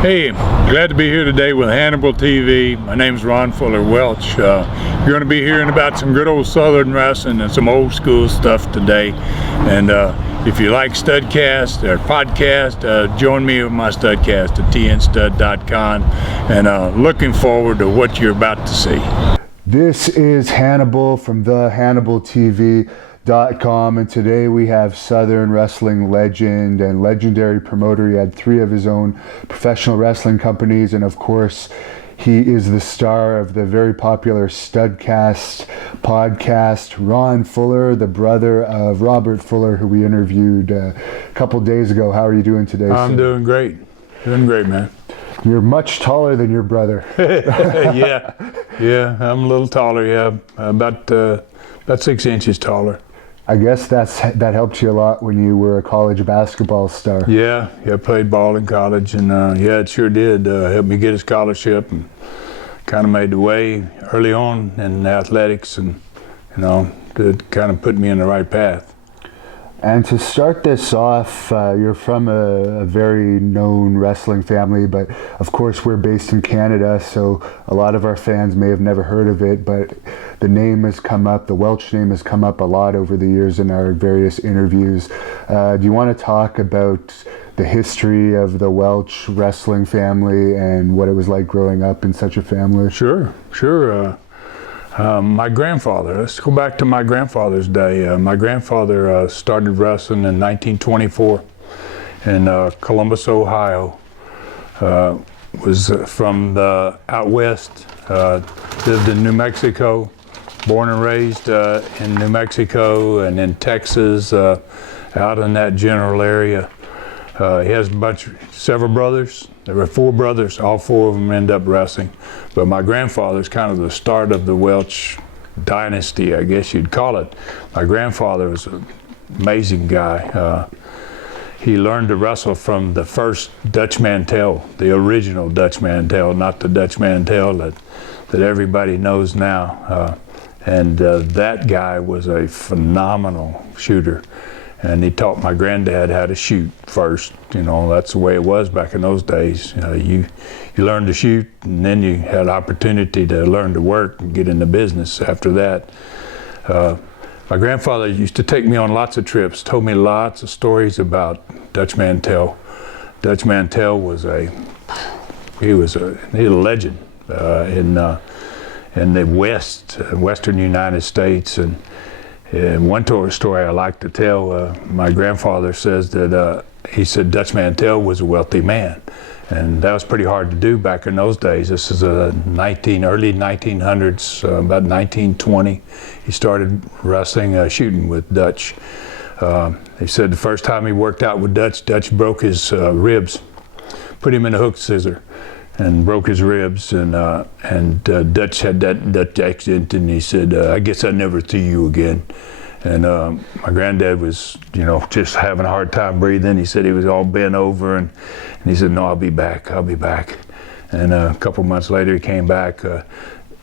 Hey, glad to be here today with Hannibal TV. My name's Fuller Welch. You're going to be hearing about some good old Southern wrestling and some old school stuff today. And if you like Studcast or podcast, join me with my Studcast at tnstud.com. And looking forward to what you're about to see. This is Hannibal from the Hannibal TV. And today we have Southern wrestling legend and legendary promoter. He had 3 of his own professional wrestling companies, and of course he is the star of the very popular Studcast podcast. Ron Fuller, the brother of Robert Fuller, who we interviewed a couple days ago. How are you doing today, I'm doing great, man. You're much taller than your brother. yeah, I'm a little taller, about 6 inches taller. I guess that helped you a lot when you were a college basketball star. Yeah, I played ball in college, and it sure did help me get a scholarship, and kind of made the way early on in athletics, and it kind of put me in the right path. And to start this off, you're from a very known wrestling family, but of course we're based in Canada, so a lot of our fans may have never heard of it, but the name has come up, the Welch name has come up a lot over the years in our various interviews. Do you want to talk about the history of the Welch wrestling family and what it was like growing up in such a family? Sure. My grandfather, let's go back to my grandfather's day. My grandfather started wrestling in 1924 in Columbus, Ohio. Was from the out west, lived in New Mexico, born and raised in New Mexico and in Texas, out in that general area. He has several brothers. There were 4 brothers. All 4 of them end up wrestling. But my grandfather's kind of the start of the Welch dynasty, I guess you'd call it. My grandfather was an amazing guy. He learned to wrestle from the first Dutch Mantel, the original Dutch Mantel, not the Dutch Mantel that everybody knows now. That guy was a phenomenal shooter. And he taught my granddad how to shoot first. That's the way it was back in those days. You learned to shoot, and then you had opportunity to learn to work and get into business after that. My grandfather used to take me on lots of trips, told me lots of stories about Dutch Mantel. Dutch Mantel was a legend in the western United States. And one story I like to tell, my grandfather says that he said Dutch Mantel was a wealthy man. And that was pretty hard to do back in those days. This is early 1900s, about 1920. He started wrestling, shooting with Dutch. He said the first time he worked out with Dutch broke his ribs, put him in a hook scissor, and broke his ribs, and Dutch had that Dutch accent, and he said, I guess I never see you again. And my granddad was, just having a hard time breathing. He said he was all bent over, and he said, no, I'll be back. And a couple months later, he came back.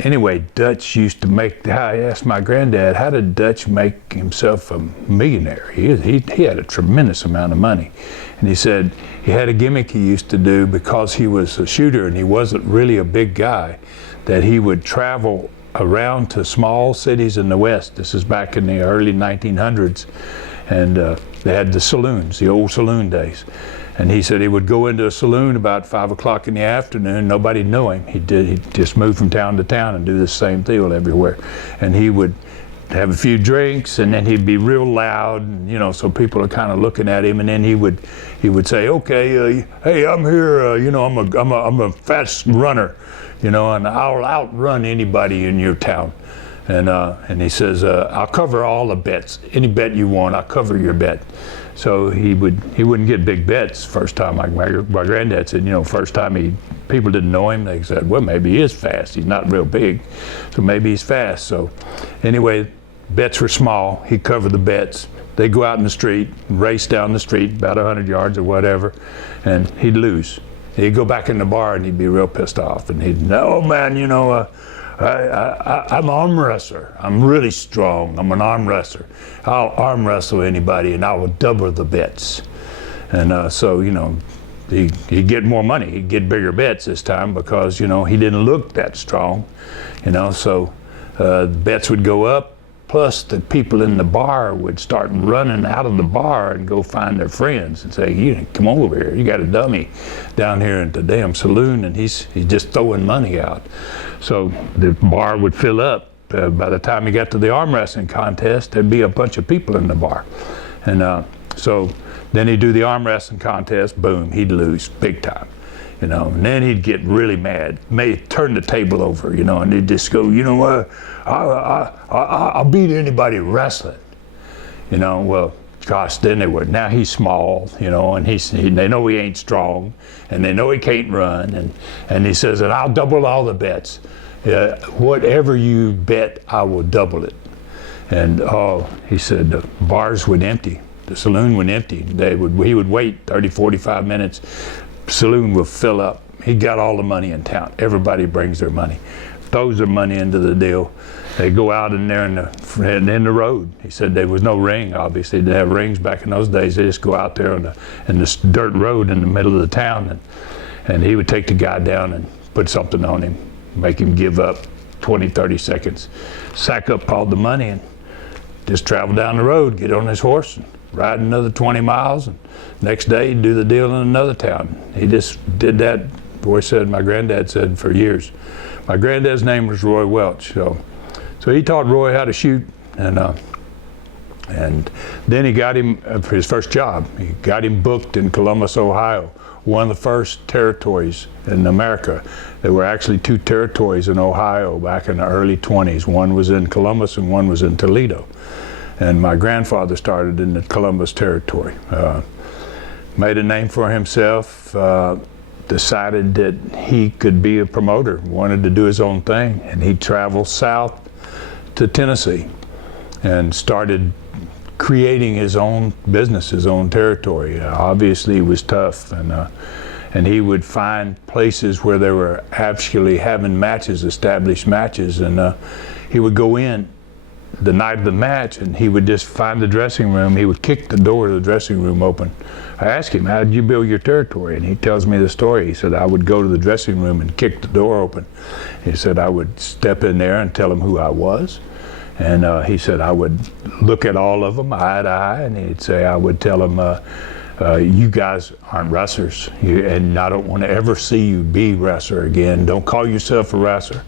Anyway, Dutch used to I asked my granddad, how did Dutch make himself a millionaire? He had a tremendous amount of money. And he said he had a gimmick he used to do because he was a shooter and he wasn't really a big guy, that he would travel around to small cities in the West. This is back in the early 1900s. And they had the saloons, the old saloon days. And he said he would go into a saloon about 5 o'clock in the afternoon. Nobody knew him. He'd just move from town to town and do the same deal everywhere. And he would have a few drinks, and then he'd be real loud, and, so people are kind of looking at him. And then he would say, "Okay, hey, I'm here. I'm a fast runner, and I'll outrun anybody in your town." And he says, "I'll cover all the bets. Any bet you want, I'll cover your bet." So he wouldn't get big bets first time. Like my granddad said, first time people didn't know him. They said, well, maybe he is fast. He's not real big, so maybe he's fast. So anyway, bets were small. He'd cover the bets. They'd go out in the street, race down the street about 100 yards or whatever, and he'd lose. He'd go back in the bar and he'd be real pissed off. And he'd, "Oh man, I'm an arm wrestler. I'm really strong. I'm an arm wrestler. I'll arm wrestle anybody and I will double the bets." And so, he'd get more money. He'd get bigger bets this time because, you know, he didn't look that strong, you know, so bets would go up. Plus, the people in the bar would start running out of the bar and go find their friends and say, "You come over here. You got a dummy down here at the damn saloon, and he's just throwing money out." So the bar would fill up. By the time he got to the arm wrestling contest, there'd be a bunch of people in the bar, and so then he'd do the arm wrestling contest. Boom, he'd lose big time. You know, and then he'd get really mad, may turn the table over, you know, and he'd just go, "You know what, I'll beat anybody wrestling." You know, well, gosh, then they would. Now he's small, you know, and they know he ain't strong, and they know he can't run, and he says, "And I'll double all the bets. Whatever you bet, I will double it." And he said the bars would empty, the saloon would empty. He would wait 30, 45 minutes. Saloon will fill up. He got all the money in town. Everybody brings their money, throws their money into the deal. They go out in there in the road. He said there was no ring. Obviously, they didn't have rings back in those days. They just go out there in this dirt road in the middle of the town, and he would take the guy down and put something on him, make him give up 20, 30 seconds, sack up all the money, and just travel down the road, get on his horse, and ride another 20 miles, and next day do the deal in another town. He just did that, my granddad said, for years. My granddad's name was Roy Welch, so he taught Roy how to shoot, and then he got him for his first job. He got him booked in Columbus, Ohio, one of the first territories in America. There were actually 2 territories in Ohio back in the early 20s. One was in Columbus and one was in Toledo. And my grandfather started in the Columbus territory. Made a name for himself, decided that he could be a promoter, wanted to do his own thing, and he traveled south to Tennessee and started creating his own business, his own territory. Obviously, it was tough, and he would find places where they were actually having matches, established matches, and he would go in the night of the match, and he would just find the dressing room. He would kick the door of the dressing room open. I asked him, "How did you build your territory?" And he tells me the story. He said, "I would go to the dressing room and kick the door open." He said, "I would step in there and tell him who I was." And he said, "I would look at all of them eye to eye," and he'd say, "I would tell them, you guys aren't wrestlers, and I don't want to ever see you be wrestler again. Don't call yourself a wrestler.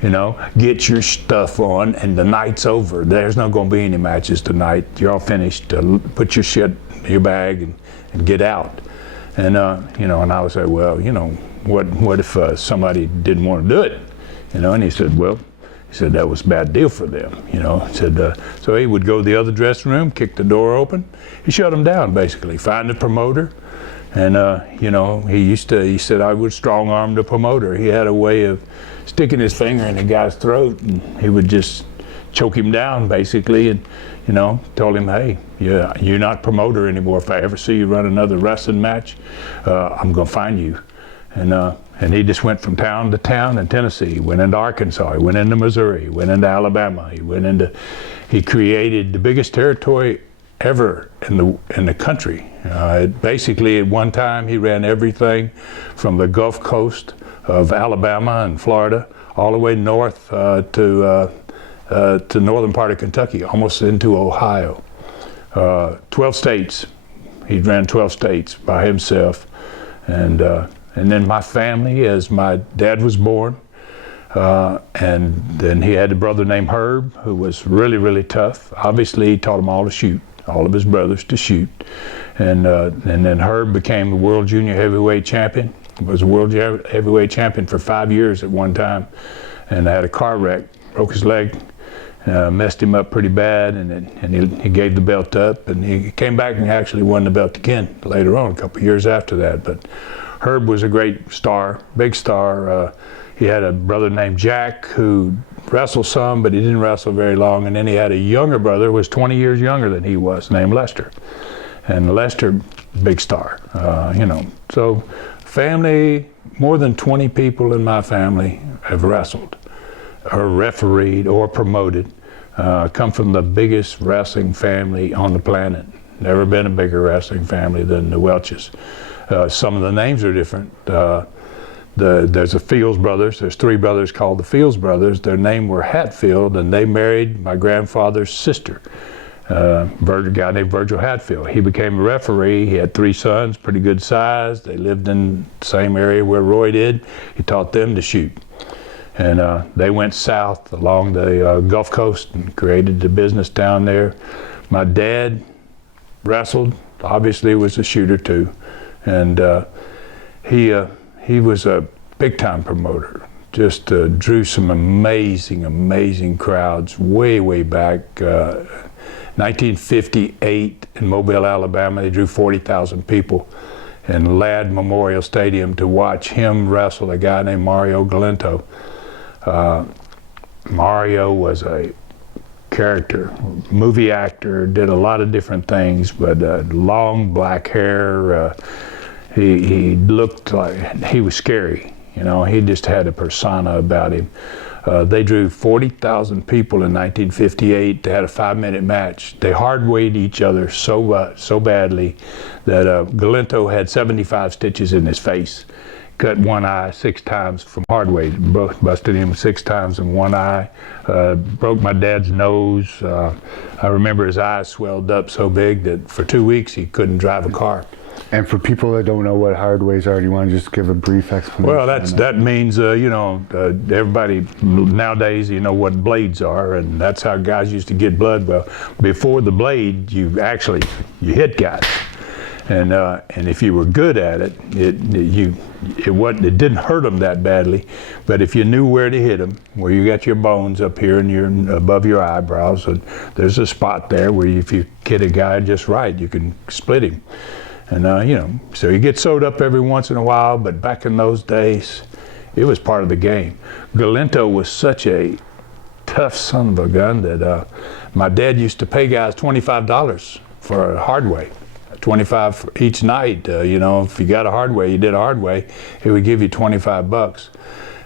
You know, get your stuff on, and the night's over. There's not going to be any matches tonight. You're all finished. Put your shit in your bag and get out." And you know, and I would say, "Well, you know, what if somebody didn't want to do it?" You know, and he said, "Well," he said, "that was a bad deal for them." You know, he said, so he would go to the other dressing room, kick the door open. He shut them down, basically, find a promoter. And, you know, he said, "I would strong arm the promoter." He had a way of sticking his finger in the guy's throat, and he would just choke him down, basically, and, you know, told him, "Hey, you're not promoter anymore. If I ever see you run another wrestling match, I'm going to find you." And he just went from town to town in Tennessee. He went into Arkansas. He went into Missouri. He went into Alabama. He created the biggest territory ever in the country. Basically, at one time, he ran everything from the Gulf Coast of Alabama and Florida all the way north to northern part of Kentucky, almost into Ohio. 12 states. He ran 12 states by himself, and then my family, as my dad was born, and then he had a brother named Herb, who was really, really tough. Obviously, he taught them all to shoot, all of his brothers to shoot. And then Herb became the world junior heavyweight champion, was a world heavyweight champion for 5 years at one time, and had a car wreck, broke his leg, messed him up pretty bad, and he gave the belt up, and he came back and actually won the belt again later on, a couple of years after that. But Herb was a great star, big star. He had a brother named Jack who wrestled some, but he didn't wrestle very long. And then he had a younger brother who was 20 years younger than he was, named Lester. And Lester, big star, you know. So family, more than 20 people in my family have wrestled or refereed or promoted, come from the biggest wrestling family on the planet. Never been a bigger wrestling family than the Welches. Some of the names are different. There's the Fields brothers. There's three brothers called the Fields brothers. Their name were Hatfield, and they married my grandfather's sister, a guy named Virgil Hatfield. He became a referee. He had three sons, pretty good size. They lived in the same area where Roy did. He taught them to shoot. And they went south along the Gulf Coast and created the business down there. My dad wrestled, obviously was a shooter too. And he was a big-time promoter. Just drew some amazing crowds way back. 1958 in Mobile, Alabama, they drew 40,000 people in Ladd Memorial Stadium to watch him wrestle a guy named Mario Galento. Mario was a character, movie actor, did a lot of different things, but long black hair. He looked like he was scary. You know, he just had a persona about him. They drew 40,000 people in 1958. They had a 5-minute match. They hard-weighed each other so badly that Galento had 75 stitches in his face. Cut one eye 6 times from hard weight. Busted him 6 times in one eye. Broke my dad's nose. I remember his eyes swelled up so big that for 2 weeks he couldn't drive a car. And for people that don't know what hard ways are, do you want to just give a brief explanation? Well, that means, everybody nowadays, you know what blades are, and that's how guys used to get blood. Well, before the blade, you hit guys. And if you were good at it, it didn't hurt them that badly. But if you knew where to hit them, where you got your bones up here and above your eyebrows, and there's a spot there where if you hit a guy just right, you can split him. And so you get sewed up every once in a while. But back in those days, it was part of the game. Galento was such a tough son of a gun that my dad used to pay guys $25 for a hard way. 25 for each night. If you got a hard way, you did a hard way, he would give you $25.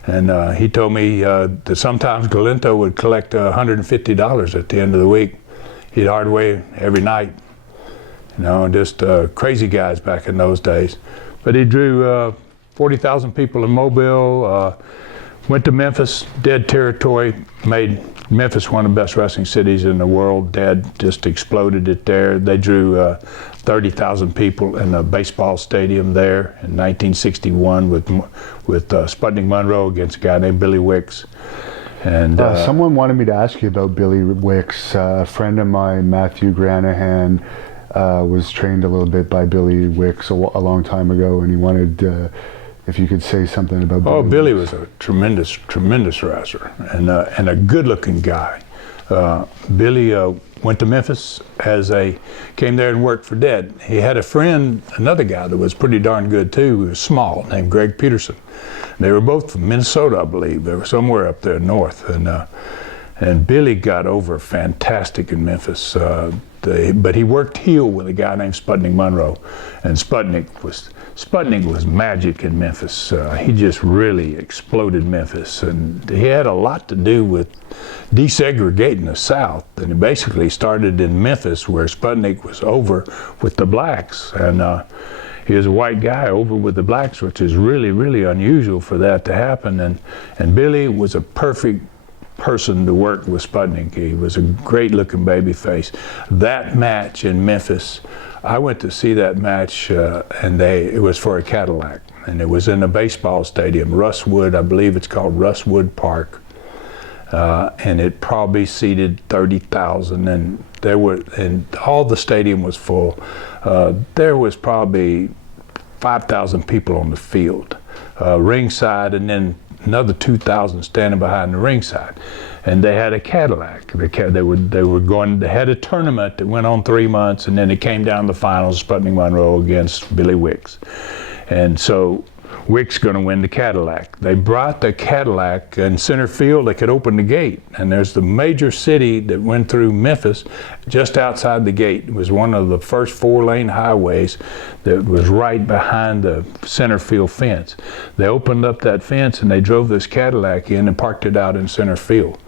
And he told me that sometimes Galento would collect $150 at the end of the week. He'd hard way every night. Just crazy guys back in those days. But he drew 40,000 people in Mobile, went to Memphis, dead territory, made Memphis one of the best wrestling cities in the world. Dad just exploded it there. They drew 30,000 people in a baseball stadium there in 1961 with Sputnik Monroe against a guy named Billy Wicks. And someone wanted me to ask you about Billy Wicks. A friend of mine, Matthew Granahan, was trained a little bit by Billy Wicks a long time ago, and he wanted if you could say something about Billy. Oh, Billy was a tremendous wrestler and a good-looking guy. Billy went to Memphis came there and worked for Dad. He had a friend, another guy that was pretty darn good too, who was small, named Greg Peterson. They were both from Minnesota, I believe. They were somewhere up there north, and Billy got over fantastic in Memphis. But he worked heel with a guy named Sputnik Monroe, and Sputnik was magic in Memphis. He just really exploded Memphis, and he had a lot to do with desegregating the South. And he basically started in Memphis, where Sputnik was over with the blacks, and he was a white guy over with the blacks, which is really unusual for that to happen. And Billy was a perfect person to work with Sputnik. He was a great-looking baby face. That match in Memphis, I went to see that match, and it was for a Cadillac, and it was in a baseball stadium, Russwood, I believe it's called Russwood Park, and it probably seated 30,000, and all the stadium was full. There was probably 5,000 people on the field, ringside, and then another 2,000 standing behind the ringside, and they had a Cadillac. They had a tournament that went on 3 months, and then it came down to the finals, Sputnik Monroe against Billy Wicks, and so Wicks going to win the Cadillac. They brought the Cadillac in center field. They could open the gate, and there's the major city that went through Memphis just outside the gate. It was one of the first 4-lane highways that was right behind the center field fence. They opened up that fence and they drove this Cadillac in and parked it out in center field.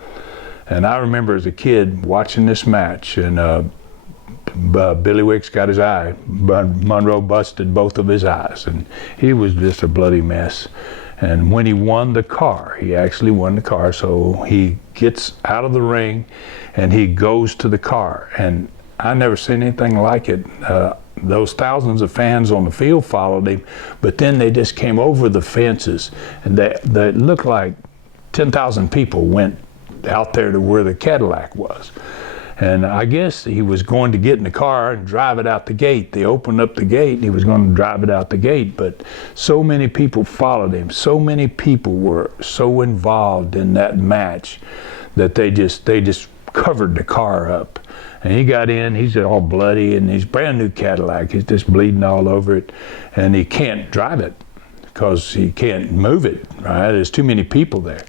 And I remember as a kid watching this match, and Billy Wicks got his eye. Monroe busted both of his eyes, and he was just a bloody mess. And when he won the car, he actually won the car, so he gets out of the ring and he goes to the car. And I never seen anything like it. Those thousands of fans on the field followed him, but then they just came over the fences, and they looked like 10,000 people went out there to where the Cadillac was. And I guess he was going to get in the car and drive it out the gate. They opened up the gate and he was going to drive it out the gate, but so many people followed him. So many people were so involved in that match that they just covered the car up. And he got in, he's all bloody, and he's brand new Cadillac. He's just bleeding all over it, and he can't drive it because he can't move it, right? There's too many people there.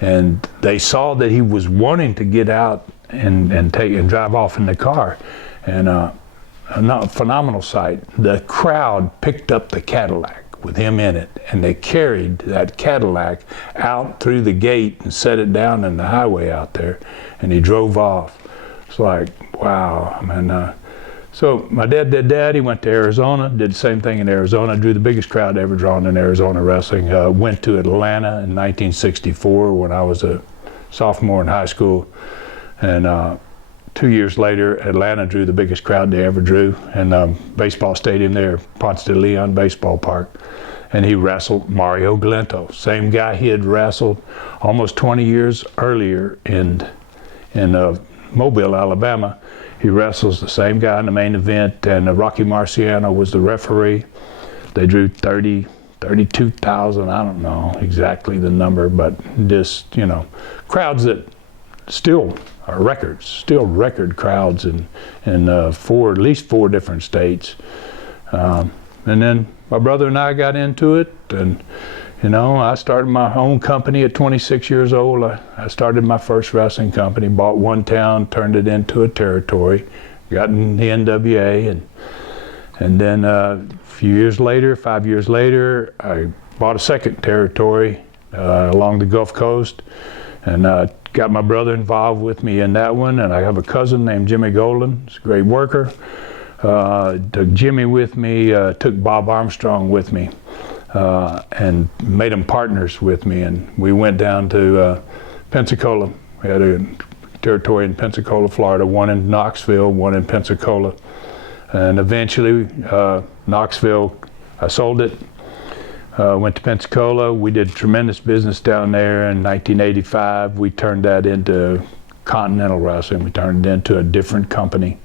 And they saw that he was wanting to get out and drive off in the car, and a phenomenal sight. The crowd picked up the Cadillac with him in it, and they carried that Cadillac out through the gate and set it down in the highway out there, and he drove off. It's like, wow. I mean, so my dad did that. He went to Arizona, did the same thing in Arizona, drew the biggest crowd ever drawn in Arizona wrestling. Went to Atlanta in 1964 when I was a sophomore in high school. And 2 years later, Atlanta drew the biggest crowd they ever drew in baseball stadium there, Ponce de Leon Baseball Park. And he wrestled Mario Galento, same guy he had wrestled almost 20 years earlier in Mobile, Alabama. He wrestles the same guy in the main event, and Rocky Marciano was the referee. They drew 32,000, I don't know exactly the number, but just, crowds that still are records, still record crowds in at least four different states. And then my brother and I got into it, and I started my own company at 26 years old. I started my first wrestling company, bought one town, turned it into a territory, got in the NWA, and then few years later, 5 years later, I bought a second territory along the Gulf Coast, and got my brother involved with me in that one. And I have a cousin named Jimmy Golden. He's a great worker. Took Jimmy with me, took Bob Armstrong with me, and made them partners with me. And we went down to Pensacola. We had a territory in Pensacola, Florida, one in Knoxville, one in Pensacola. And eventually, Knoxville, I sold it. Went to Pensacola. We did tremendous business down there. In 1985, we turned that into Continental Wrestling. We turned it into a different company,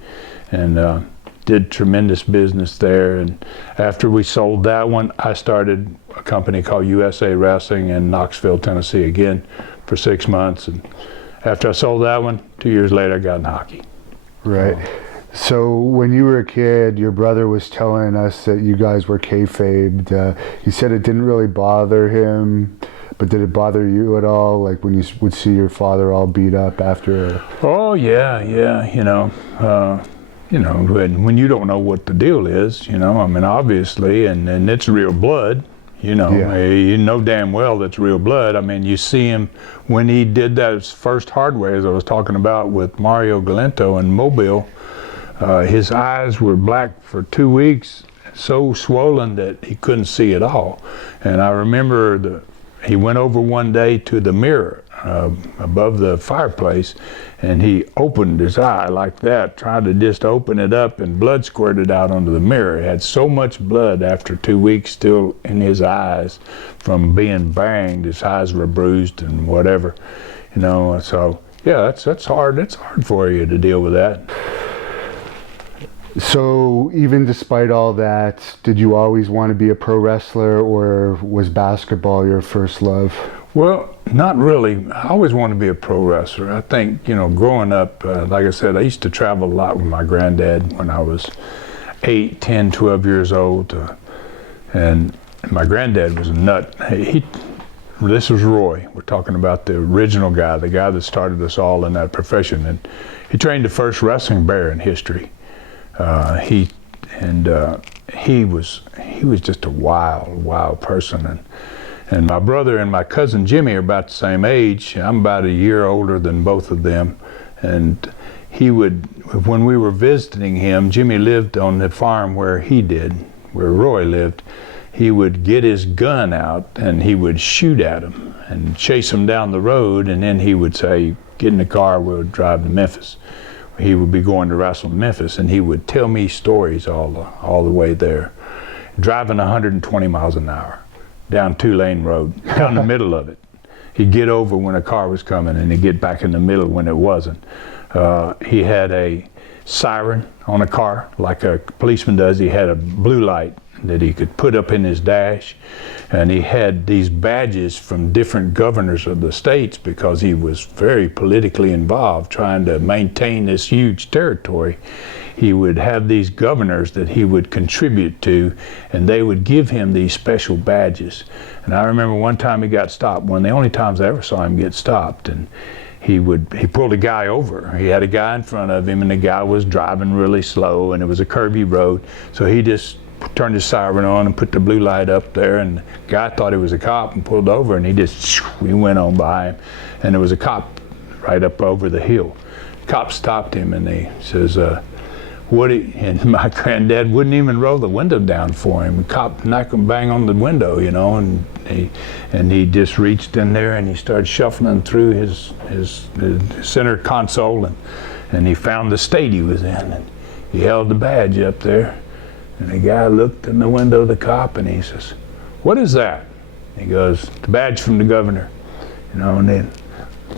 and did tremendous business there. And after we sold that one, I started a company called USA Wrestling in Knoxville, Tennessee, again for 6 months. And after I sold that one, 2 years later, I got in hockey. Right. So when you were a kid, your brother was telling us that you guys were kayfabed. He said it didn't really bother him, but did it bother you at all? Like when you would see your father all beat up after? Oh yeah. When you don't know what the deal is, obviously, and it's real blood. You know damn well that's real blood. I mean, you see him when he did that first hardware, as I was talking about with Mario Galento in Mobile. His eyes were black for 2 weeks, so swollen that he couldn't see at all. And I remember he went over one day to the mirror above the fireplace, and he opened his eye like that, tried to just open it up, and blood squirted out onto the mirror. He had so much blood after 2 weeks still in his eyes from being banged. His eyes were bruised and whatever, So yeah, that's hard. It's hard for you to deal with that. So even despite all that, did you always want to be a pro wrestler, or was basketball your first love? Well, not really. I always wanted to be a pro wrestler. I think, growing up, like I said, I used to travel a lot with my granddad when I was 8, 10, 12 years old. And my granddad was a nut. This was Roy. We're talking about the original guy, the guy that started us all in that profession. And he trained the first wrestling bear in history. He was just a wild person, and my brother and my cousin Jimmy are about the same age. I'm about a year older than both of them, and he would, when we were visiting him, Jimmy lived on the farm where he did, where Roy lived. He would get his gun out and he would shoot at him and chase him down the road, and then he would say, get in the car, we'll drive to Memphis. He would be going to wrestle in Memphis, and he would tell me stories all the way there. Driving 120 miles an hour down 2-lane road, down the middle of it. He'd get over when a car was coming, and he'd get back in the middle when it wasn't. He had a siren on a car, like a policeman does. He had a blue light that he could put up in his dash, and he had these badges from different governors of the states because he was very politically involved trying to maintain this huge territory. He would have these governors that he would contribute to, and they would give him these special badges. And I remember one time he got stopped, one of the only times I ever saw him get stopped, and he pulled a guy over. He had a guy in front of him, and the guy was driving really slow, and it was a curvy road, so he just turned his siren on and put the blue light up there, and the guy thought he was a cop and pulled over, and he went on by him, and there was a cop right up over the hill. The cop stopped him, and he says, and my granddad wouldn't even roll the window down for him. The cop knocked him bang on the window, you know, and he just reached in there and he started shuffling through his center console, and he found the state he was in, and he held the badge up there. And the guy looked in the window of the cop, and he says, "What is that?" He goes, "The badge from the governor." You know,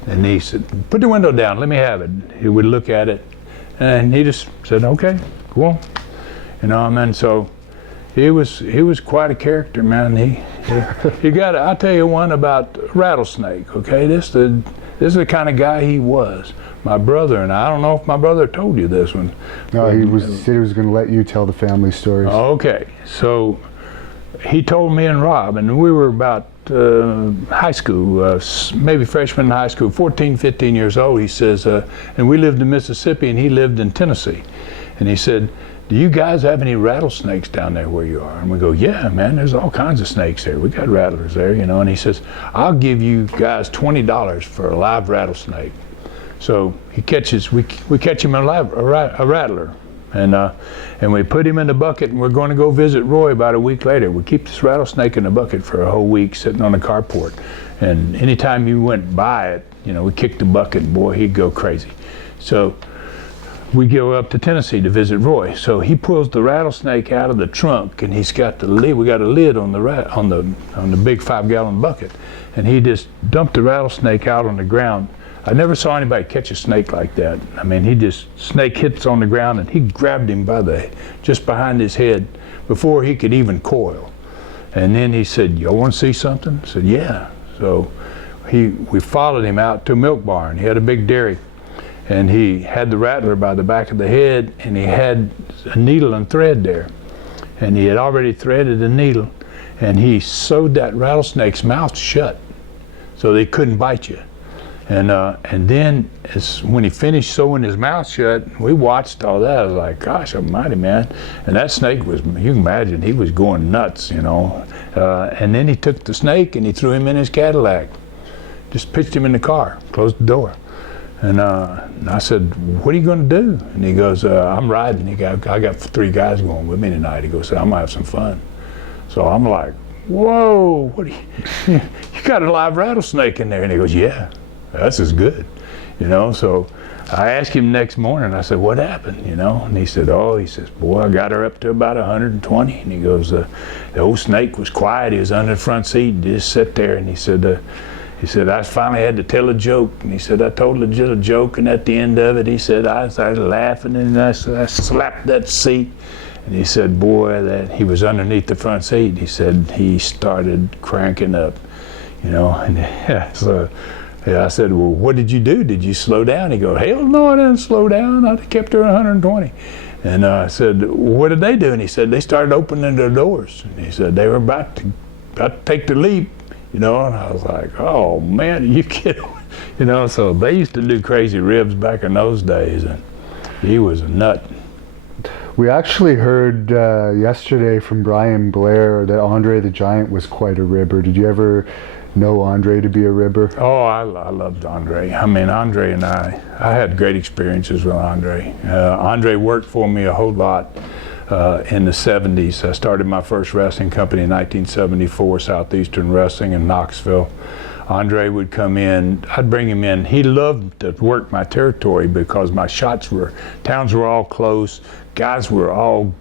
and he said, "Put the window down, let me have it." He would look at it, and he just said, "Okay, go on." You know, and so he was quite a character, man. He got, I'll tell you one about Rattlesnake, okay? This is the kind of guy he was. My brother, and I don't know if my brother told you this one. No, said he was going to let you tell the family stories. Okay, so he told me and Rob, and we were about high school, maybe freshman in high school, 14, 15 years old. He says, and we lived in Mississippi and he lived in Tennessee. And he said, "Do you guys have any rattlesnakes down there where you are?" And we go, "Yeah, man, there's all kinds of snakes there. We got rattlers there, you know." And he says, "I'll give you guys $20 for a live rattlesnake." So we catch him a rattler, and we put him in the bucket, and we're going to go visit Roy about a week later. We keep this rattlesnake in the bucket for a whole week, sitting on the carport, and anytime you went by it, you know, we kicked the bucket, and boy, he'd go crazy. So we go up to Tennessee to visit Roy. So he pulls the rattlesnake out of the trunk, and he's got the lid. We got a lid on the big 5-gallon bucket, and he just dumped the rattlesnake out on the ground. I never saw anybody catch a snake like that. I mean, snake hits on the ground, and he grabbed him just behind his head before he could even coil. And then he said, "Y'all want to see something?" I said, "Yeah." So we followed him out to a milk barn. He had a big dairy, and he had the rattler by the back of the head, and he had a needle and thread there. And he had already threaded the needle, and he sewed that rattlesnake's mouth shut so they couldn't bite you. And then when he finished sewing his mouth shut, we watched all that. I was like, "Gosh almighty, man." And that snake was, you can imagine, he was going nuts, you know. And then he took the snake and he threw him in his Cadillac. Just pitched him in the car, closed the door. And I said, "What are you going to do?" And he goes, "I'm riding." I got 3 guys going with me tonight. He goes, "I'm going to have some fun." So I'm like, "Whoa, you got a live rattlesnake in there?" And he goes, "Yeah. That's as good," you know. So I asked him next morning, I said, "What happened?" You know, and he said, "Boy, I got her up to about 120. And he goes, the old snake was quiet. He was under the front seat and just sat there. And he said, "I finally had to tell a joke." And he said, "I told a joke, and at the end of it," he said, "I started laughing, and I slapped that seat." And he said, "Boy, that he was underneath the front seat." He said he started cranking up, you know. And so I said, "Well, what did you do? Did you slow down?" He goes, "Hell no, I didn't slow down. I kept her 120. And I said, "What did they do?" And he said, "They started opening their doors." And he said, "They were about to take the leap, you know." And I was like, "Oh man, are you kidding?" You know, so they used to do crazy ribs back in those days, and he was a nut. We actually heard yesterday from Brian Blair that Andre the Giant was quite a ribber. Did you ever know Andre to be a ribber? Oh, I loved Andre. I mean, Andre and I had great experiences with Andre. Andre worked for me a whole lot in the 70s. I started my first wrestling company in 1974, Southeastern Wrestling in Knoxville. Andre would come in, I'd bring him in. He loved to work my territory because my towns were all close, guys were all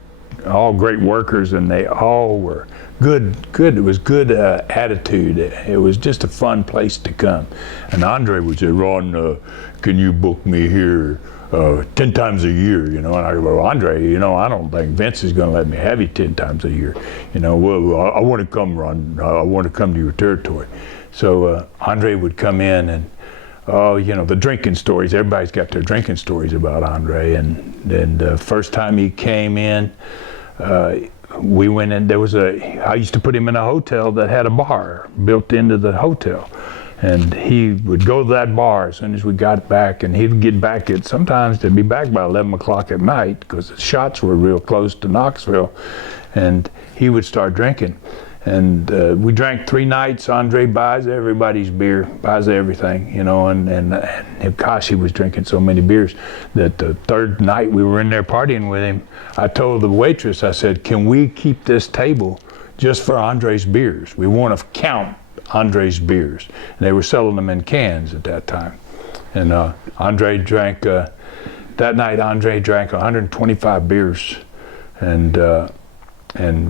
great workers, and they all were good. It was good attitude. It was just a fun place to come. And Andre would say, Ron, can you book me here 10 times a year, And I go, well, Andre, I don't think Vince is going to let me have you 10 times a year. Well, I want to come, Ron. I want to come to your territory. So Andre would come in, and the drinking stories. Everybody's got their drinking stories about Andre. And the first time he came in, we went in. I used to put him in a hotel that had a bar built into the hotel. And he would go to that bar as soon as we got back, and he'd get back sometimes they'd be back by 11 o'clock at night because the shots were real close to Knoxville, and he would start drinking. And we drank 3 nights. Andre buys everybody's beer, buys everything, and gosh, he was drinking so many beers that the 3rd night we were in there partying with him, I told the waitress, I said, can we keep this table just for Andre's beers? We want to count Andre's beers. And they were selling them in cans at that time. And Andre drank, that night Andre drank 125 beers and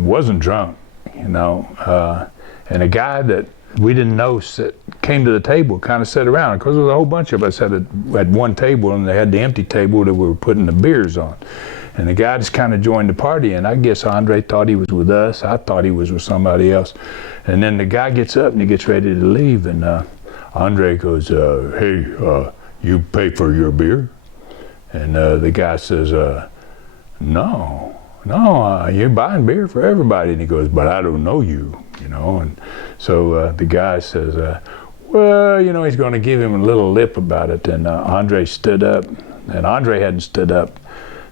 wasn't drunk, And a guy that we didn't know came to the table, kind of sat around, because there was a whole bunch of us at one table, and they had the empty table that we were putting the beers on. And the guy just kind of joined the party, and I guess Andre thought he was with us. I thought he was with somebody else. And then the guy gets up and he gets ready to leave, and Andre goes, hey, you pay for your beer? And the guy says, no, you're buying beer for everybody. And he goes, but I don't know you, And so the guy says, well, he's going to give him a little lip about it. And Andre stood up, and Andre hadn't stood up.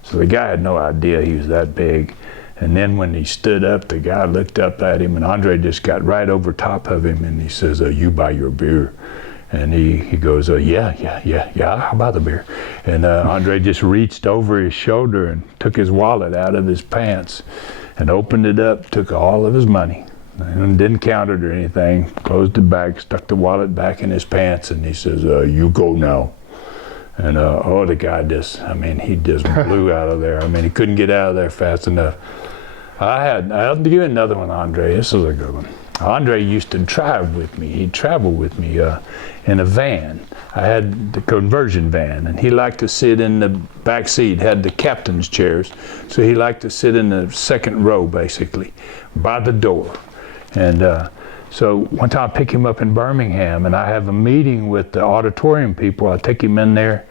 So the guy had no idea he was that big. And then when he stood up, the guy looked up at him, and Andre just got right over top of him, and he says, you buy your beer. And he goes, yeah, I'll buy the beer. And Andre just reached over his shoulder and took his wallet out of his pants and opened it up, took all of his money, and didn't count it or anything, closed it back, stuck the wallet back in his pants, and he says, you go now. And the guy he just blew out of there. He couldn't get out of there fast enough. I'll give you another one, Andre. This is a good one. Andre used to drive with me. He'd travel with me in a van. I had the conversion van, and he liked to sit in the back seat, had the captain's chairs, so he liked to sit in the 2nd row, basically, by the door. And so one time I pick him up in Birmingham, and I have a meeting with the auditorium people. I take him in there,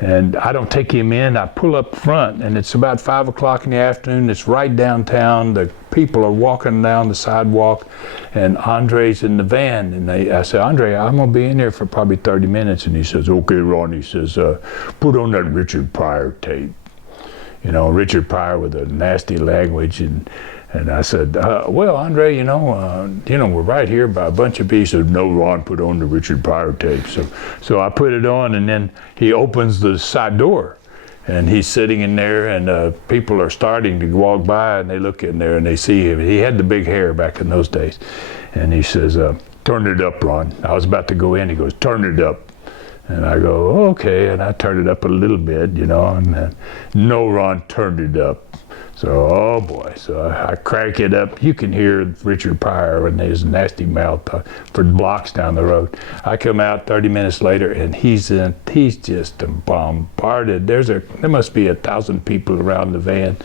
and I don't take him in. I pull up front, and it's about 5 o'clock in the afternoon. It's right downtown. The people are walking down the sidewalk, and Andre's in the van. And I say, Andre, I'm going to be in here for probably 30 minutes. And he says, okay, Ron. He says, put on that Richard Pryor tape. Richard Pryor with a nasty language. And I said, well, Andre, we're right here by a bunch of people. He said, no, Ron, put on the Richard Pryor tape. So I put it on, and then he opens the side door, and he's sitting in there, and people are starting to walk by, and they look in there, and they see him. He had the big hair back in those days. And he says, turn it up, Ron. I was about to go in. He goes, turn it up. And I go, oh, okay. And I turned it up a little bit, and no, Ron, turned it up. So, oh boy, so I crank it up. You can hear Richard Pryor and his nasty mouth for blocks down the road. I come out 30 minutes later, and he's just bombarded. There must be 1,000 people around the van.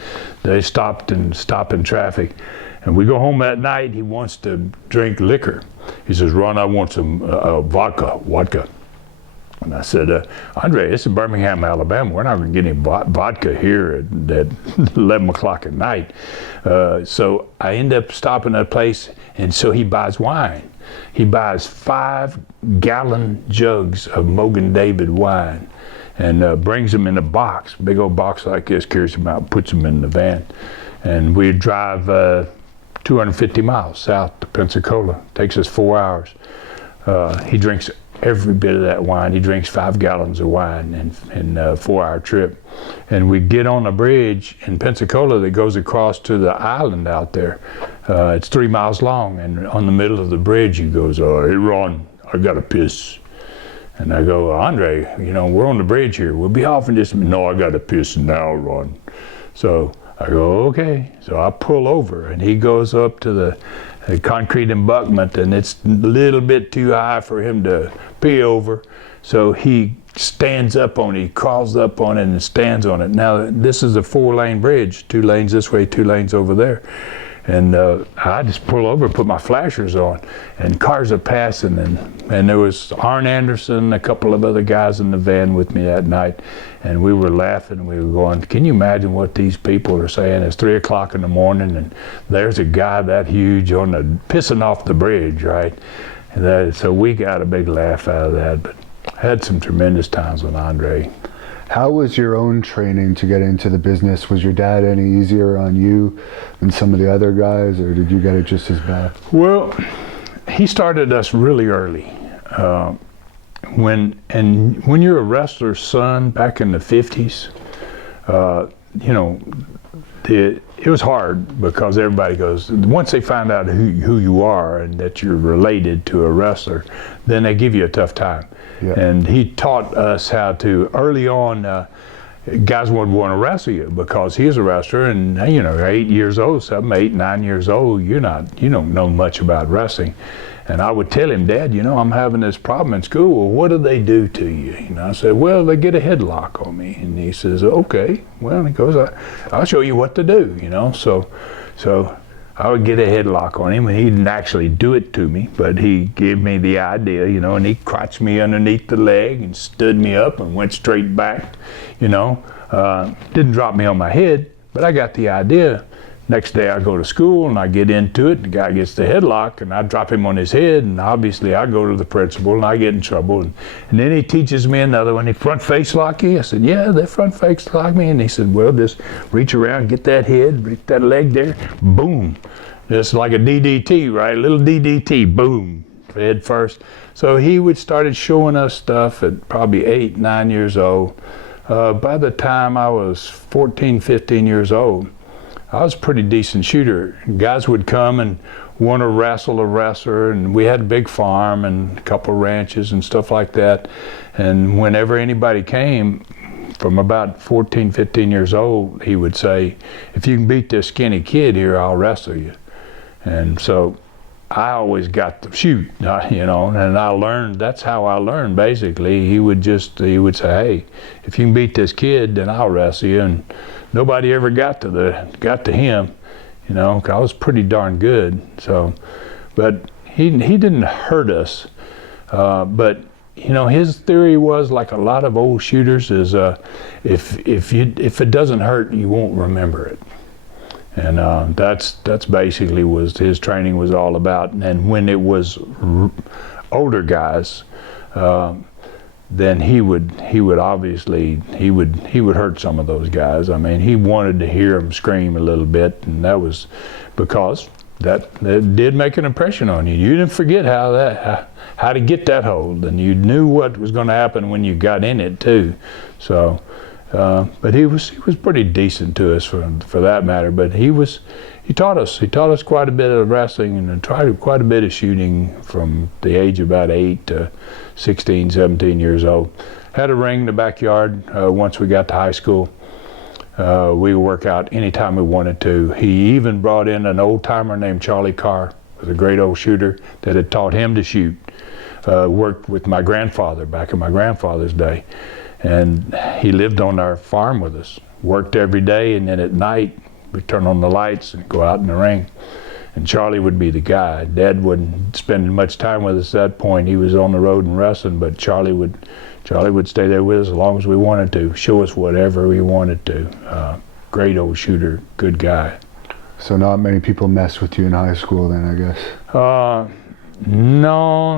They stopped in traffic. And we go home that night. He wants to drink liquor. He says, Ron, I want some vodka. And I said, Andre, this is Birmingham, Alabama. We're not going to get any vodka here at 11 o'clock at night. So I end up stopping at a place, and so he buys wine. He buys 5-gallon jugs of Mogan David wine and brings them in a box, big old box like this, carries them out, puts them in the van. And we drive 250 miles south to Pensacola. Takes us 4 hours. He drinks every bit of that wine. He drinks 5 gallons of wine in a 4-hour trip. And we get on a bridge in Pensacola that goes across to the island out there. It's 3 miles long, and on the middle of the bridge he goes, "Hey Ron, I gotta piss." And I go, "Andre, we're on the bridge here. We'll be off in just a minute." "No, I gotta piss now, Ron." So I go, "Okay." So I pull over, and he goes up to the concrete embankment, and it's a little bit too high for him to pee over. So he stands up on it, he crawls up on it and stands on it. Now this is a 4-lane bridge, 2 lanes this way, 2 lanes over there. And I just pull over, put my flashers on, and cars are passing. And there was Arn Anderson, a couple of other guys in the van with me that night. And we were laughing, we were going, can you imagine what these people are saying? It's 3 o'clock in the morning, and there's a guy that huge pissing off the bridge, right? And so we got a big laugh out of that, but I had some tremendous times with Andre. How was your own training to get into the business? Was your dad any easier on you than some of the other guys, or did you get it just as bad? Well, he started us really early. When you're a wrestler's son back in the 50s, it was hard because everybody goes, once they find out who you are and that you're related to a wrestler, then they give you a tough time. Yeah. And he taught us how to, early on, guys would want to wrestle you because he's a wrestler, and 8 years old, 8, 9 years old, you don't know much about wrestling. And I would tell him, "Dad, I'm having this problem in school." "Well, what do they do to you?" I said, "Well, they get a headlock on me." And he says, "Okay." Well, he goes, "I'll show you what to do." So I would get a headlock on him, and he didn't actually do it to me, but he gave me the idea, and he crotched me underneath the leg and stood me up and went straight back, Didn't drop me on my head, but I got the idea. Next day I go to school and I get into it, the guy gets the headlock and I drop him on his head, and obviously I go to the principal and I get in trouble. And then he teaches me another one. "He front face lock you?" I said, "Yeah, they front face lock me." And he said, "Well, just reach around, get that head, reach that leg there, boom." Just like a DDT, right? A little DDT, boom, head first. So he started showing us stuff at probably 8, 9 years old. By the time I was 14, 15 years old, I was a pretty decent shooter. Guys would come and want to wrestle a wrestler, and we had a big farm and a couple ranches and stuff like that. And whenever anybody came, from about 14, 15 years old, he would say, "If you can beat this skinny kid here, I'll wrestle you." And so I always got to shoot, and I learned, that's how I learned basically. He would say, "Hey, if you can beat this kid, then I'll wrestle you." And nobody ever got to him, 'cause I was pretty darn good. So, but he didn't hurt us. But his theory was, like a lot of old shooters, is if it doesn't hurt, you won't remember it. And that's basically was his training was all about. And when it was older guys, then he would hurt some of those guys. I mean, he wanted to hear them scream a little bit, and that was because that did make an impression on you. You didn't forget how to get that hold, and you knew what was going to happen when you got in it too. So, but he was pretty decent to us for that matter. But he taught us quite a bit of wrestling and quite a bit of shooting from the age of about 8 to 16, 17 years old. Had a ring in the backyard once we got to high school. We would work out anytime we wanted to. He even brought in an old timer named Charlie Carr, who was a great old shooter that had taught him to shoot. Worked with my grandfather back in my grandfather's day. And he lived on our farm with us, worked every day, and then at night we'd turn on the lights and go out in the ring. And Charlie would be the guy. Dad wouldn't spend much time with us at that point. He was on the road and wrestling, but Charlie would stay there with us as long as we wanted to, show us whatever we wanted to. Great old shooter, good guy. So not many people messed with you in high school then, I guess? No,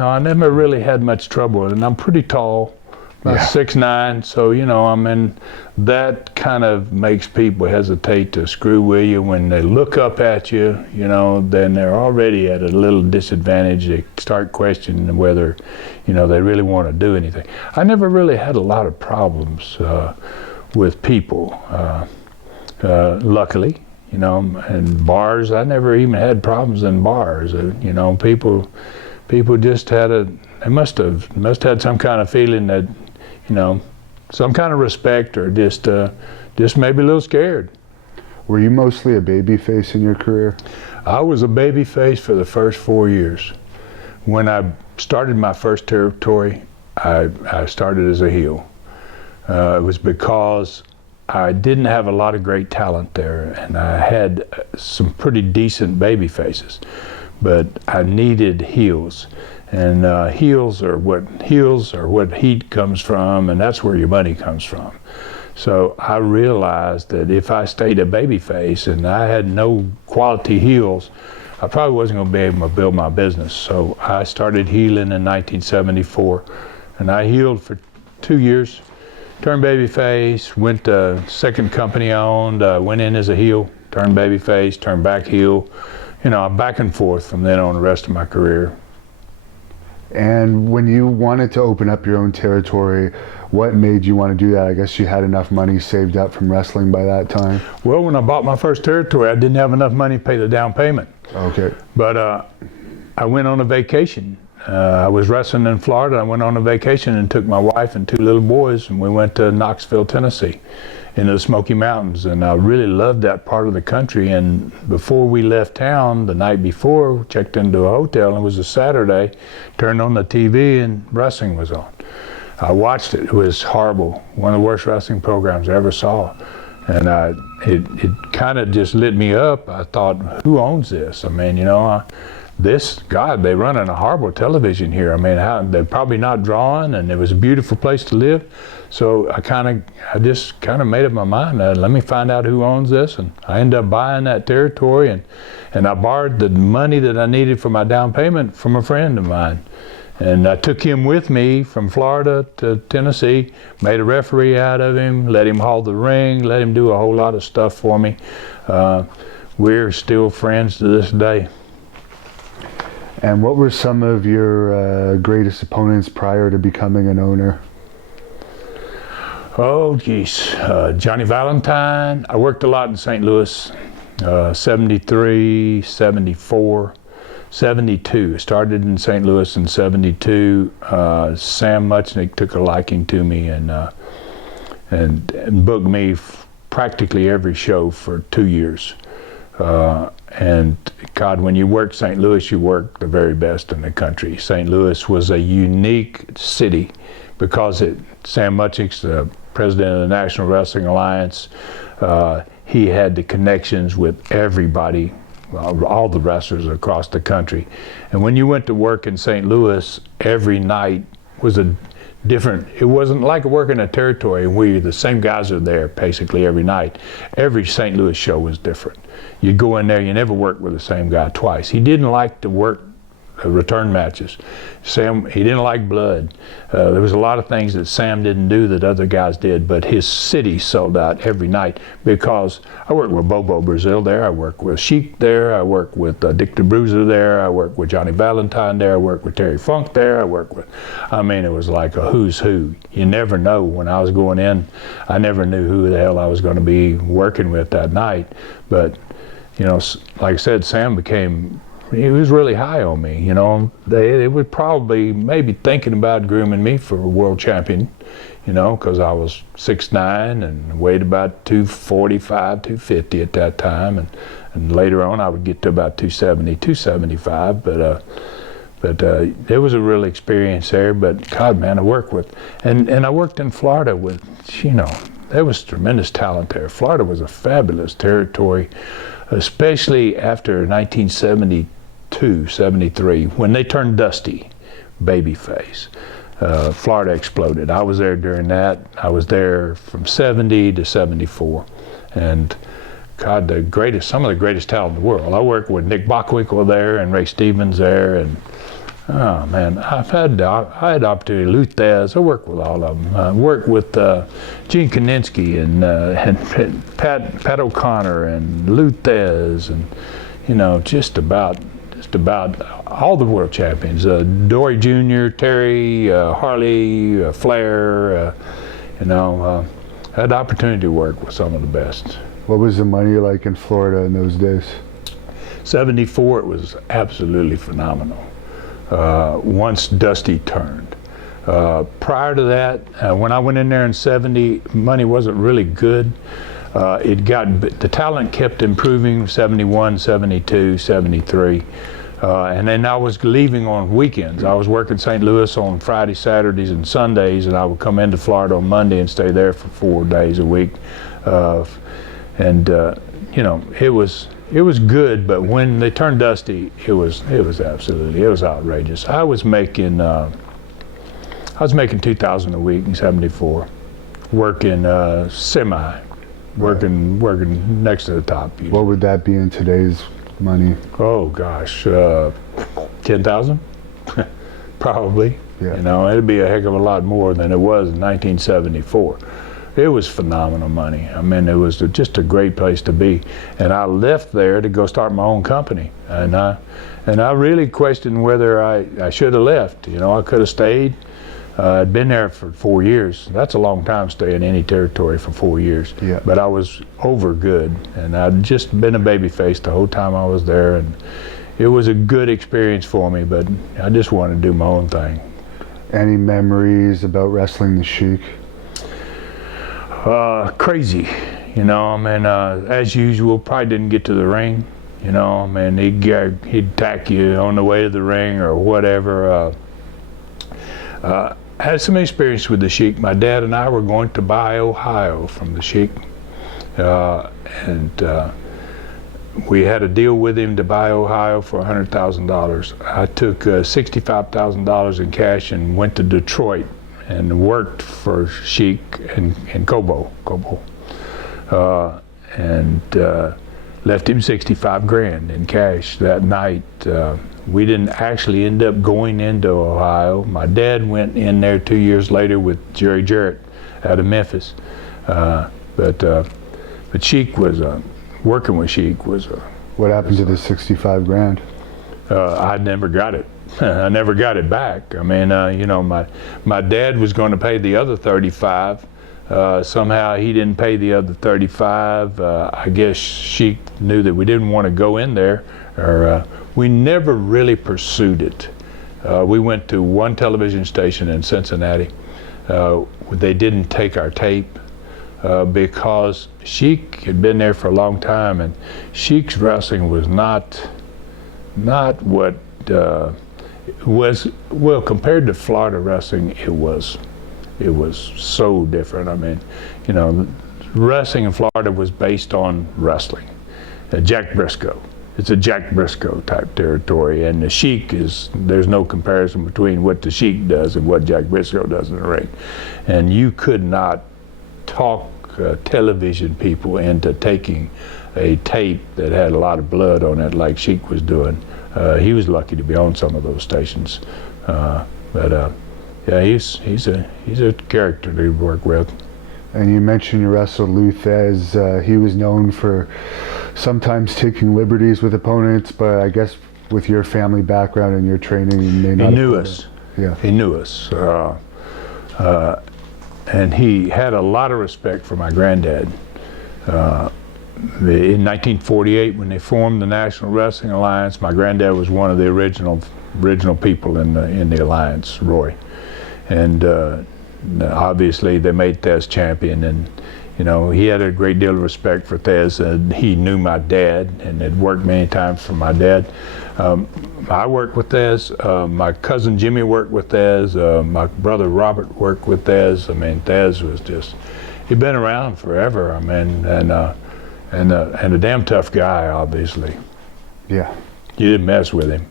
I never really had much trouble. And I'm pretty tall, about Yeah. 6'9", so I mean, that kind of makes people hesitate to screw with you when they look up at you. Then they're already at a little disadvantage. They start questioning whether, they really want to do anything. I never really had a lot of problems with people, luckily. And bars, I never even had problems in bars. People just they must have had some kind of feeling that, some kind of respect, or just maybe a little scared. Were you mostly a baby face in your career? I was a baby face for the first 4 years. When I started my first territory, I started as a heel. It was because I didn't have a lot of great talent there, and I had some pretty decent baby faces, but I needed heels. And heels are what heat comes from, and that's where your money comes from. So I realized that if I stayed a baby face and I had no quality heels, I probably wasn't going to be able to build my business. So I started heeling in 1974, and I heeled for 2 years, turned baby face, went to second company I owned, went in as a heel, turned baby face, turned back heel, back and forth from then on the rest of my career. And when you wanted to open up your own territory, what made you want to do that? I guess you had enough money saved up from wrestling by that time. Well, when I bought my first territory, I didn't have enough money to pay the down payment. Okay. But I went on a vacation. I was wrestling in Florida. I went on a vacation and took my wife and 2 little boys, and we went to Knoxville, Tennessee, into the Smoky Mountains. And I really loved that part of the country. And before we left town, the night before, we checked into a hotel, and it was a Saturday, turned on the TV, and wrestling was on. I watched it. It was horrible. One of the worst wrestling programs I ever saw. And it kind of just lit me up. I thought, who owns this? I mean, they running a horrible television here. I mean, they're probably not drawing, and it was a beautiful place to live. So I just kind of made up my mind, let me find out who owns this. And I ended up buying that territory, and I borrowed the money that I needed for my down payment from a friend of mine. And I took him with me from Florida to Tennessee, made a referee out of him, let him haul the ring, let him do a whole lot of stuff for me. We're still friends to this day. And what were some of your greatest opponents prior to becoming an owner? Oh, geez. Johnny Valentine. I worked a lot in St. Louis, 73, 74. 72. Started in St. Louis in 72. Sam Muchnick took a liking to me and booked me practically every show for 2 years. And God, when you work St. Louis, you work the very best in the country. St. Louis was a unique city because Sam Muchnick's the president of the National Wrestling Alliance. He had the connections with everybody, all the wrestlers across the country. And when you went to work in St. Louis, every night was a different. It wasn't like working a territory where the same guys are there basically every night. Every St. Louis show was different. You'd go in there, you never worked with the same guy twice. He didn't like to work return matches. Sam, he didn't like blood. There was a lot of things that Sam didn't do that other guys did, but his city sold out every night because I worked with Bobo Brazil there, I worked with Sheik there, I worked with Dick the Bruiser there, I worked with Johnny Valentine there, I worked with Terry Funk there, it was like a who's who. You never know. When I was going in, I never knew who the hell I was going to be working with that night. But, like I said, Sam he was really high on me, They would probably maybe thinking about grooming me for a world champion, because I was 6'9" and weighed about 245, 250 at that time. And later on I would get to about 270, 275. But it was a real experience there. But God, man, I worked with, and I worked in Florida with, there was tremendous talent there. Florida was a fabulous territory, especially after 1972, 73, when they turned dusty, babyface. Florida exploded. I was there during that. I was there from 70 to 74. And God, some of the greatest talent in the world. I worked with Nick Bockwinkel there and Ray Stevens there, and Oh man, I had the opportunity. Lou Thesz, I worked with all of them. I worked with Gene Kaninsky and Pat O'Connor and Lou Thesz, and you know, just about all the world champions. Dory Jr., Terry, Harley, Flair. You know, I had the opportunity to work with some of the best. What was the money like in Florida in those days? 74, it was absolutely phenomenal. Once Dusty turned. Prior to that, when I went in there in 70, money wasn't really good. The talent kept improving, 71, 72, 73. And then I was leaving on weekends. I was working St. Louis on Friday, Saturdays, and Sundays, and I would come into Florida on Monday and stay there for 4 days a week. You know, it was good, but when they turned Dusty, it was outrageous. I was making $2,000 a week in 74, working working next to the top. Usually. What would that be in today's money? Oh gosh, 10,000, probably. Yeah. You know, it'd be a heck of a lot more than it was in 1974. It was phenomenal money. I mean, it was just a great place to be. And I left there to go start my own company. And I really questioned whether I should have left. You know, I could have stayed. I'd been there for 4 years. That's a long time to stay in any territory for 4 years. Yeah. But I was over good. And I'd just been a baby face the whole time I was there. And it was a good experience for me, but I just wanted to do my own thing. Any memories about wrestling the Sheik? Crazy, you know. I mean, as usual, probably didn't get to the ring. You know, I mean, he'd attack you on the way to the ring or whatever. Had some experience with the Sheik. My dad and I were going to buy Ohio from the Sheik, and we had a deal with him to buy Ohio for $100,000. I took $65,000 in cash and went to Detroit and worked for Sheik and Cobo, and left him 65 grand in cash that night. We didn't actually end up going into Ohio. My dad went in there 2 years later with Jerry Jarrett out of Memphis. But Sheik was, working with Sheik was. What happened to the 65 grand? I never got it. I never got it back. I mean, you know, my dad was going to pay the other 35. Somehow he didn't pay the other 35. I guess Sheik knew that we didn't want to go in there, or we never really pursued it. We went to one television station in Cincinnati. They didn't take our tape because Sheik had been there for a long time, and Sheik's wrestling was not what was, well, compared to Florida wrestling, it was so different. I mean, you know, wrestling in Florida was based on wrestling. Jack Briscoe. It's a Jack Briscoe type territory, and the Sheik there's no comparison between what the Sheik does and what Jack Briscoe does in the ring. And you could not talk television people into taking a tape that had a lot of blood on it like Sheik was doing. He was lucky to be on some of those stations. Yeah, he's a character to work with. And you mentioned you wrestled Lou Thesz. He was known for sometimes taking liberties with opponents, but I guess with your family background and your training, you may not. He knew us. Yeah. He knew us. And he had a lot of respect for my granddad. In 1948, when they formed the National Wrestling Alliance, my granddad was one of the original people in the alliance, Roy. And obviously they made Thesz champion, and you know, he had a great deal of respect for Thesz, and he knew my dad and had worked many times for my dad. I worked with Thesz, my cousin Jimmy worked with Thesz, my brother Robert worked with Thesz. I mean, Thesz was just, he'd been around forever. I mean, and a damn tough guy, obviously. Yeah. You didn't mess with him.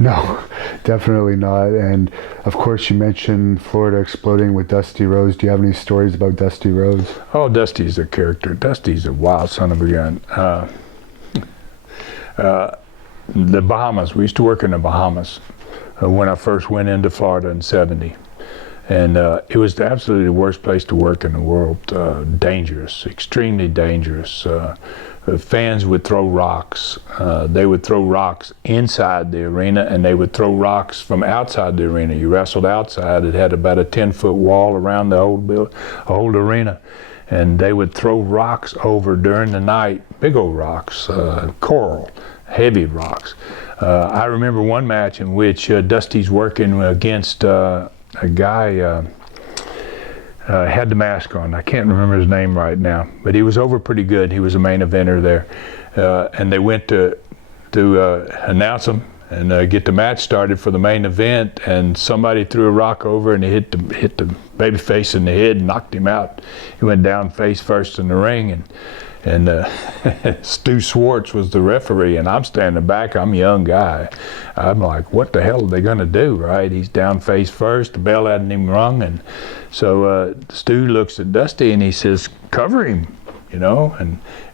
No, definitely not. And of course you mentioned Florida exploding with Dusty Rhodes. Do you have any stories about Dusty Rhodes? Oh, Dusty's a character. Dusty's a wild son of a gun. The Bahamas, we used to work in the Bahamas. when I first went into Florida in '70. And it was absolutely the worst place to work in the world. Dangerous, extremely dangerous. Fans would throw rocks. They would throw rocks inside the arena, and they would throw rocks from outside the arena. You wrestled outside. It had about a 10-foot wall around the whole arena. And they would throw rocks over during the night, big old rocks, coral, heavy rocks. I remember one match in which Dusty's working against a guy had the mask on. I can't remember his name right now, but he was over pretty good. He was a main eventer there, and they went to announce him and get the match started for the main event. And somebody threw a rock over and he hit the babyface in the head and knocked him out. He went down face first in the ring, and Stu Schwartz was the referee, and I'm standing back. I'm a young guy. I'm like, what the hell are they going to do, right? He's down face first. The bell hadn't even rung. And so Stu looks at Dusty and he says, cover him, you know.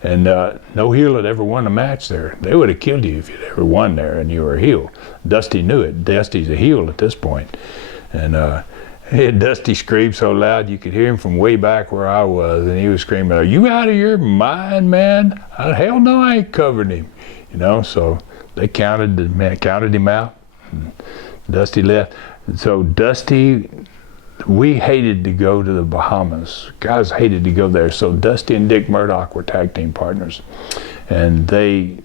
And no heel had ever won a match there. They would have killed you if you'd ever won there and you were a heel. Dusty knew it. Dusty's a heel at this point. And Dusty screamed so loud you could hear him from way back where I was, and he was screaming, "Are you out of your mind, man? Hell no, I ain't covering him." You know, so they counted him out, and Dusty left. So Dusty, we hated to go to the Bahamas. Guys hated to go there. So Dusty and Dick Murdoch were tag team partners, and they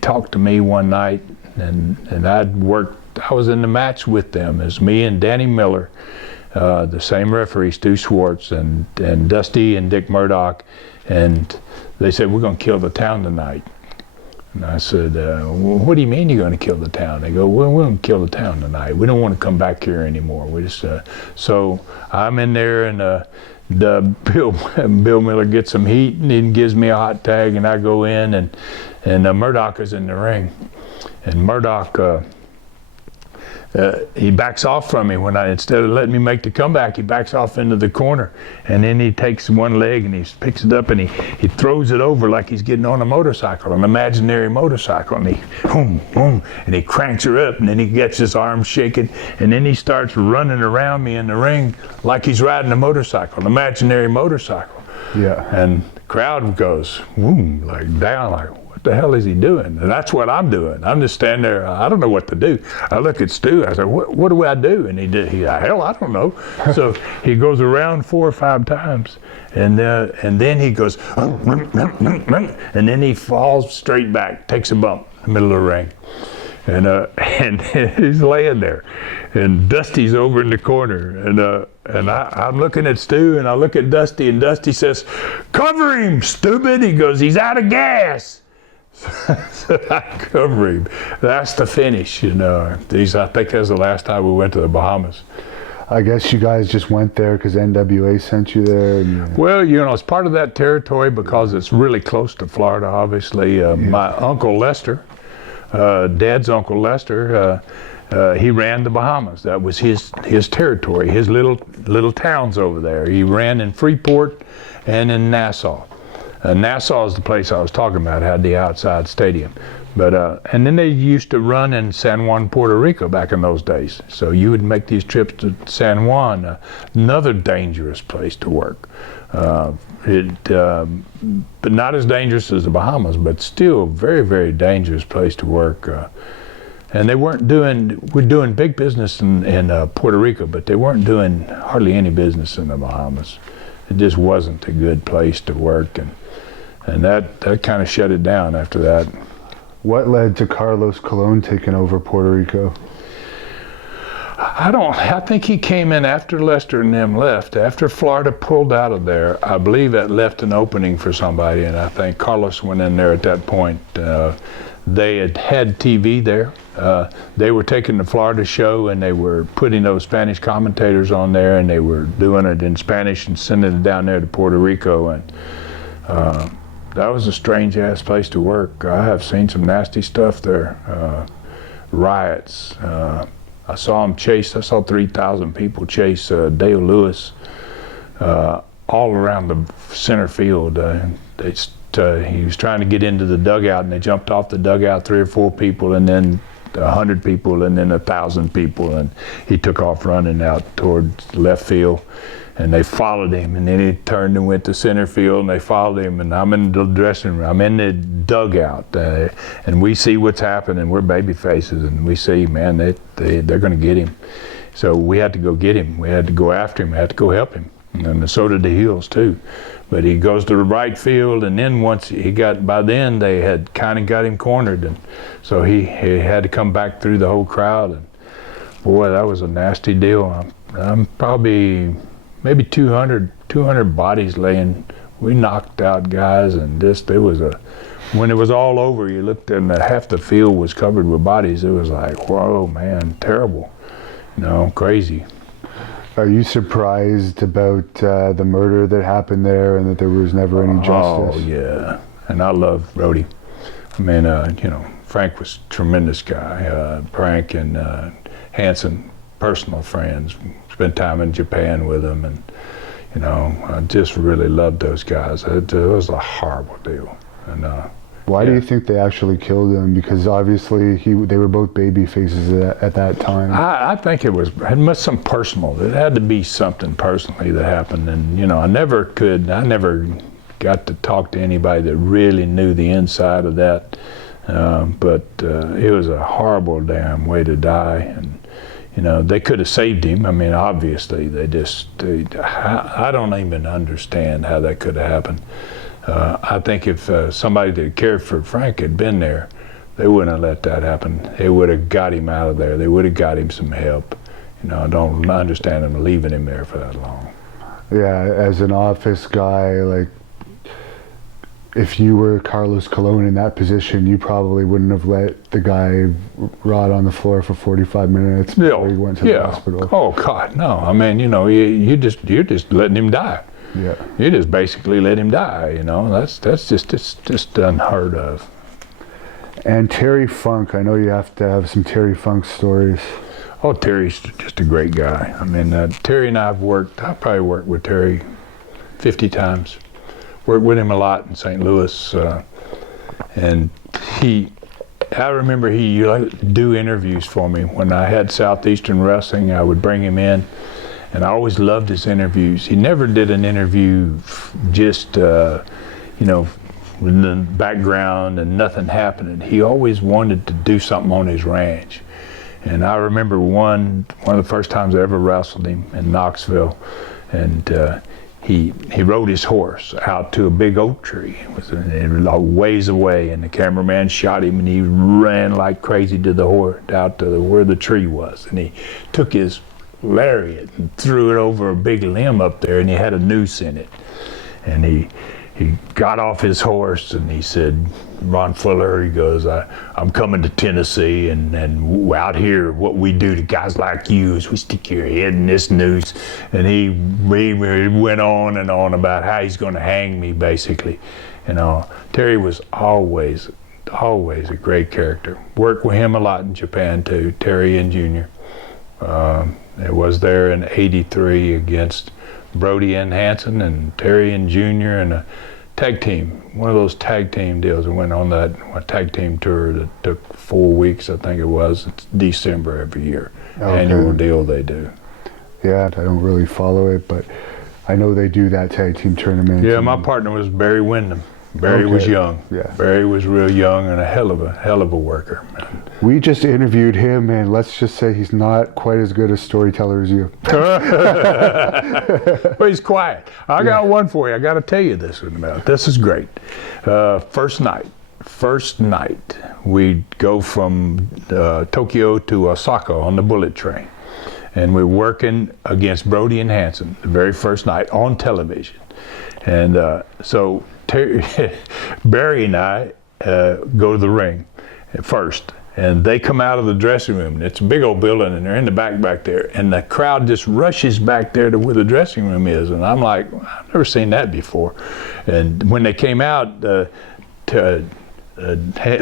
talked to me one night, and I was in the match with them. As me and Danny Miller. The same referee, Stu Schwartz, and Dusty and Dick Murdoch, and they said, "We're going to kill the town tonight." And I said, well, "What do you mean you're going to kill the town?" They go, "Well, we're going to kill the town tonight. We don't want to come back here anymore." We just so I'm in there, and Bill Miller gets some heat, and he gives me a hot tag, and I go in, and Murdoch is in the ring, and Murdoch. He backs off from me instead of letting me make the comeback, he backs off into the corner, and then he takes one leg and he picks it up and he throws it over like he's getting on a motorcycle, an imaginary motorcycle, and he boom, boom, and he cranks her up, and then he gets his arms shaking, and then he starts running around me in the ring like he's riding a motorcycle, an imaginary motorcycle. Yeah. And the crowd goes, boom, like down, like, what the hell is he doing? And that's what I'm doing. I'm just standing there. I don't know what to do. I look at Stu. I said, what do I do? And he hell, I don't know. So he goes around 4 or 5 times, and then he goes, and then he falls straight back, takes a bump in the middle of the ring. And he's laying there, and Dusty's over in the corner, and I'm looking at Stu, and I look at Dusty, and Dusty says, "Cover him, stupid!" He goes, "He's out of gas." So I cover him. That's the finish, you know. I think that was the last time we went to the Bahamas. I guess you guys just went there because NWA sent you there. Well, you know, it's part of that territory because it's really close to Florida, obviously. My Uncle Lester, Dad's Uncle Lester, he ran the Bahamas. That was his territory, his little towns over there. He ran in Freeport and in Nassau. Nassau is the place I was talking about, had the outside stadium. But and then they used to run in San Juan, Puerto Rico back in those days. So you would make these trips to San Juan, another dangerous place to work. But not as dangerous as the Bahamas, but still a very, very dangerous place to work. And we're doing big business in Puerto Rico, but they weren't doing hardly any business in the Bahamas. It just wasn't a good place to work, and that kind of shut it down after that. What led to Carlos Colon taking over Puerto Rico? I think he came in after Lester and them left. After Florida pulled out of there, I believe that left an opening for somebody, and I think Carlos went in there at that point. They had TV there. They were taking the Florida show, and they were putting those Spanish commentators on there, and they were doing it in Spanish and sending it down there to Puerto Rico. And that was a strange ass place to work. I have seen some nasty stuff there. Riots. I saw 3,000 people chase Dale Lewis all around the center field. He was trying to get into the dugout, and they jumped off the dugout, 3 or 4 people, and then 100 people and then 1,000 people, and he took off running out towards left field, and they followed him, and then he turned and went to center field, and they followed him, and I'm in the dressing room, I'm in the dugout, and we see what's happening. We're baby faces, and we see, man, they're going to get him. So we had to go get him. We had to go after him. We had to go help him. And so did the Heels too. But he goes to the right field, and then once he got, by then they had kind of got him cornered, and so he had to come back through the whole crowd. And boy, that was a nasty deal. I'm probably maybe 200 bodies laying. We knocked out guys, and when it was all over, you looked and half the field was covered with bodies. It was like, whoa, man, terrible. Crazy. Are you surprised about the murder that happened there and that there was never any justice? Oh, yeah. And I love Brody. I mean, Frank was a tremendous guy. Frank and Hansen, personal friends. Spent time in Japan with them, and, I just really loved those guys. It was a horrible deal. And why do you think they actually killed him? Because obviously they were both baby faces at that time. I think it must some personal. It had to be something personally that happened, and I never got to talk to anybody that really knew the inside of that. But it was a horrible damn way to die, and they could have saved him. I mean, obviously I don't even understand how that could have happened. I think if somebody that cared for Frank had been there, they wouldn't have let that happen. They would have got him out of there. They would have got him some help. I don't understand them leaving him there for that long. Yeah, as an office guy, like, if you were Carlos Colon in that position, you probably wouldn't have let the guy rot on the floor for 45 minutes before he went to the hospital. Oh God, no. I mean, you're just letting him die. Yeah. You just basically let him die, That's just unheard of. And Terry Funk, I know you have to have some Terry Funk stories. Oh, Terry's just a great guy. I mean, Terry and I've probably worked with Terry 50 times. Worked with him a lot in St. Louis, and I remember he used to do interviews for me. When I had Southeastern Wrestling, I would bring him in. And I always loved his interviews. He never did an interview just, with the background and nothing happening. He always wanted to do something on his ranch. And I remember one of the first times I ever wrestled him in Knoxville, and he rode his horse out to a big oak tree. It was a ways away, and the cameraman shot him, and he ran like crazy to the horse out to where the tree was, and he took his lariat and threw it over a big limb up there, and he had a noose in it. And he got off his horse, and he said, Ron Fuller, he goes, I'm coming to Tennessee, and out here what we do to guys like you is we stick your head in this noose. And he went on and on about how he's going to hang me, basically. Terry was always a great character. Worked with him a lot in Japan too, Terry and Junior. It was there in '83 against Brody and Hansen and Terry and Junior, and a tag team, one of those tag team deals. I went on that tag team tour that took 4 weeks, I think it was. It's December every year. Okay. Annual deal they do. Yeah, I don't really follow it, but I know they do that tag team tournament. Yeah, my partner was Barry Windham. Barry was young. Yeah. Barry was real young and a hell of a worker, man. We just interviewed him, and let's just say he's not quite as good a storyteller as you. Well, he's quiet. I got one for you. I got to tell you this one about. This is great. First night, we go from Tokyo to Osaka on the bullet train, and we're working against Brody and Hansen the very first night on television, and so Barry and I go to the ring at first, and they come out of the dressing room, and it's a big old building, and they're in the back there, and the crowd just rushes back there to where the dressing room is, and I'm like, I've never seen that before. And when they came out,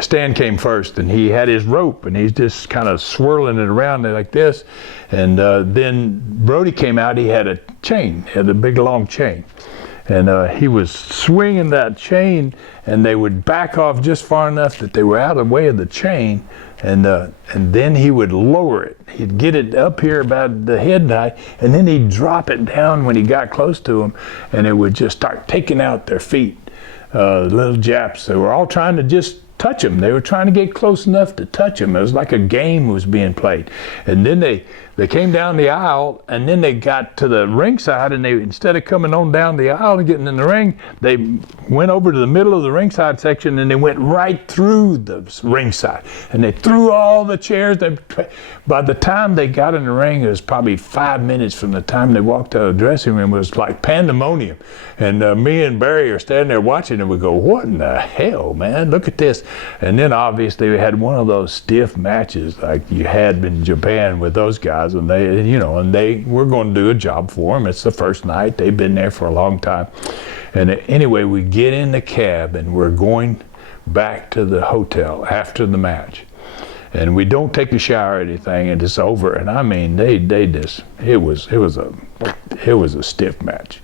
Stan came first, and he had his rope, and he's just kind of swirling it around like this, and then Brody came out. He had a chain, had a big long chain, And he was swinging that chain, and they would back off just far enough that they were out of the way of the chain, and then he would lower it. He'd get it up here about the head height, and then he'd drop it down when he got close to them, and it would just start taking out their feet. Little Japs, they were all trying to just touch him. They were trying to get close enough to touch him. It was like a game was being played. And then they came down the aisle, and then they got to the ringside, and they, instead of coming on down the aisle and getting in the ring, they went over to the middle of the ringside section, and they went right through the ringside. And they threw all the chairs. By the time they got in the ring, it was probably 5 minutes from the time they walked out of the dressing room. It was like pandemonium. And me and Barry are standing there watching, and we go, what in the hell, man? Look at this. And then obviously we had one of those stiff matches like you had in Japan with those guys. And they were going to do a job for them. It's the first night. They've been there for a long time. And anyway, we get in the cab, and we're going back to the hotel after the match. And we don't take a shower or anything, and it's over. And I mean, they just, it was a stiff match.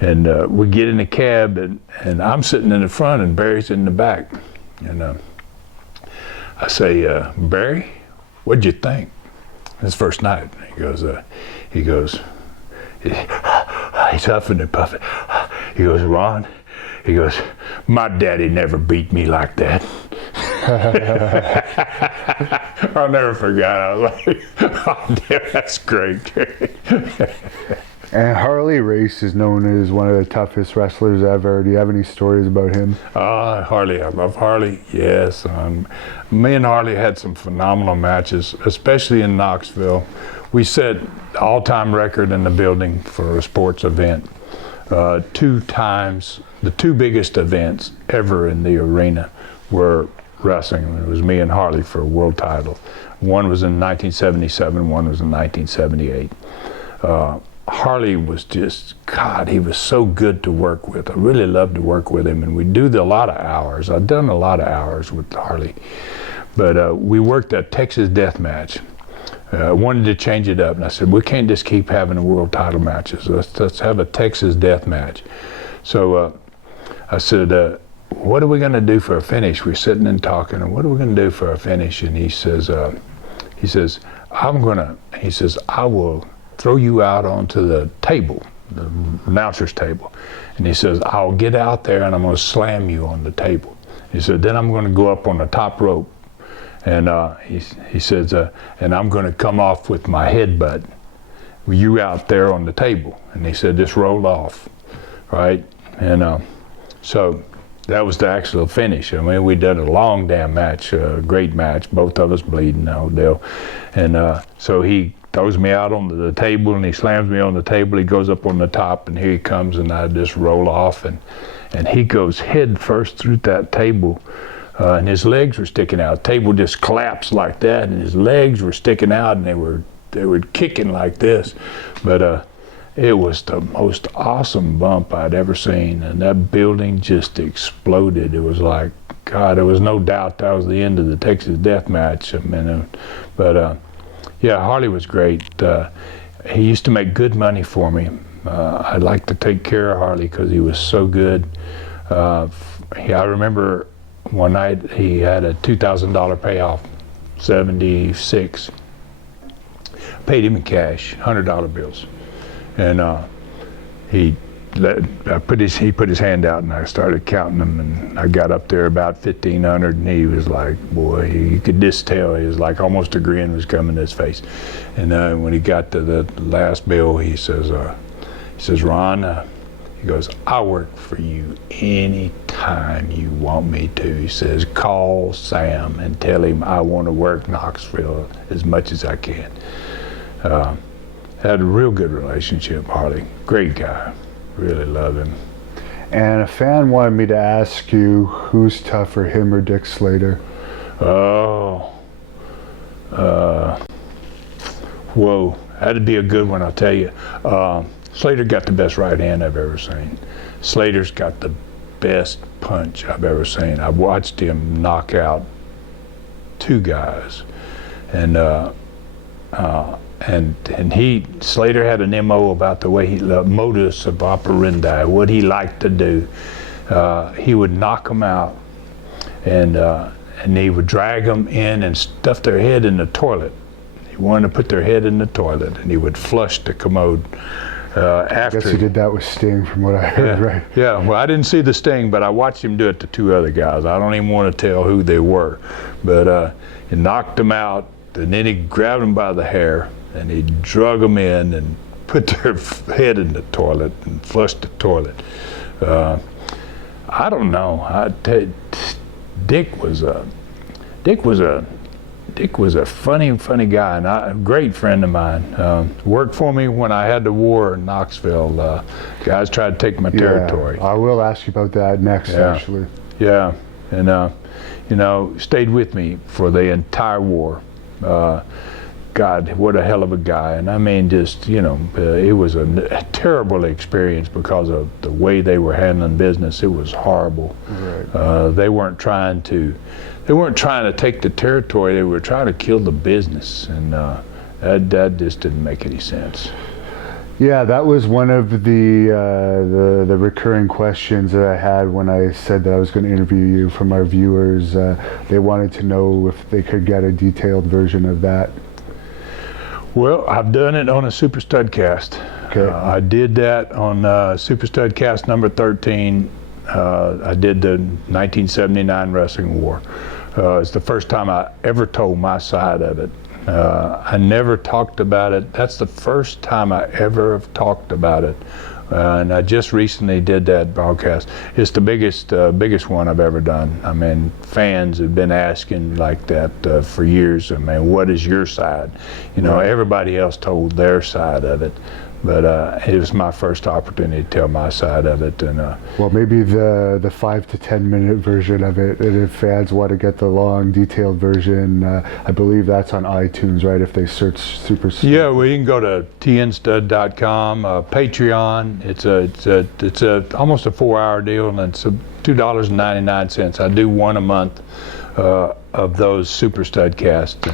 And we get in the cab, and I'm sitting in the front, and Barry's in the back. And I say, Barry, what'd you think? His first night. He's huffing and puffing. He goes, Ron, he goes, my daddy never beat me like that. I'll never forget. I was like, oh, damn, that's great. And Harley Race is known as one of the toughest wrestlers ever. Do you have any stories about him? Harley, I love Harley, yes. Me and Harley had some phenomenal matches, especially in Knoxville. We set all-time record in the building for a sports event. 2 times, the 2 biggest events ever in the arena were wrestling. It was me and Harley for a world title. One was in 1977, one was in 1978. Harley was just, God, he was so good to work with. I really loved to work with him, and we do a lot of hours. I've done a lot of hours with Harley. But we worked a Texas death match. Wanted to change it up, and I said, we can't just keep having the world title matches. Let's have a Texas death match. So I said, what are we going to do for a finish? We're sitting and talking, and what are we going to do for a finish? And he says, I will throw you out onto the table, the announcer's table. And he says, I'll get out there and I'm going to slam you on the table. He said, then I'm going to go up on the top rope. And he says, and I'm going to come off with my headbutt with you out there on the table. And he said, just roll off, right? And so that was the actual finish. I mean, we did a long damn match, a great match, both of us bleeding, the whole deal. And so he throws me out on the table, and he slams me on the table. He goes up on the top, and here he comes, and I just roll off, and he goes head first through that table, and his legs were sticking out. The table just collapsed like that, and his legs were sticking out, and they were kicking like this. But it was the most awesome bump I'd ever seen, and that building just exploded. It was like, God, there was no doubt that was the end of the Texas death match. I mean, yeah, Harley was great. He used to make good money for me. I'd like to take care of Harley because he was so good. I remember one night he had a $2,000 payoff, 76. Paid him in cash, $100 bills. And he put his hand out, and I started counting them, and I got up there about 1,500, and he was like, boy, you could just tell, he was like almost a grin was coming to his face. And when he got to the last bill, he says, Ron, he goes, I'll work for you any time you want me to. He says, call Sam and tell him I want to work Knoxville as much as I can. Had a real good relationship, Harley. Great guy. Really love him. And a fan wanted me to ask you, who's tougher, him or Dick Slater? Oh. Whoa. That'd be a good one, I'll tell you. Slater got the best right hand I've ever seen. Slater's got the best punch I've ever seen. I've watched him knock out 2 guys. And and Slater had an MO about the way the modus of operandi, what he liked to do. He would knock them out, and he would drag them in and stuff their head in the toilet. He wanted to put their head in the toilet, and he would flush the commode after. I guess he did that with Sting, from what I heard, right? Yeah, well, I didn't see the Sting, but I watched him do it to 2 other guys. I don't even want to tell who they were, but he knocked them out, and then he grabbed them by the hair, and he drug them in and put their head in the toilet and flushed the toilet. I don't know. Dick was a funny guy, and a great friend of mine. Worked for me when I had the war in Knoxville. Guys tried to take my territory. I will ask you about that next, actually. Yeah, and stayed with me for the entire war. God, what a hell of a guy. And I mean, just, it was a terrible experience because of the way they were handling business. It was horrible. Right. They weren't trying to take the territory. They were trying to kill the business, and that just didn't make any sense. Yeah, that was one of the recurring questions that I had when I said that I was going to interview you from our viewers. They wanted to know if they could get a detailed version of that. Well, I've done it on a Super Studcast. Okay. I did that on Super Studcast number 13. I did the 1979 Wrestling War. It's the first time I ever told my side of it. I never talked about it. That's the first time I ever have talked about it. And I just recently did that broadcast. It's the biggest one I've ever done. I mean, fans have been asking like that for years. I mean, what is your side? Everybody else told their side of it. But it was my first opportunity to tell my side of it. And well, maybe the 5 to 10 minute version of it, and if fans want to get the long, detailed version, I believe that's on iTunes, right? If they search Super Stud. Yeah, well, you can go to tnstud.com, Patreon. It's almost a 4-hour deal, and it's $2.99. I do one a month of those Super Studcasts,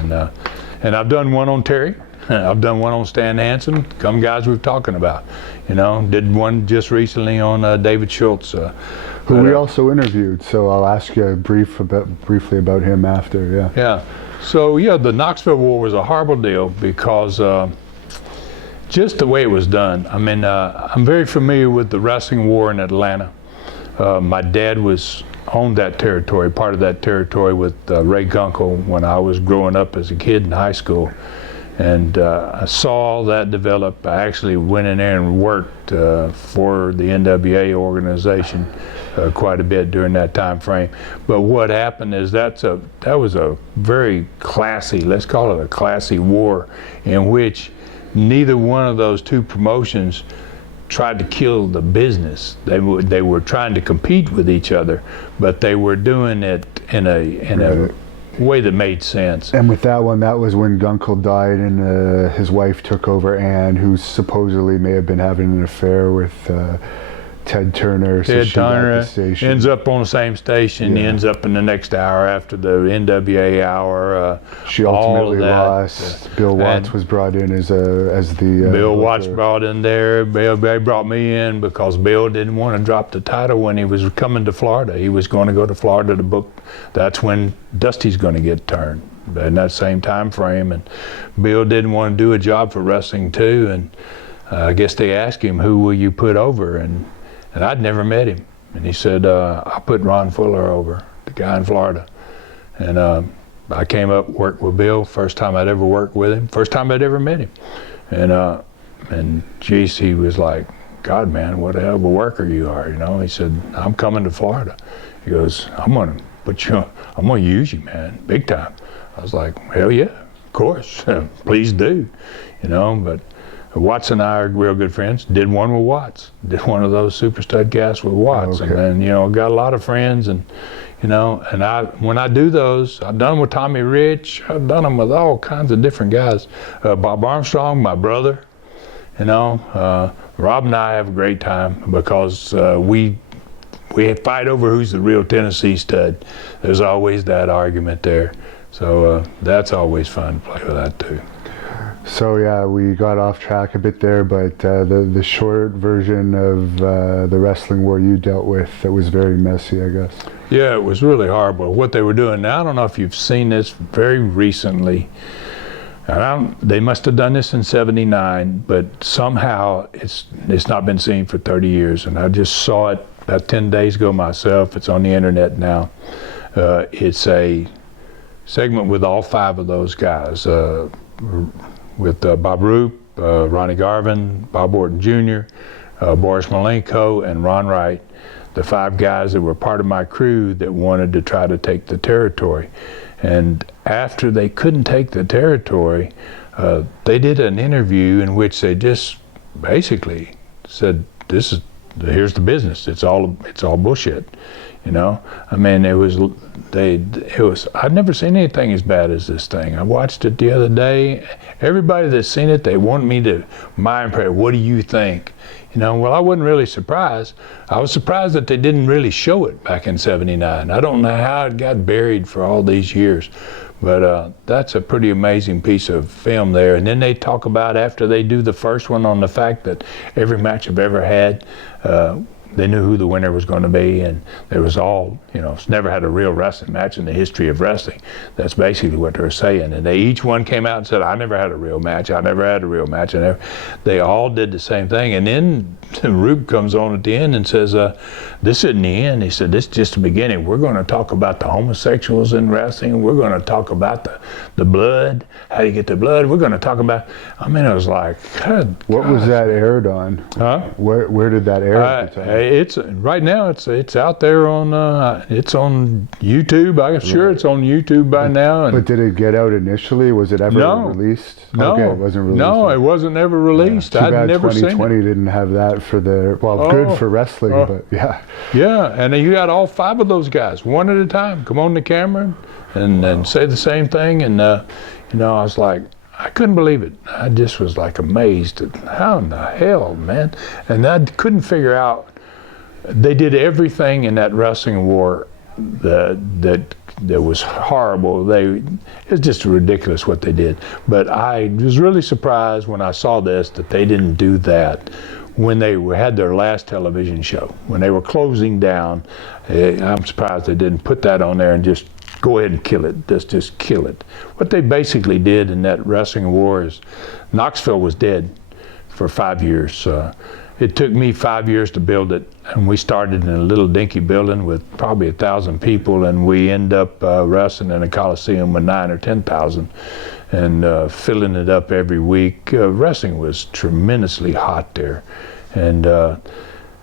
and I've done one on Terry. I've done one on Stan Hansen, some guys we're talking about. Did one just recently on David Schultz. Who we also interviewed, so I'll ask you briefly about him after, Yeah, so the Knoxville War was a horrible deal because just the way it was done. I mean, I'm very familiar with the wrestling war in Atlanta. My dad owned that territory, part of that territory with Ray Gunkel when I was growing up as a kid in high school. And I saw all that develop. I actually went in there and worked for the NWA organization quite a bit during that time frame. But what happened is that was a very classy, let's call it a classy war, in which neither one of those two promotions tried to kill the business. They were trying to compete with each other, but they were doing it in a way that made sense. And with that one, that was when Gunkel died and his wife took over, Ann, who supposedly may have been having an affair with Ted Turner. Ted Turner ends up on the same station. He ends up in the next hour after the NWA hour. She ultimately lost. Bill Watts was brought in as the Bill Watts brought in there. They brought me in because Bill didn't want to drop the title when he was coming to Florida. He was going to go to Florida to book. That's when Dusty's going to get turned in that same time frame. And Bill didn't want to do a job for wrestling too. And I guess they asked him, "Who will you put over?" And I'd never met him. And he said, "I'll put Ron Fuller over, the guy in Florida." And I came up, worked with Bill, first time I'd ever worked with him, first time I'd ever met him. And geez, he was like, "God, man, what a hell of a worker you are." He said, "I'm coming to Florida." He goes, I'm gonna use you, man, big time. I was like, hell yeah, of course, please do. But Watts and I are real good friends. Did one with Watts. Did one of those Super Studcasts with Watts. Okay. And then, got a lot of friends. And, when I do those, I've done them with Tommy Rich. I've done them with all kinds of different guys. Bob Armstrong, my brother. Rob and I have a great time because we fight over who's the real Tennessee stud. There's always that argument there. So that's always fun to play with that too. So yeah, we got off track a bit there, but the short version of the wrestling war you dealt with, that was very messy, I guess. Yeah, it was really horrible what they were doing. Now, I don't know if you've seen this very recently. They must have done this in '79, but somehow it's not been seen for 30 years. And I just saw it about 10 days ago myself. It's on the internet now. It's a segment with all 5 of those guys, with Bob Roop, Ronnie Garvin, Bob Orton Jr., Boris Malenko, and Ron Wright, the 5 guys that were part of my crew that wanted to try to take the territory. And after they couldn't take the territory, they did an interview in which they just basically said, here's the business. It's all bullshit. You know, I mean, I've never seen anything as bad as this thing. I watched it the other day. Everybody that's seen it, they want me to, my impression, what do you think? You know, well, I wasn't really surprised. I was surprised that they didn't really show it back in '79. I don't know how it got buried for all these years, but that's a pretty amazing piece of film there. And then they talk about, after they do the first one, on the fact that every match I've ever had, they knew who the winner was going to be, and there was all, you know, it's never had a real wrestling match in the history of wrestling. That's basically what they're saying. And they each one came out and said, I never had a real match. I never had a real match. And they all did the same thing. And then Roop comes on at the end and says, this isn't the end. He said, this is just the beginning. We're going to talk about the homosexuals in wrestling. We're going to talk about the blood, how you get the blood. We're going to talk about, I mean, it was like, God. What was that aired on? Huh? Where did that air at the time? It's right now. It's out there on. It's on YouTube. I'm sure it's on YouTube by now. But did it get out initially? Was it ever released? No, okay, it wasn't released. No, it wasn't ever released. Yeah. Too bad I'd never seen it. 2020 didn't have that for their. Well, good for wrestling, but yeah. Yeah, and you got all 5 of those guys, one at a time, come on the camera and say the same thing. And you know, I was like, I couldn't believe it. I just was like amazed at how in the hell, man. And I couldn't figure out. They did everything in that wrestling war that was horrible. It's just ridiculous what they did. But I was really surprised when I saw this that they didn't do that when they had their last television show. When they were closing down, I'm surprised they didn't put that on there and just go ahead and kill it. Just kill it. What they basically did in that wrestling war is Knoxville was dead for 5 years. It took me 5 years to build it, and we started in a little dinky building with probably 1,000 people, and we end up wrestling in a coliseum with 9,000 or 10,000, and filling it up every week. Wrestling was tremendously hot there, and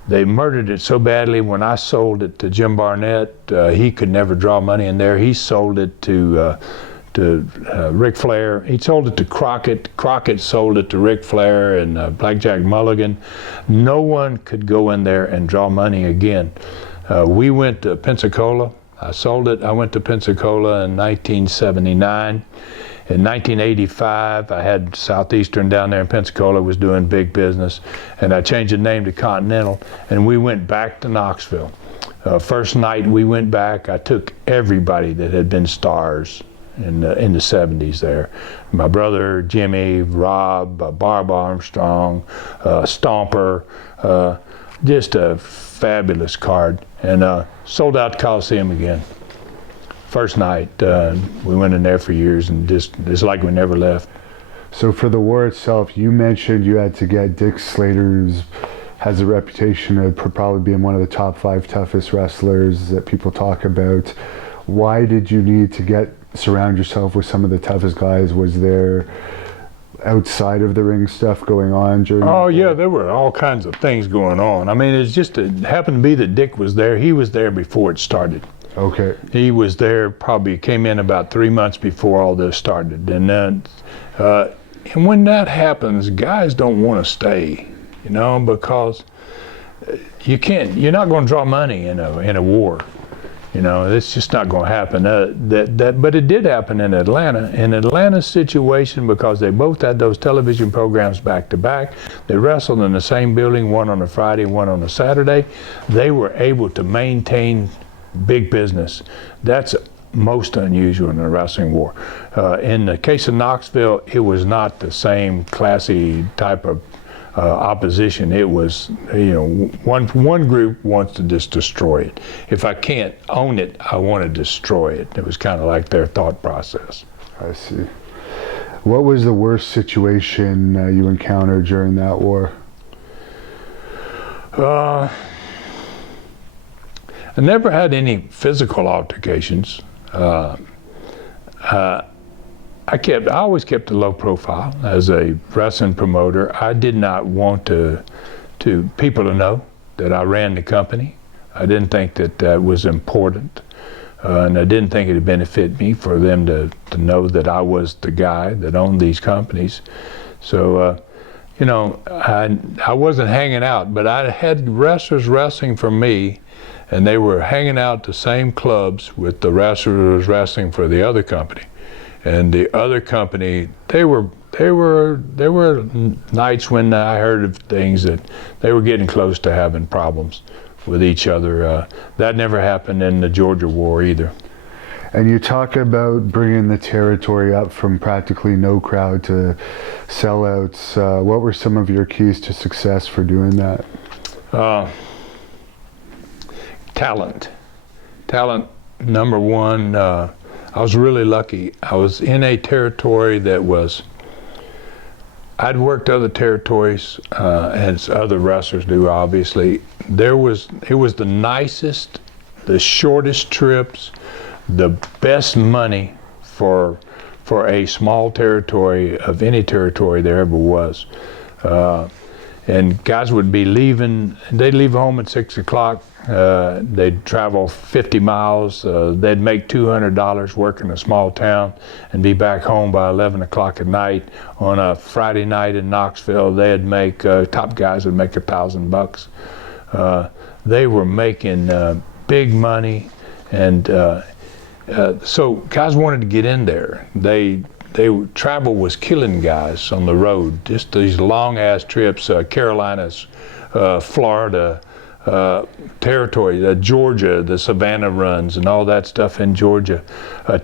they murdered it so badly. When I sold it to Jim Barnett, he could never draw money in there. He sold it to Ric Flair. He sold it to Crockett. Crockett sold it to Ric Flair and Blackjack Mulligan. No one could go in there and draw money again. We went to Pensacola. I sold it. I went to Pensacola in 1979. In 1985, I had Southeastern down there in Pensacola, was doing big business, and I changed the name to Continental, and we went back to Knoxville. First night we went back, I took everybody that had been stars in the 70s there. My brother, Jimmy, Rob, Barb Armstrong, Stomper, just a fabulous card, and sold out the Coliseum again. First night, we went in there for years, and just it's like we never left. So for the war itself, you mentioned you had to get Dick Slater, who has a reputation of probably being one of the top 5 toughest wrestlers that people talk about. Why did you need to surround yourself with some of the toughest guys? Was there outside of the ring stuff going on during? Oh yeah, there were all kinds of things going on. I mean, it happened to be that Dick was there. He was there before it started. Okay. He was there, probably came in about 3 months before all this started. And then, and when that happens, guys don't want to stay, you know, because you're not going to draw money in a war. You know, it's just not going to happen. But it did happen in Atlanta. In Atlanta's situation, because they both had those television programs back to back, they wrestled in the same building, one on a Friday, one on a Saturday. They were able to maintain big business. That's most unusual in a wrestling war. In the case of Knoxville, it was not the same classy type of opposition. It was, one group wants to just destroy it. If I can't own it, I want to destroy it. It was kind of like their thought process. I see. What was the worst situation you encountered during that war? I never had any physical altercations. I always kept a low profile as a wrestling promoter. I did not want people to know that I ran the company. I didn't think that was important. And I didn't think it'd benefit me for them to know that I was the guy that owned these companies. So, I wasn't hanging out, but I had wrestlers wrestling for me, and they were hanging out the same clubs with the wrestlers wrestling for the other company. And the other company, there were nights when I heard of things that they were getting close to having problems with each other. That never happened in the Georgia War either. And you talk about bringing the territory up from practically no crowd to sellouts. What were some of your keys to success for doing that? Talent, number one. I was really lucky. I was in a territory that was, I'd worked other territories, as other wrestlers do, obviously. It was the nicest, the shortest trips, the best money for a small territory of any territory there ever was. And guys would be leaving, they'd leave home at 6 o'clock. They'd travel 50 miles. They'd make $200 working a small town and be back home by 11 o'clock at night. On a Friday night in Knoxville, they'd make, top guys would make $1,000. They were making big money, and so guys wanted to get in there. Travel was killing guys on the road. Just these long ass trips, Carolinas, Florida, territory, Georgia, the Savannah runs and all that stuff in Georgia,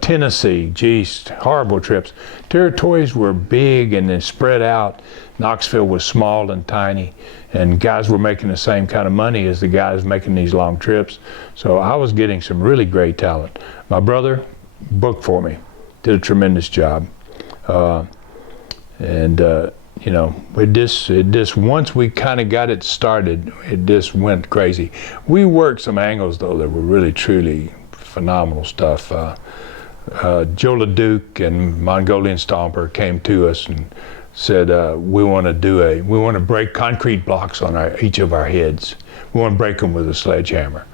Tennessee, geez, horrible trips. Territories were big and then spread out. Knoxville was small and tiny, and guys were making the same kind of money as the guys making these long trips. So I was getting some really great talent. My brother booked for me, did a tremendous job. It just once we kind of got it started, it just went crazy. We worked some angles though that were really truly phenomenal stuff. Joe LeDuc and Mongolian Stomper came to us and said, we want to break concrete blocks on each of our heads. We want to break them with a sledgehammer.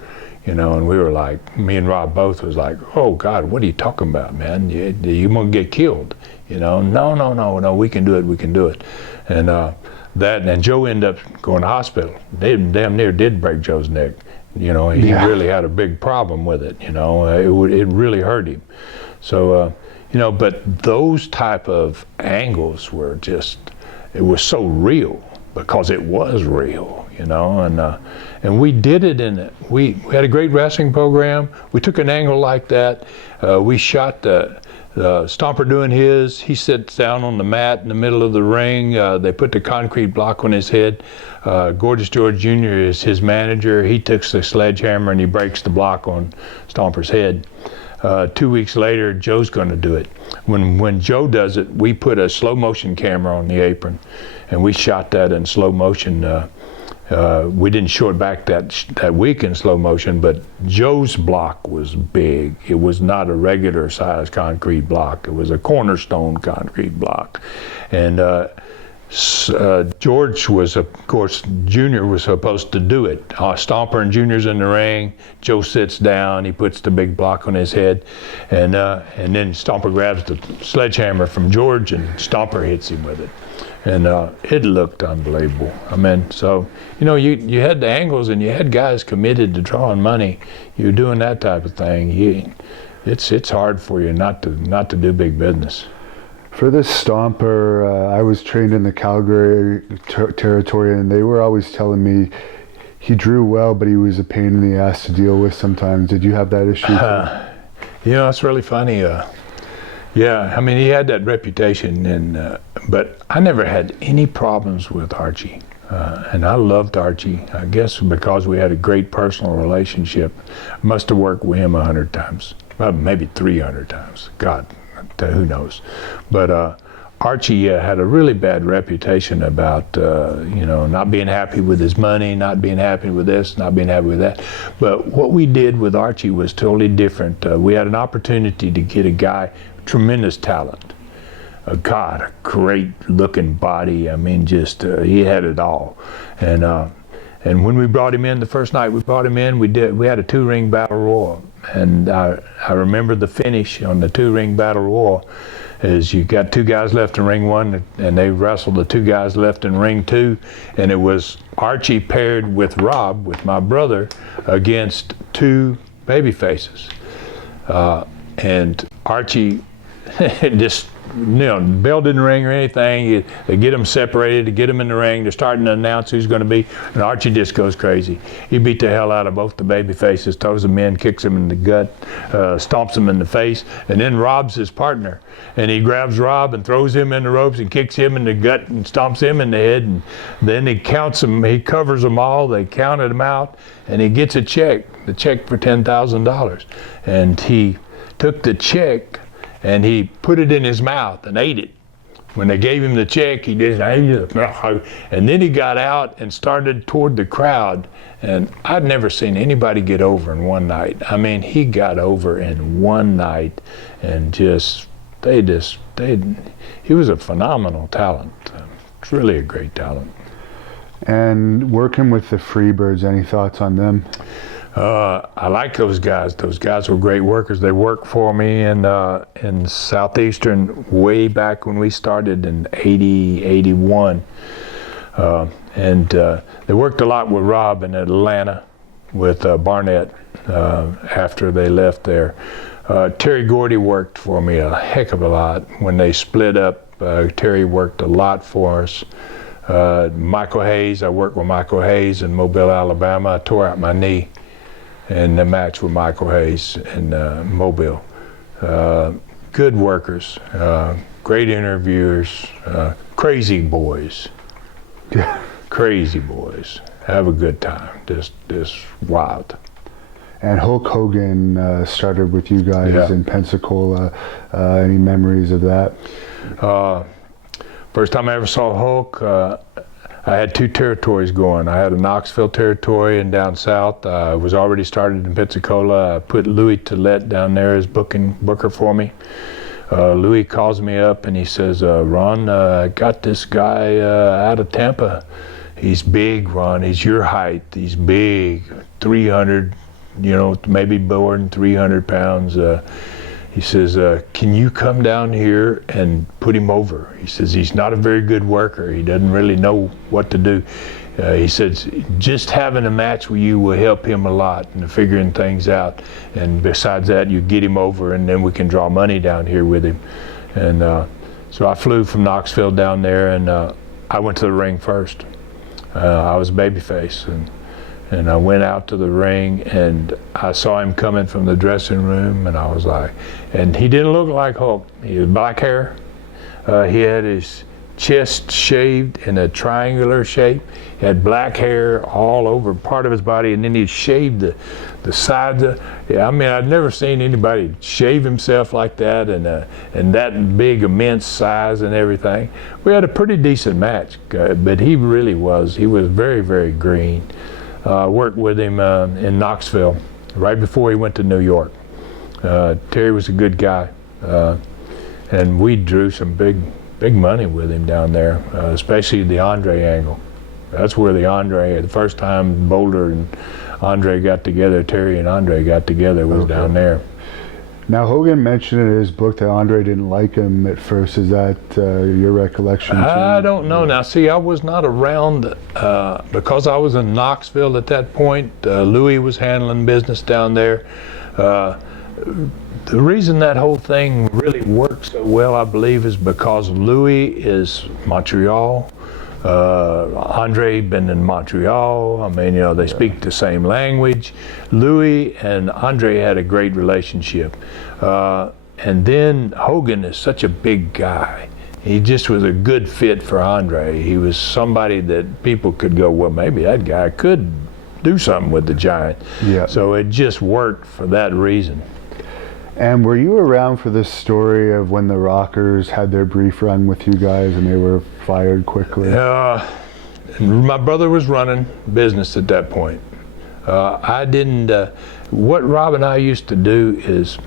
And we were like, me and Rob both was like, oh God, what are you talking about, man? You're gonna get killed. No, we can do it. And Joe ended up going to hospital. They damn near did break Joe's neck. He really had a big problem with it. It really hurt him. So, but those type of angles were just, it was so real because it was real, and we did it we had a great wrestling program. We took an angle like that. We shot the Stomper doing his. He sits down on the mat in the middle of the ring. They put the concrete block on his head. Gorgeous George Jr. is his manager. He takes the sledgehammer and he breaks the block on Stomper's head. 2 weeks later, Joe's going to do it. When Joe does it, we put a slow motion camera on the apron, and we shot that in slow motion. We didn't show it back that week in slow motion, but Joe's block was big. It was not a regular size concrete block. It was a cornerstone concrete block. And George was, of course, Junior was supposed to do it. Stomper and Junior's in the ring. Joe sits down. He puts the big block on his head, and then Stomper grabs the sledgehammer from George, and Stomper hits him with it. And it looked unbelievable. So you had the angles, and you had guys committed to drawing money. You were doing that type of thing. It's hard for you not to do big business. For this Stomper, I was trained in the Calgary territory, and they were always telling me he drew well, but he was a pain in the ass to deal with sometimes. Did you have that issue? You know, it's really funny. Yeah, I mean, he had that reputation, but I never had any problems with Archie. And I loved Archie, I guess because we had a great personal relationship. Must have worked with him 100 times, well, maybe 300 times. God, who knows? But Archie had a really bad reputation about, you know, not being happy with his money, not being happy with this, not being happy with that. But what we did with Archie was totally different. We had an opportunity to get a guy, tremendous talent. God, a great looking body. I mean, just he had it all. And when we brought him in the first night, we had a 2-ring battle royal. And I remember the finish on the 2-ring battle royal is you got 2 guys left in ring 1, and they wrestled the 2 guys left in ring 2, and it was Archie paired with Rob, with my brother, against 2 baby faces. And Archie just, you know, bell didn't ring or anything. They get them separated, to get them in the ring. They're starting to announce who's going to be, and Archie just goes crazy. He beat the hell out of both the baby faces, throws them in, kicks them in the gut, stomps them in the face, and then Rob's his partner. And he grabs Rob and throws him in the ropes and kicks him in the gut and stomps him in the head. And then he counts them, he covers them all, they counted them out, and he gets a check, the check for $10,000. And he took the check and he put it in his mouth and ate it. When they gave him the check, he just ate it. And then he got out and started toward the crowd. And I'd never seen anybody get over in one night. I mean, he got over in one night, and he was a phenomenal talent. It's really a great talent. And working with the Freebirds, any thoughts on them? I like those guys. Those guys were great workers. They worked for me in Southeastern way back when we started in 80, 81. And they worked a lot with Rob in Atlanta with Barnett after they left there. Terry Gordy worked for me a heck of a lot. When they split up, Terry worked a lot for us. Michael Hayes, I worked with Michael Hayes in Mobile, Alabama. I tore out my knee in the match with Michael Hayes in Mobile. Good workers, great interviewers, crazy boys. Yeah. Crazy boys. Have a good time, just wild. And Hulk Hogan started with you guys in Pensacola. Any memories of that? First time I ever saw Hulk, I had 2 territories going. I had a Knoxville territory and down south. I was already started in Pensacola. I put Louis Thesz down there as booker for me. Louis calls me up and he says, Ron, I got this guy out of Tampa. He's big, Ron. He's your height. He's big, 300, you know, maybe more than 300 pounds. He says, can you come down here and put him over? He says, he's not a very good worker. He doesn't really know what to do. He says, just having a match with you will help him a lot in figuring things out. And besides that, you get him over and then we can draw money down here with him. And so I flew from Knoxville down there, and I went to the ring first. I was babyface. And I went out to the ring and I saw him coming from the dressing room, and I was like, and he didn't look like Hulk. He had black hair. He had his chest shaved in a triangular shape. He had black hair all over part of his body, and then he shaved the sides. I mean, I'd never seen anybody shave himself like that, and that big, immense size and everything. We had a pretty decent match, but he was very, very green. Worked with him in Knoxville right before he went to New York. Terry was a good guy, and we drew some big money with him down there, especially the Andre angle. That's where the first time Boulder and Andre got together, Terry and Andre got together, was down there. Now, Hogan mentioned in his book that Andre didn't like him at first. Is that your recollection too? I don't know. Now, see, I was not around because I was in Knoxville at that point. Louis was handling business down there. The reason that whole thing really worked so well, I believe, is because Louis is Montreal. Andre been in Montreal. I mean, they speak the same language. Louis and Andre had a great relationship. And then Hogan is such a big guy. He just was a good fit for Andre. He was somebody that people could go, well, maybe that guy could do something with the Giant. Yeah. So it just worked for that reason. And were you around for this story of when the Rockers had their brief run with you guys and they were fired quickly? My brother was running business at that point. I didn't, what Rob and I used to do is,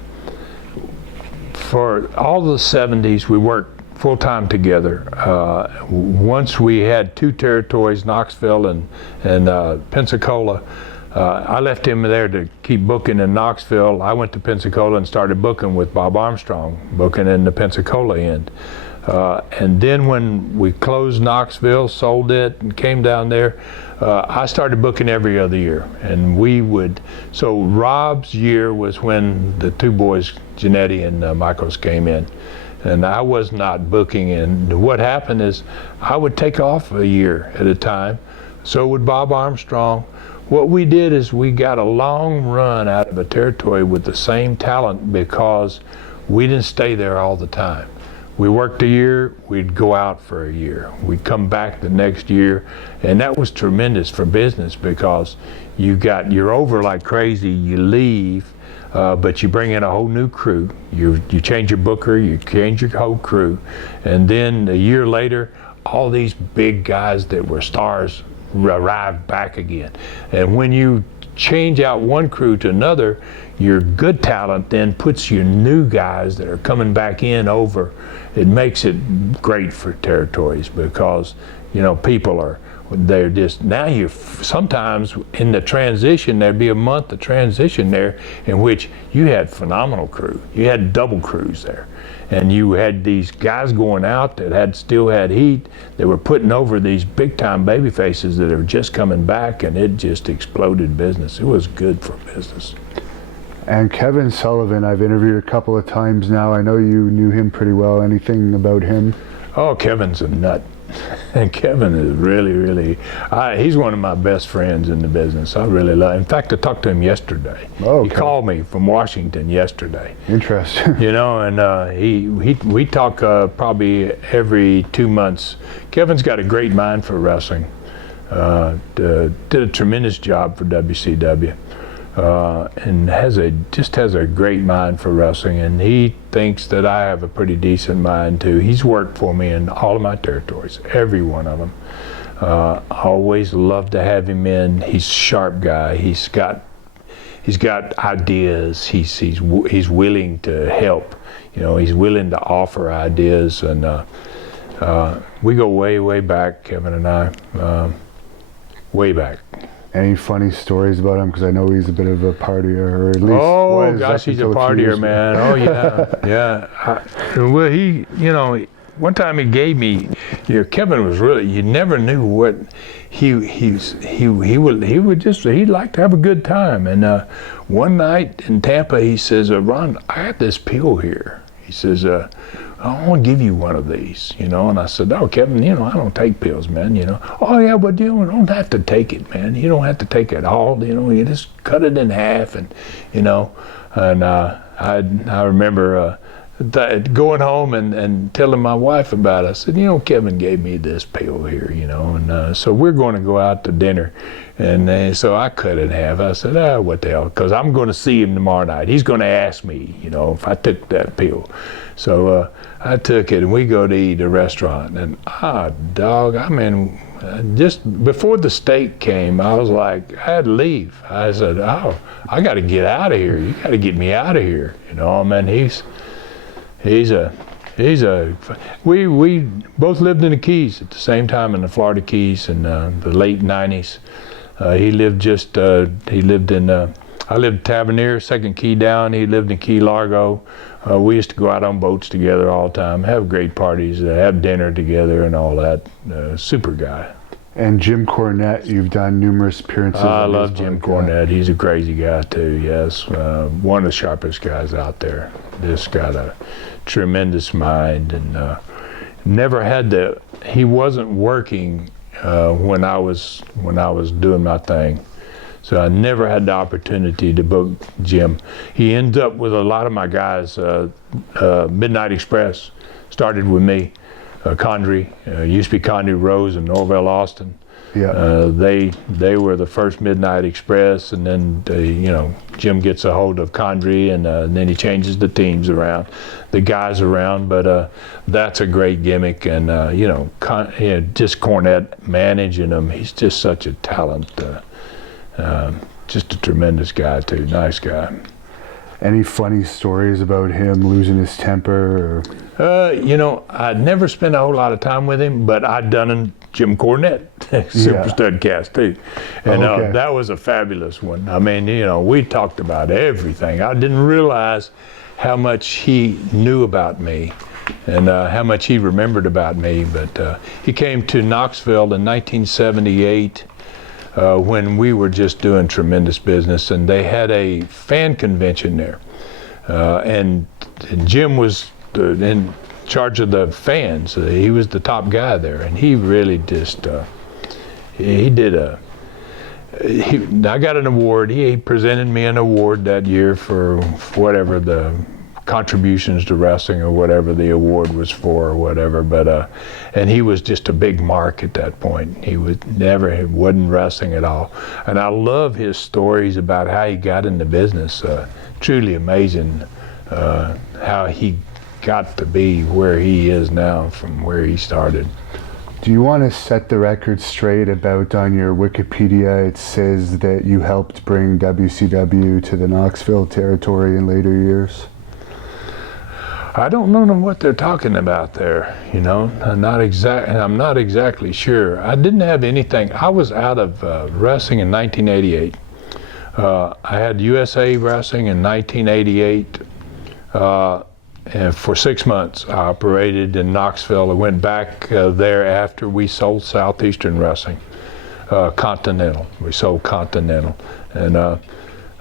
for all the 70s, we worked full-time together. Once we had 2 territories, Knoxville and Pensacola, I left him there to keep booking in Knoxville. I went to Pensacola and started booking with Bob Armstrong, booking in the Pensacola end. And then when we closed Knoxville, sold it, and came down there, I started booking every other year. And we would, so Rob's year was when the 2 boys, Janetti and Michaels, came in. And I was not booking. And what happened is I would take off a year at a time. So would Bob Armstrong. What we did is we got a long run out of a territory with the same talent because we didn't stay there all the time. We worked a year, we'd go out for a year. We'd come back the next year, and that was tremendous for business because you're over like crazy, you leave, but you bring in a whole new crew. You change your booker, you change your whole crew, and then a year later, all these big guys that were stars arrive back again. And when you change out one crew to another, your good talent then puts your new guys that are coming back in over. It makes it great for territories because people they're just, now you sometimes in the transition, there'd be a month of transition there in which you had phenomenal crew. You had double crews there. And you had these guys going out that still had heat. They were putting over these big time baby faces that are just coming back, and it just exploded business. It was good for business. And Kevin Sullivan, I've interviewed a couple of times now. I know you knew him pretty well. Anything about him? Oh, Kevin's a nut. And Kevin is really, he's one of my best friends in the business. I really love him. In fact, I talked to him yesterday. Oh, okay. He called me from Washington yesterday. Interesting. And we talk probably every 2 months. Kevin's got a great mind for wrestling. Did a tremendous job for WCW. And has a great mind for wrestling, and he thinks that I have a pretty decent mind too. He's worked for me in all of my territories, every one of them. I always love to have him in. He's a sharp guy. He's got ideas. He's willing to help. He's willing to offer ideas, and we go way back, Kevin and I, way back. Any funny stories about him? Because I know he's a bit of a partier, or at least was. Gosh, he's a partier, man. Oh yeah, yeah. One time he gave me, Kevin was really, you never knew what he'd like to have a good time. And one night in Tampa, he says, Ron, I got this pill here. He says, I want to give you one of these, and I said, oh, Kevin, I don't take pills, man, Oh, yeah, but you don't have to take it, man. You don't have to take it all, you just cut it in half, and, and I remember going home and telling my wife about it. I said, Kevin gave me this pill here, and so we're going to go out to dinner. And so I cut it in half. I said, what the hell, because I'm going to see him tomorrow night. He's going to ask me, if I took that pill. So I took it, and we go to eat at a restaurant. And, just before the steak came, I was like, I had to leave. I said, I got to get out of here. You got to get me out of here. We both lived in the Keys at the same time, in the Florida Keys in the late 90s. I lived Tavernier, second key down. He lived in Key Largo. We used to go out on boats together all the time, have great parties, have dinner together and all that. Super guy. And Jim Cornette, you've done numerous appearances. I love Jim Cornette. He's a crazy guy too, yes. One of the sharpest guys out there. Just got a tremendous mind, and never had to. He wasn't working when I was doing my thing, so I never had the opportunity to book Jim. He ends up with a lot of my guys. Midnight Express started with me. Condrey, used to be Condrey, Rhodes, and Norvell Austin. Yeah. They were the first Midnight Express, and then Jim gets a hold of Condrey, and then he changes the teams around, the guys around. But that's a great gimmick, and just Cornette managing him. He's just such a talent, just a tremendous guy too. Nice guy. Any funny stories about him losing his temper? I'd never spent a whole lot of time with him, but I'd done Jim Cornette, Super Studcast too. And that was a fabulous one. I mean, we talked about everything. I didn't realize how much he knew about me and how much he remembered about me. But he came to Knoxville in 1978 when we were just doing tremendous business, and they had a fan convention there. And Jim was in charge of the fans. He was the top guy there, and he really just I got an award. He presented me an award that year for whatever the contributions to wrestling or whatever the award was for or whatever. But and he was just a big mark at that point. He wasn't wrestling at all. And I love his stories about how he got in the business. Truly amazing how he got to be where he is now from where he started. Do you want to set the record straight about, on your Wikipedia, it says that you helped bring WCW to the Knoxville territory in later years? I don't know what they're talking about there, I'm not exactly sure. I didn't have anything. I was out of wrestling in 1988. I had USA Wrestling in 1988. And for 6 months, I operated in Knoxville. I went back there after we sold Southeastern Wrestling, Continental. We sold Continental, and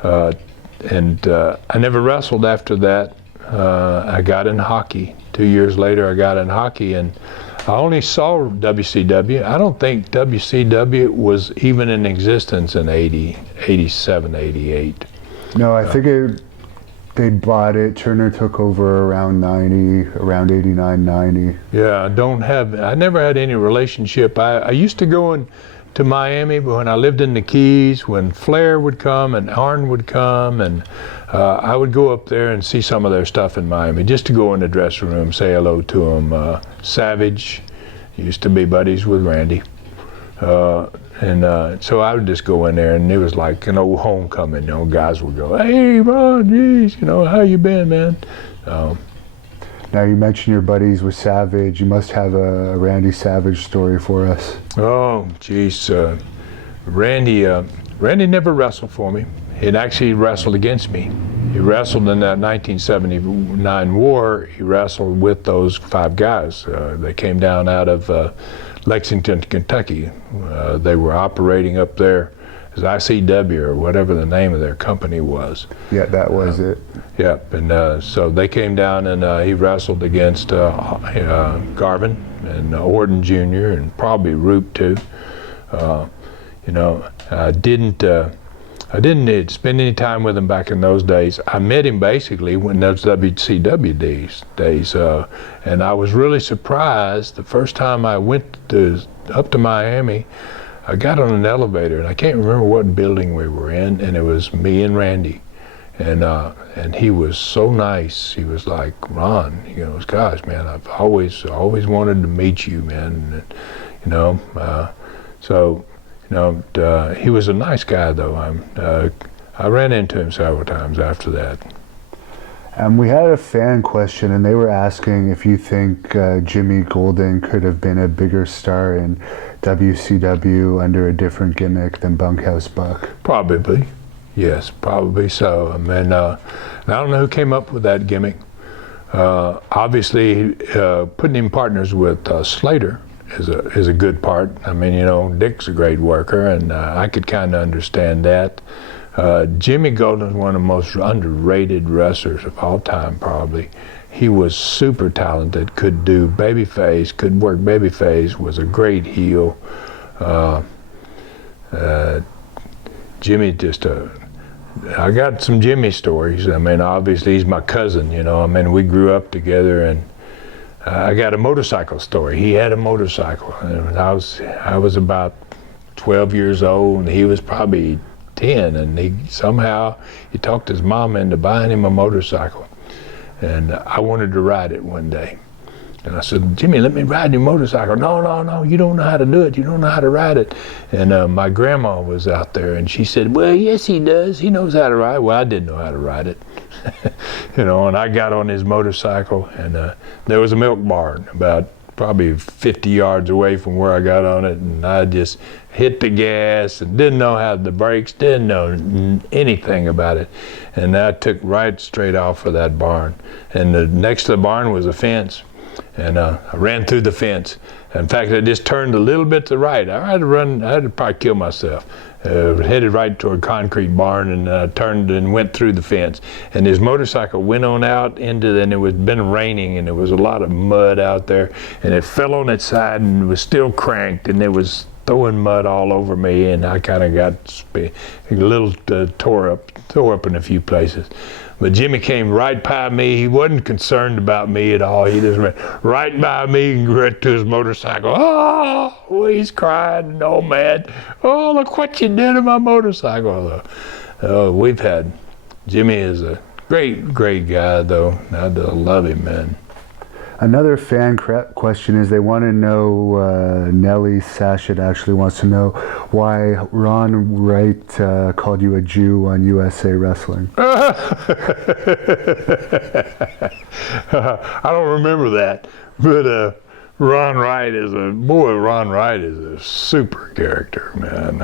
I never wrestled after that. I got in hockey. 2 years later, I got in hockey, and I only saw WCW. I don't think WCW was even in existence in 80, 87, 88. No, I think they bought it. Turner took over around 90, around 89, 90. Yeah, I never had any relationship. I used to go to Miami, but when I lived in the Keys, when Flair would come and Arn would come, and I would go up there and see some of their stuff in Miami, just to go in the dressing room, say hello to them. Savage used to be buddies with Randy. So I would just go in there, and it was like an old homecoming. Guys would go, "Hey, Ron, geez, how you been, man?" Now, you mentioned your buddies with Savage. You must have a Randy Savage story for us. Oh, geez, Randy never wrestled for me. He'd actually wrestled against me. He wrestled in that 1979 war. He wrestled with those 5 guys. They came down out of Lexington, Kentucky. They were operating up there as ICW or whatever the name of their company was. Yeah, that was it. Yep, and so they came down, and he wrestled against Garvin and Orton Jr. and probably Roop too. I didn't spend any time with him back in those days. I met him basically when those WCW days, and I was really surprised the first time I went up to Miami. I got on an elevator, and I can't remember what building we were in, and it was me and Randy, and he was so nice. He was like, "Ron, gosh, man, I've always wanted to meet you, man," he was a nice guy, though. I ran into him several times after that. We had a fan question, and they were asking if you think Jimmy Golden could have been a bigger star in WCW under a different gimmick than Bunkhouse Buck. Probably, yes, probably so. I mean, I don't know who came up with that gimmick. Obviously, putting him partners with Slater is a good part. I mean, Dick's a great worker, and I could kind of understand that. Jimmy Golden's one of the most underrated wrestlers of all time, probably. he was super talented, could do babyface, could work babyface, was a great heel. Jimmy I got some Jimmy stories. I mean, obviously he's my cousin, you know. I mean, we grew up together, and I got a motorcycle story. He had a motorcycle, and I was about 12 years old, and he was probably 10, and he talked his mom into buying him a motorcycle, and I wanted to ride it one day. And I said, Jimmy, let me ride your motorcycle. No, you don't know how to do it. You don't know how to ride it. And my grandma was out there, and she said, well, yes, he does. He knows how to ride. Well, I didn't know how to ride it. You know, and I got on his motorcycle, and there was a milk barn about probably 50 yards away from where I got on it, and I just hit the gas and didn't know how the brakes, didn't know anything about it. And I took right straight off of that barn. And next to the barn was a fence. And I ran through the fence. In fact, I just turned a little bit to the right. I had to probably kill myself. Headed right toward concrete barn, and I turned and went through the fence. And his motorcycle went on out and it was been raining, and there was a lot of mud out there, and it fell on its side and was still cranked, and it was throwing mud all over me, and I kind of got a little tore up in a few places. But Jimmy came right by me. He wasn't concerned about me at all. He just went right by me and right to his motorcycle. Oh, he's crying, oh man. Oh, look what you did to my motorcycle. Jimmy is a great, great guy, though. I love him, man. Another fan question is they want to know, Nellie Sashett actually wants to know why Ron Wright called you a Jew on USA Wrestling. I don't remember that, but Ron Wright is a super character, man.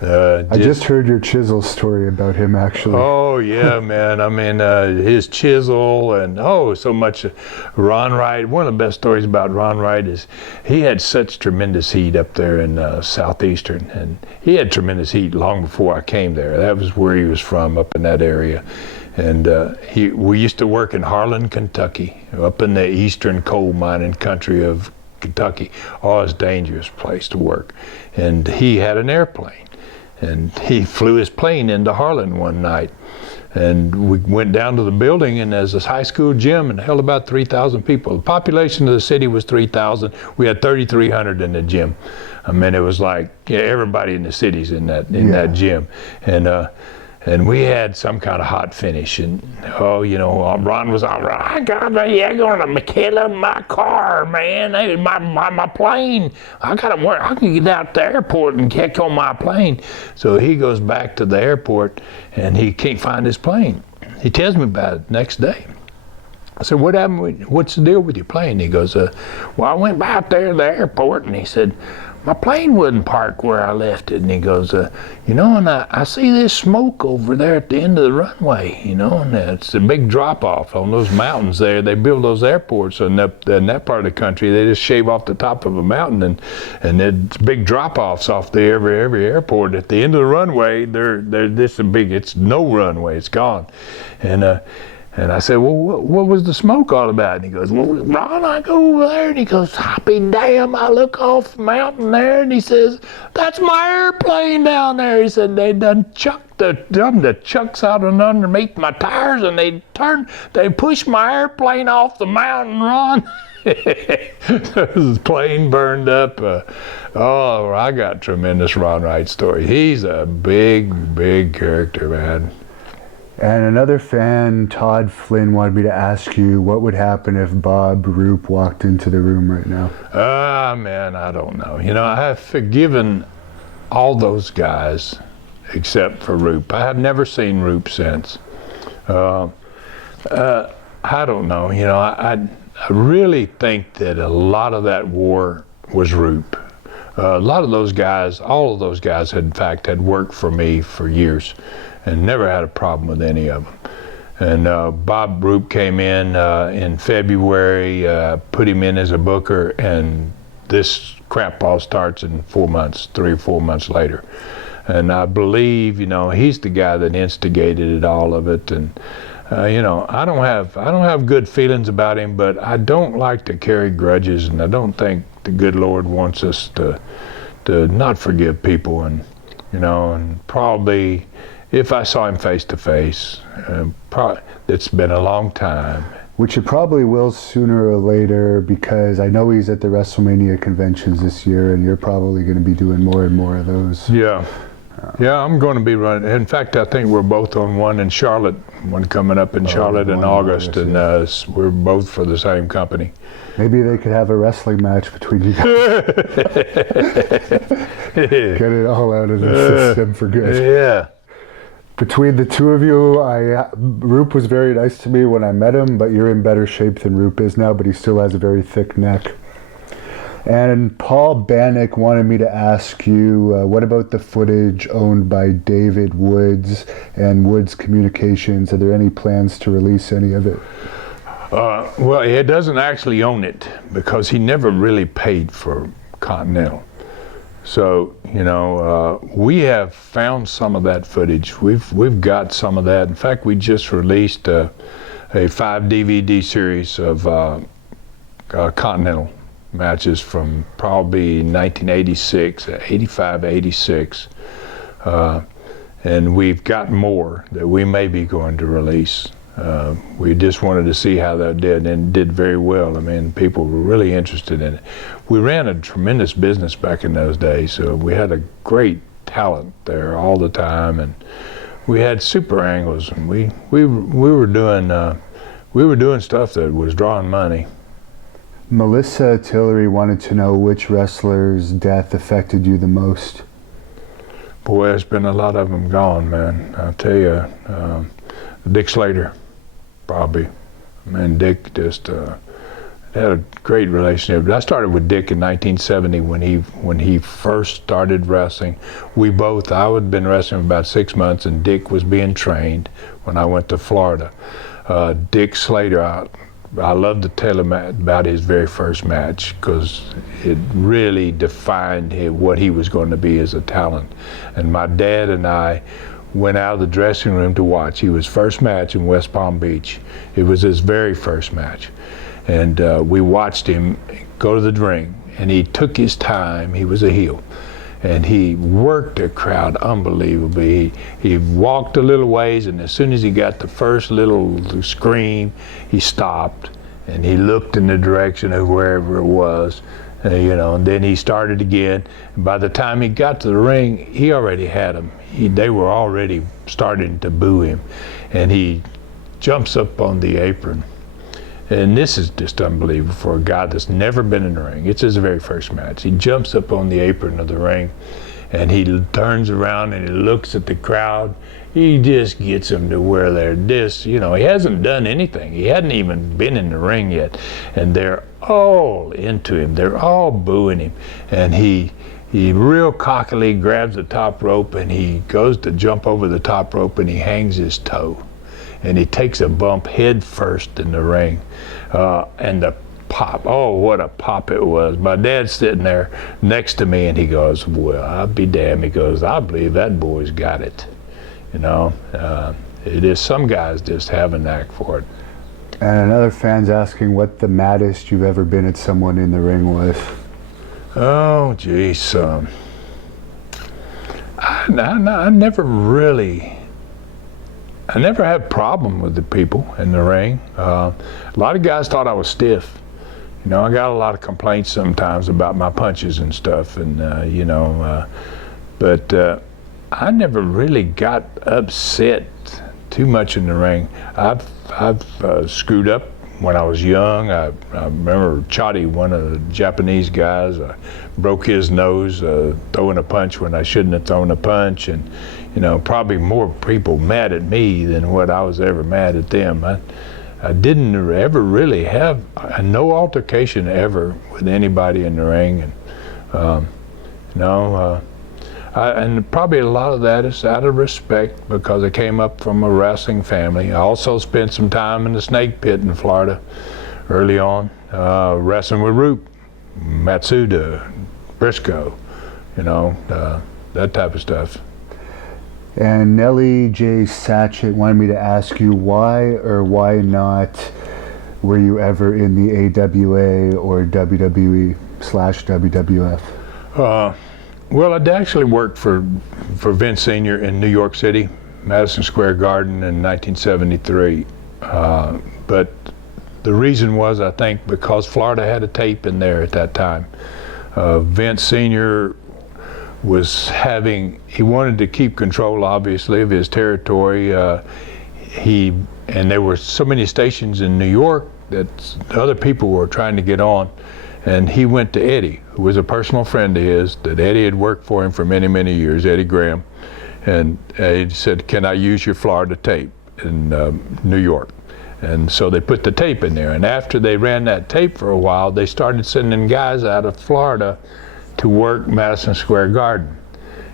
I just heard your chisel story about him, actually. Oh yeah, man. I mean, his chisel and so much. Ron Wright. One of the best stories about Ron Wright is he had such tremendous heat up there in Southeastern, and he had tremendous heat long before I came there. That was where he was from, up in that area. And we used to work in Harlan, Kentucky, up in the eastern coal mining country of Kentucky. Oh, it's a dangerous place to work. And he had an airplane. And he flew his plane into Harlan one night. And we went down to the building, and there's this high school gym, and held about 3,000 people. The population of the city was 3,000. We had 3,300 in the gym. I mean, it was like everybody in the city's in that gym. And we had some kind of hot finish, and Ron was all right. You're gonna kill my car, man. My plane. I can get out to the airport and kick on my plane. So he goes back to the airport, and he can't find his plane. He tells me about it next day. I said, what happened? What's the deal with your plane? He goes, well, I went out there to the airport, and he said, my plane wouldn't park where I left it. And he goes, and I see this smoke over there at the end of the runway, and it's a big drop off on those mountains there. They build those airports in that part of the country. They just shave off the top of a mountain, and there's big drop offs off there every airport. At the end of the runway, it's no runway, it's gone. And I said, well, what was the smoke all about? And he goes, well, Ron, I go over there. And he goes, I'll be damn. I look off the mountain there, and he says, that's my airplane down there. He said, they done chucked the chucks out and underneath my tires, and they pushed my airplane off the mountain, Ron. His plane burned up. I got tremendous Ron Wright story. He's a big, big character, man. And another fan, Todd Flynn, wanted me to ask you what would happen if Bob Roop walked into the room right now. Man, I don't know. I have forgiven all those guys except for Roop. I have never seen Roop since. I don't know. I really think that a lot of that war was Roop. A lot of those guys, all of those guys, in fact, had worked for me for years and never had a problem with any of them. And Bob Roop came in February, put him in as a booker, and this crap all starts in 3 or 4 months later. And I believe, he's the guy that instigated all of it. And You know, I don't have good feelings about him, but I don't like to carry grudges, and I don't think the good Lord wants us to not forgive people. And you know, and probably if I saw him face to face, it's been a long time. Which it probably will sooner or later, because I know he's at the WrestleMania conventions this year, and you're probably going to be doing more and more of those. Yeah. Yeah, I'm going to be running. In fact, I think we're both on one in Charlotte, one coming up in Charlotte in August, and we're both for the same company. Maybe they could have a wrestling match between you guys. Get it all out of the system for good. Yeah. Between the two of you, Roop was very nice to me when I met him, but you're in better shape than Roop is now, but he still has a very thick neck. And Paul Bannock wanted me to ask you, what about the footage owned by David Woods and Woods Communications? Are there any plans to release any of it? Well, he doesn't actually own it because he never really paid for Continental. So, you know, we have found some of that footage. We've got some of that. In fact, we just released a 5 DVD series of Continental matches from probably 1986, 85, 86. And we've got more that we may be going to release. We just wanted to see how that did, and it did very well. I mean, people were really interested in it. We ran a tremendous business back in those days, so we had a great talent there all the time, and we had super angles, and we were doing stuff that was drawing money. Melissa Tillery wanted to know which wrestler's death affected you the most. Boy, there's been a lot of them gone, man. I'll tell you, Dick Slater, probably. Man, Dick just had a great relationship. I started with Dick in 1970 when he first started wrestling. I had been wrestling for about 6 months, and Dick was being trained when I went to Florida. Dick Slater, I love to tell him about his very first match because it really defined what he was going to be as a talent. And my dad and I went out of the dressing room to watch. He was first match in West Palm Beach. It was his very first match. And we watched him go to the ring, and he took his time. He was a heel. And he worked the crowd unbelievably. He walked a little ways, and as soon as he got the first little scream, he stopped, and he looked in the direction of wherever it was, you know, and then he started again. And by the time he got to the ring, he already had them. They were already starting to boo him, and he jumps up on the apron. And this is just unbelievable for a guy that's never been in the ring. It's his very first match. He jumps up on the apron of the ring, and he turns around and he looks at the crowd. He just gets them to where they're just, you know, he hasn't done anything. He hadn't even been in the ring yet. And they're all into him. They're all booing him. And he real cockily grabs the top rope, and he goes to jump over the top rope, and he hangs his toe. And he takes a bump head first in the ring. And the pop, oh, what a pop it was. My dad's sitting there next to me, and he goes, well, I'll be damned. He goes, I believe that boy's got it. You know, it is, some guys just have a knack for it. And another fan's asking what the maddest you've ever been at someone in the ring was. Oh, geez. I never had a problem with the people in the ring. A lot of guys thought I was stiff. You know, I got a lot of complaints sometimes about my punches and stuff, and you know, but I never really got upset too much in the ring. I've screwed up when I was young. I remember Chotty, one of the Japanese guys, broke his nose throwing a punch when I shouldn't have thrown a punch, and you know, probably more people mad at me than what I was ever mad at them. I didn't ever really have no altercation ever with anybody in the ring, and you know, and probably a lot of that is out of respect because I came up from a wrestling family. I also spent some time in the snake pit in Florida early on, wrestling with Roop, Matsuda, Briscoe, you know, that type of stuff. And Nellie J. Satchett wanted me to ask you why or why not were you ever in the AWA or WWE/WWF? Well, I'd actually worked for Vince Sr. in New York City, Madison Square Garden in 1973. But the reason was, I think, because Florida had a tape in there at that time. Vince Sr. was he wanted to keep control, obviously, of his territory. And there were so many stations in New York that other people were trying to get on. And he went to Eddie, who was a personal friend of his, that Eddie had worked for him for many, many years, Eddie Graham. And he said, can I use your Florida tape in New York? And so they put the tape in there. And after they ran that tape for a while, they started sending guys out of Florida to work Madison Square Garden.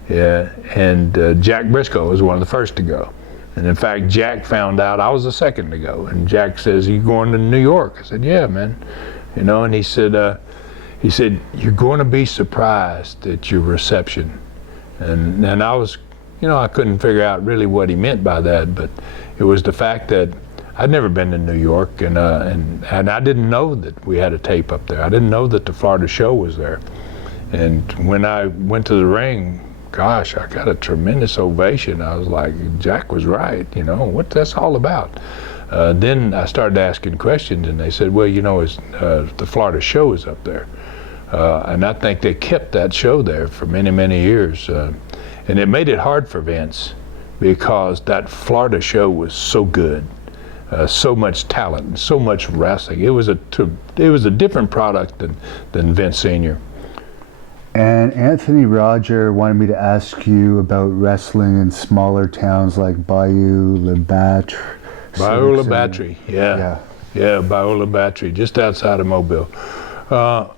And Jack Briscoe was one of the first to go. And in fact, Jack found out I was the second to go. And Jack says, you going to New York? I said, yeah, man. You know, and he said, you're going to be surprised at your reception. And I was, you know, I couldn't figure out really what he meant by that, but it was the fact that I'd never been to New York, and I didn't know that we had a tape up there. I didn't know that the Florida show was there. And when I went to the ring, gosh, I got a tremendous ovation. I was like, Jack was right, you know, what that's all about. Then I started asking questions, and they said, well, you know, the Florida show is up there. And I think they kept that show there for many, many years. And it made it hard for Vince because that Florida show was so good. So much talent and so much wrestling. It was a different product than Vince Sr. And Anthony Roger wanted me to ask you about wrestling in smaller towns like Bayou La Batre. Bayou La Batre, yeah, Bayou La Batre, just outside of Mobile. I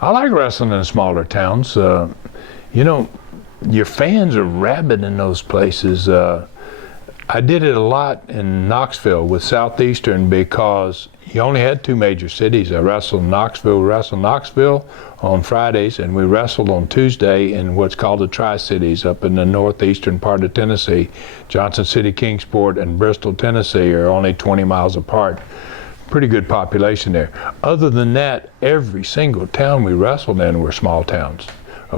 like wrestling in smaller towns. You know, your fans are rabid in those places. I did it a lot in Knoxville with Southeastern because you only had two major cities. I wrestled in Knoxville. We wrestled Knoxville on Fridays, and we wrestled on Tuesday in what's called the Tri-Cities up in the northeastern part of Tennessee. Johnson City, Kingsport, and Bristol, Tennessee are only 20 miles apart. Pretty good population there. Other than that, every single town we wrestled in were small towns.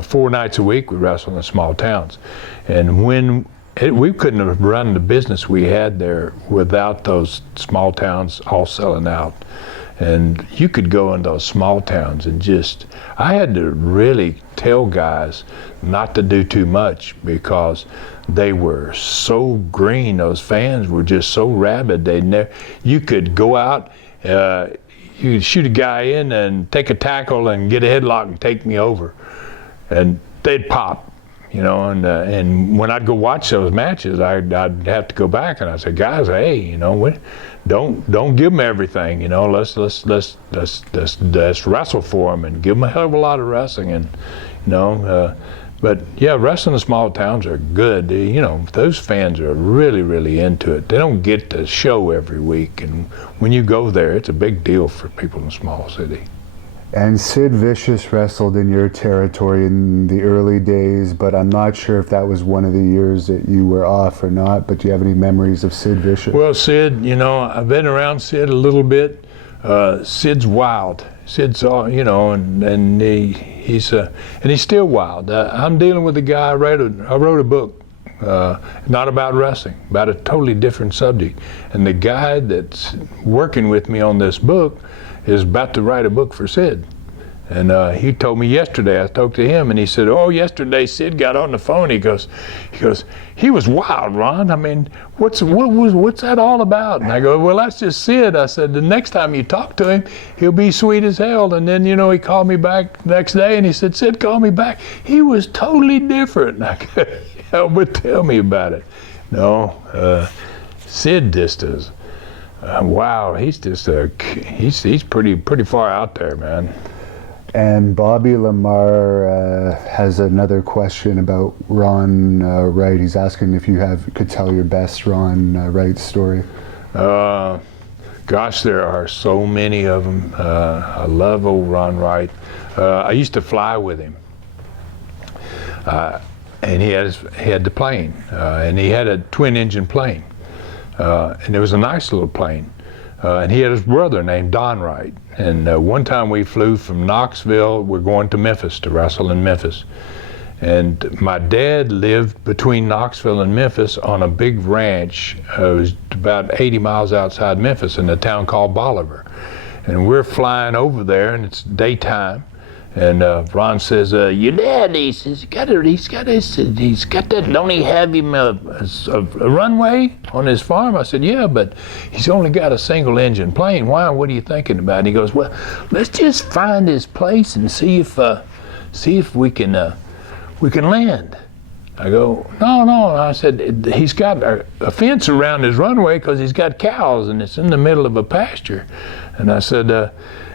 4 nights a week we wrestled in small towns. And we couldn't have run the business we had there without those small towns all selling out. And you could go in those small towns and I had to really tell guys not to do too much because they were so green. Those fans were just so rabid. You could go out, you could shoot a guy in and take a tackle and get a headlock and take me over. And they'd pop. You know, and when I'd go watch those matches, I'd have to go back and I'd say, guys, hey, you know, don't give them everything. You know, let's wrestle for them and give them a hell of a lot of wrestling. And you know, but yeah, wrestling in small towns are good. You know, those fans are really, really into it. They don't get the show every week, and when you go there, it's a big deal for people in a small city. And Sid Vicious wrestled in your territory in the early days, but I'm not sure if that was one of the years that you were off or not, but do you have any memories of Sid Vicious? Well, Sid, you know, I've been around Sid a little bit. Sid's wild. Sid's, you know, and he's still wild. I'm dealing with a guy, I wrote a book, not about wrestling, about a totally different subject. And the guy that's working with me on this book is about to write a book for Sid. And he told me yesterday, I talked to him, and he said, oh, yesterday Sid got on the phone. He goes, he was wild, Ron. I mean, what's that all about? And I go, well, that's just Sid. I said, the next time you talk to him, he'll be sweet as hell. And then, you know, he called me back the next day, and he said, Sid, call me back. He was totally different. And I go, yeah, but tell me about it. No, Sid just is. Wow, he's just he's pretty far out there, man. And Bobby Lamar has another question about Ron Wright. He's asking if you could tell your best Ron Wright story. Gosh, there are so many of them. I love old Ron Wright. I used to fly with him. and he had the plane, and he had a twin-engine plane, and it was a nice little plane. And he had his brother named Don Wright. And one time we flew from Knoxville, we're going to Memphis to wrestle in Memphis. And my dad lived between Knoxville and Memphis on a big ranch. It was about 80 miles outside Memphis in a town called Bolivar. And we're flying over there, and it's daytime. And Ron says, "Your dad," he says, he's got that. Don't he have him a runway on his farm?" I said, "Yeah, but he's only got a single-engine plane. Why? What are you thinking about?" And he goes, "Well, let's just find his place and see if we can land." I go, No. I said, "He's got a fence around his runway because he's got cows and it's in the middle of a pasture." And I said,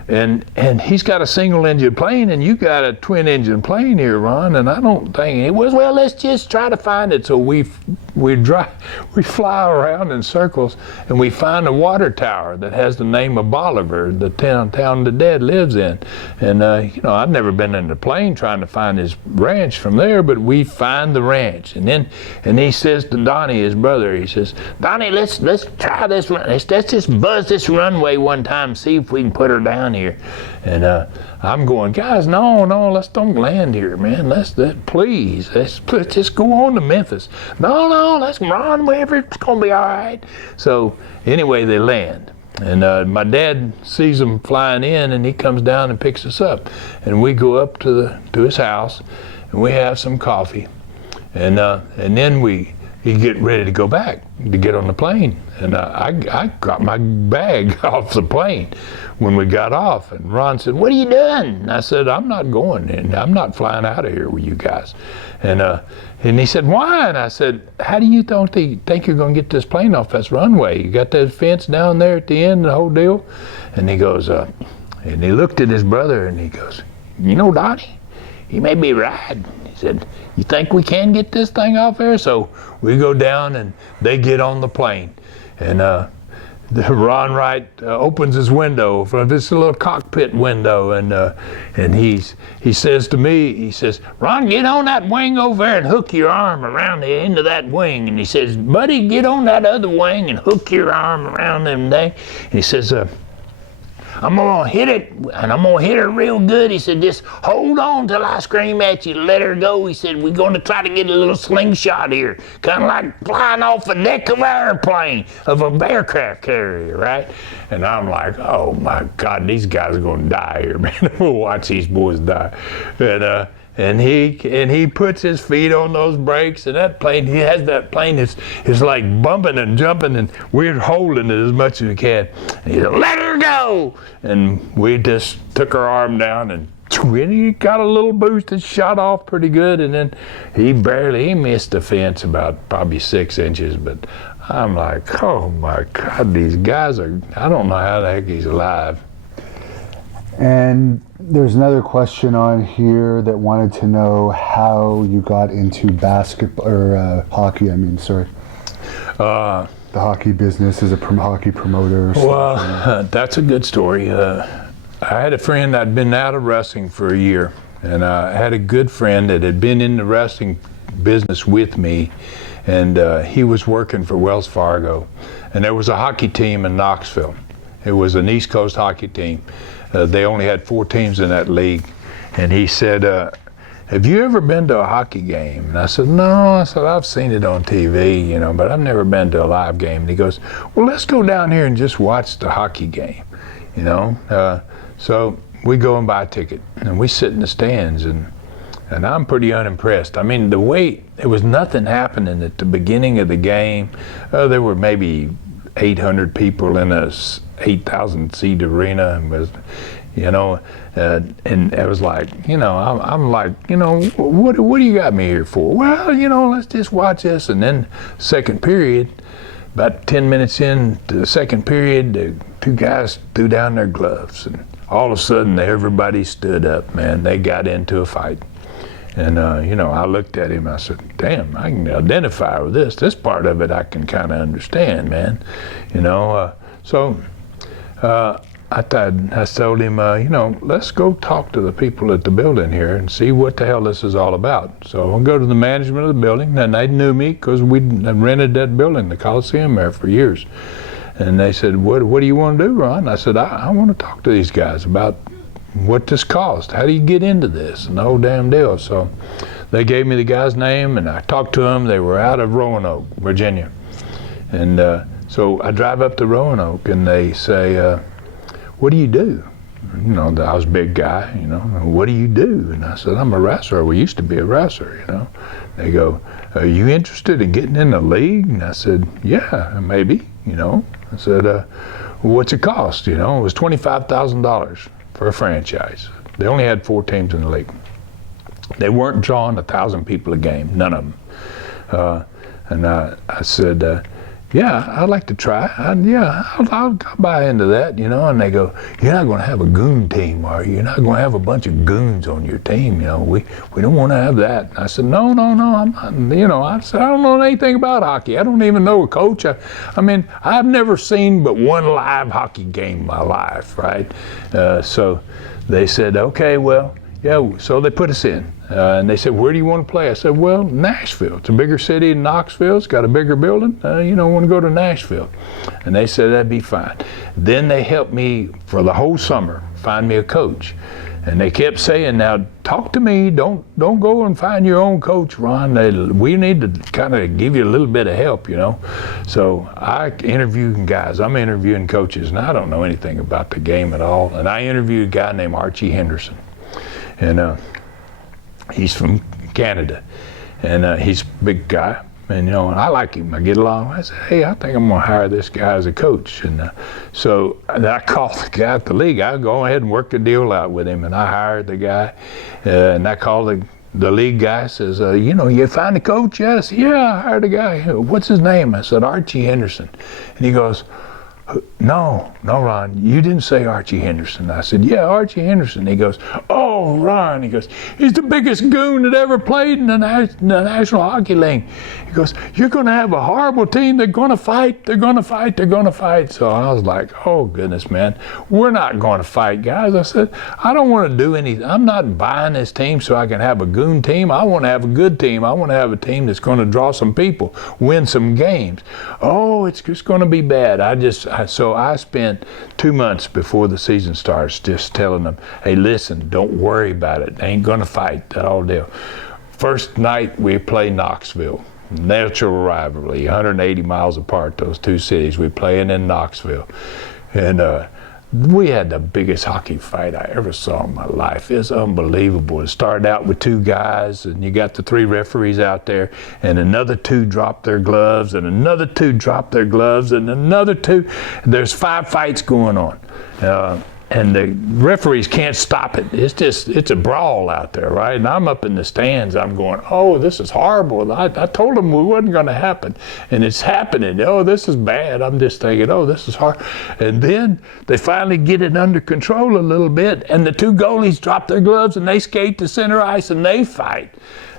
and he's got a single-engine plane, and you got a twin-engine plane here, Ron. And I don't think it was. Well, let's just try to find it. So we fly around in circles, and we find a water tower that has the name of Bolivar, the town the dad lives in. And I'd never been in a plane trying to find his ranch from there, but we find the ranch, and he says to Donnie, his brother, he says, "Donnie, let's try this. Let's just buzz this runway one time, see if we can put her down here." And I'm going, "Guys, no, let's don't land here, man. Let's just go on to Memphis. No, let's run wherever, it's gonna be all right." So anyway, they land, and my dad sees them flying in, and he comes down and picks us up, and we go up to his house, and we have some coffee, and then he get ready to go back to get on the plane. And I got my bag off the plane when we got off. And Ron said, "What are you doing?" And I said, "I'm not going in. I'm not flying out of here with you guys." And he said, "Why?" And I said, "How do you think you're going to get this plane off this runway? You got that fence down there at the end, the whole deal?" And he goes, and he looked at his brother, and he goes, "Donnie, he may be right." He said, "You think we can get this thing off there?" So we go down, and they get on the plane. And Ron Wright opens his window from this little cockpit window, and he says to me, he says, "Ron, get on that wing over there and hook your arm around the end of that wing." And he says, "Buddy, get on that other wing and hook your arm around them thing." And he says, "I'm gonna hit it, and I'm gonna hit her real good." He said, "Just hold on till I scream at you, let her go." He said, "We're gonna try to get a little slingshot here, kind of like flying off the deck of an airplane, of a aircraft carrier, right?" And I'm like, "Oh my God, these guys are gonna die here, man. We'll watch these boys die." And he puts his feet on those brakes, and that plane is like bumping and jumping, and we're holding it as much as we can. And he said, "Let her go!" And we just took her arm down, and he got a little boost and shot off pretty good, and then he missed the fence about probably 6 inches, but I'm like, "Oh my God, these guys I don't know how the heck he's alive." And there's another question on here that wanted to know how you got into basketball, or hockey, sorry. The hockey business as a hockey promoter. Well, that's a good story. I had a friend, I'd been out of wrestling for a year, and I had a good friend that had been in the wrestling business with me, and he was working for Wells Fargo. And there was a hockey team in Knoxville. It was an East Coast hockey team. They only had 4 teams in that league. And he said, "Have you ever been to a hockey game?" And I said, "No." I said, "I've seen it on TV, but I've never been to a live game." And he goes, "Well, let's go down here and just watch the hockey game, So we go and buy a ticket, and we sit in the stands, and I'm pretty unimpressed. The way, there was nothing happening at the beginning of the game. There were maybe 800 people in a 8,000 seat arena, and was, and it was like, I'm like, what do you got me here for? Well, let's just watch this. And then second period, about 10 minutes in to the second period, the 2 guys threw down their gloves, and all of a sudden everybody stood up, man. They got into a fight. And, I looked at him, I said, "Damn, I can identify with this. This part of it I can kind of understand, man." So I told him, let's go talk to the people at the building here and see what the hell this is all about. So I'll go to the management of the building, and they knew me because we'd rented that building, the Coliseum there, for years. And they said, what do you want to do, Ron? And I said, I want to talk to these guys about what this cost. How do you get into this and the whole damn deal? So they gave me the guy's name, and I talked to them. They were out of Roanoke, Virginia. And so I drive up to Roanoke, and they say, what do you do? I was a big guy, what do you do? And I said, I'm a wrestler. We used to be a wrestler, They go, are you interested in getting in the league? And I said, yeah, maybe, I said, what's it cost? It was $25,000 for a franchise. They only had 4 teams in the league. They weren't drawing 1,000 people a game, none of them. And I said, yeah, I'd like to try. I'll buy into that, And they go, you're not going to have a goon team, are you? You're not going to have a bunch of goons on your team, We don't want to have that. And I said, no, I'm not. I said, I don't know anything about hockey. I don't even know a coach. I've never seen but one live hockey game in my life, right? So they said, okay, well, yeah. So they put us in. And they said, where do you want to play? I said, well, Nashville. It's a bigger city than Knoxville. It's got a bigger building. I want to go to Nashville. And they said, that'd be fine. Then they helped me for the whole summer find me a coach. And they kept saying, now, talk to me. Don't go and find your own coach, Ron. We need to kind of give you a little bit of help, So I interviewed guys. I'm interviewing coaches, and I don't know anything about the game at all. And I interviewed a guy named Archie Henderson. And he's from Canada, and he's a big guy, and I like him. I get along. I said, hey, I think I'm gonna hire this guy as a coach. And so I called the guy at the league. I go ahead and work the deal out with him, and I hired the guy. And I called the league guy. Says, you find the coach yet? I said, yeah, I hired a guy. What's his name? I said, Archie Henderson. And he goes, no, Ron, you didn't say Archie Henderson. I said, yeah, Archie Henderson. He goes, oh, Ron. He goes, he's the biggest goon that ever played in the National Hockey League. He goes, you're going to have a horrible team. They're going to fight. They're going to fight. They're going to fight. So I was like, oh, goodness, man. We're not going to fight, guys. I said, I don't want to do anything. I'm not buying this team so I can have a goon team. I want to have a good team. I want to have a team that's going to draw some people, win some games. Oh, it's just going to be bad. So I spent 2 months before the season starts just telling them, hey, listen, don't worry about it. They ain't going to fight, that all deal. First night we play Knoxville. Natural rivalry, 180 miles apart, those two cities. We playing in Knoxville. And we had the biggest hockey fight I ever saw in my life. It's unbelievable. It started out with 2 guys, and you got the 3 referees out there, and another 2 dropped their gloves, and another 2 dropped their gloves, and another 2. There's 5 fights going on. And the referees can't stop it. It's a brawl out there, right? And I'm up in the stands. I'm going, oh, this is horrible. I told them it wasn't going to happen, and it's happening. Oh, this is bad. I'm just thinking, oh, this is hard. And then they finally get it under control a little bit, and the 2 goalies drop their gloves, and they skate to center ice, and they fight.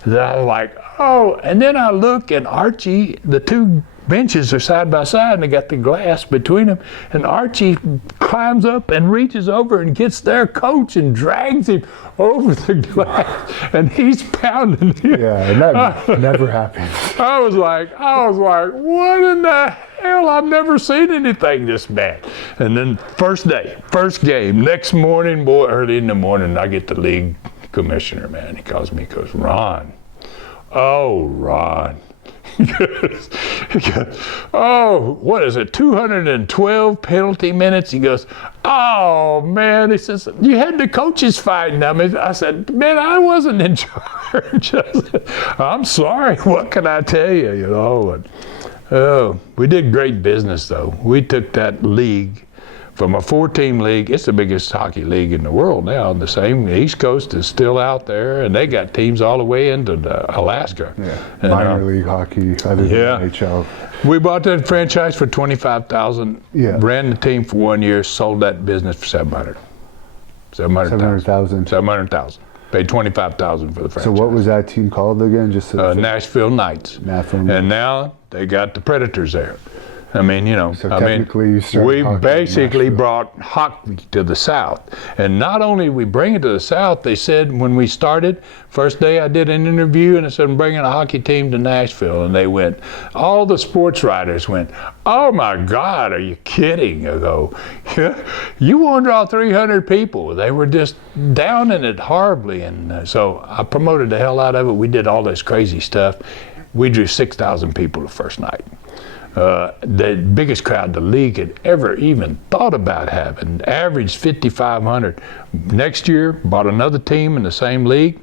And I was like, oh. And then I look, and Archie, the 2 benches are side by side, and they got the glass between them, and Archie climbs up and reaches over and gets their coach and drags him over the glass, and he's pounding him. Yeah, and that never happens. I was like, what in the hell? I've never seen anything this bad. And then first game, next morning, boy, early in the morning, I get the league commissioner, man. He calls me, he goes, Ron. Oh, Ron. He goes, oh, what is it, 212 penalty minutes? He goes, oh, man. He says, you had the coaches fighting. I said, man, I wasn't in charge. I said, I'm sorry. What can I tell you? And, we did great business, though. We took that league from a 4-team league. It's the biggest hockey league in the world now. The East Coast is still out there, and they got teams all the way into Alaska. Yeah, and, minor league hockey, other than NHL. We bought that franchise for $25,000. Yeah. Ran the team for 1 year, sold that business for $700,000. $700,000. Paid $25,000 for the franchise. So what was that team called again? Just Nashville Knights. Nashville. And now they got the Predators there. I mean, you know, So technically you started we hockey in basically Nashville. brought hockey to the South. And not only did we bring it to the South, they said when we started, first day I did an interview and I said, I'm bringing a hockey team to Nashville. And they went, all the sports writers went, oh my God, are you kidding? I go, yeah, you want to draw 300 people. They were just down in it horribly. And so I promoted the hell out of it. We did all this crazy stuff. We drew 6,000 people the first night. The biggest crowd the league had ever even thought about having, averaged 5,500. Next year, bought another team in the same league,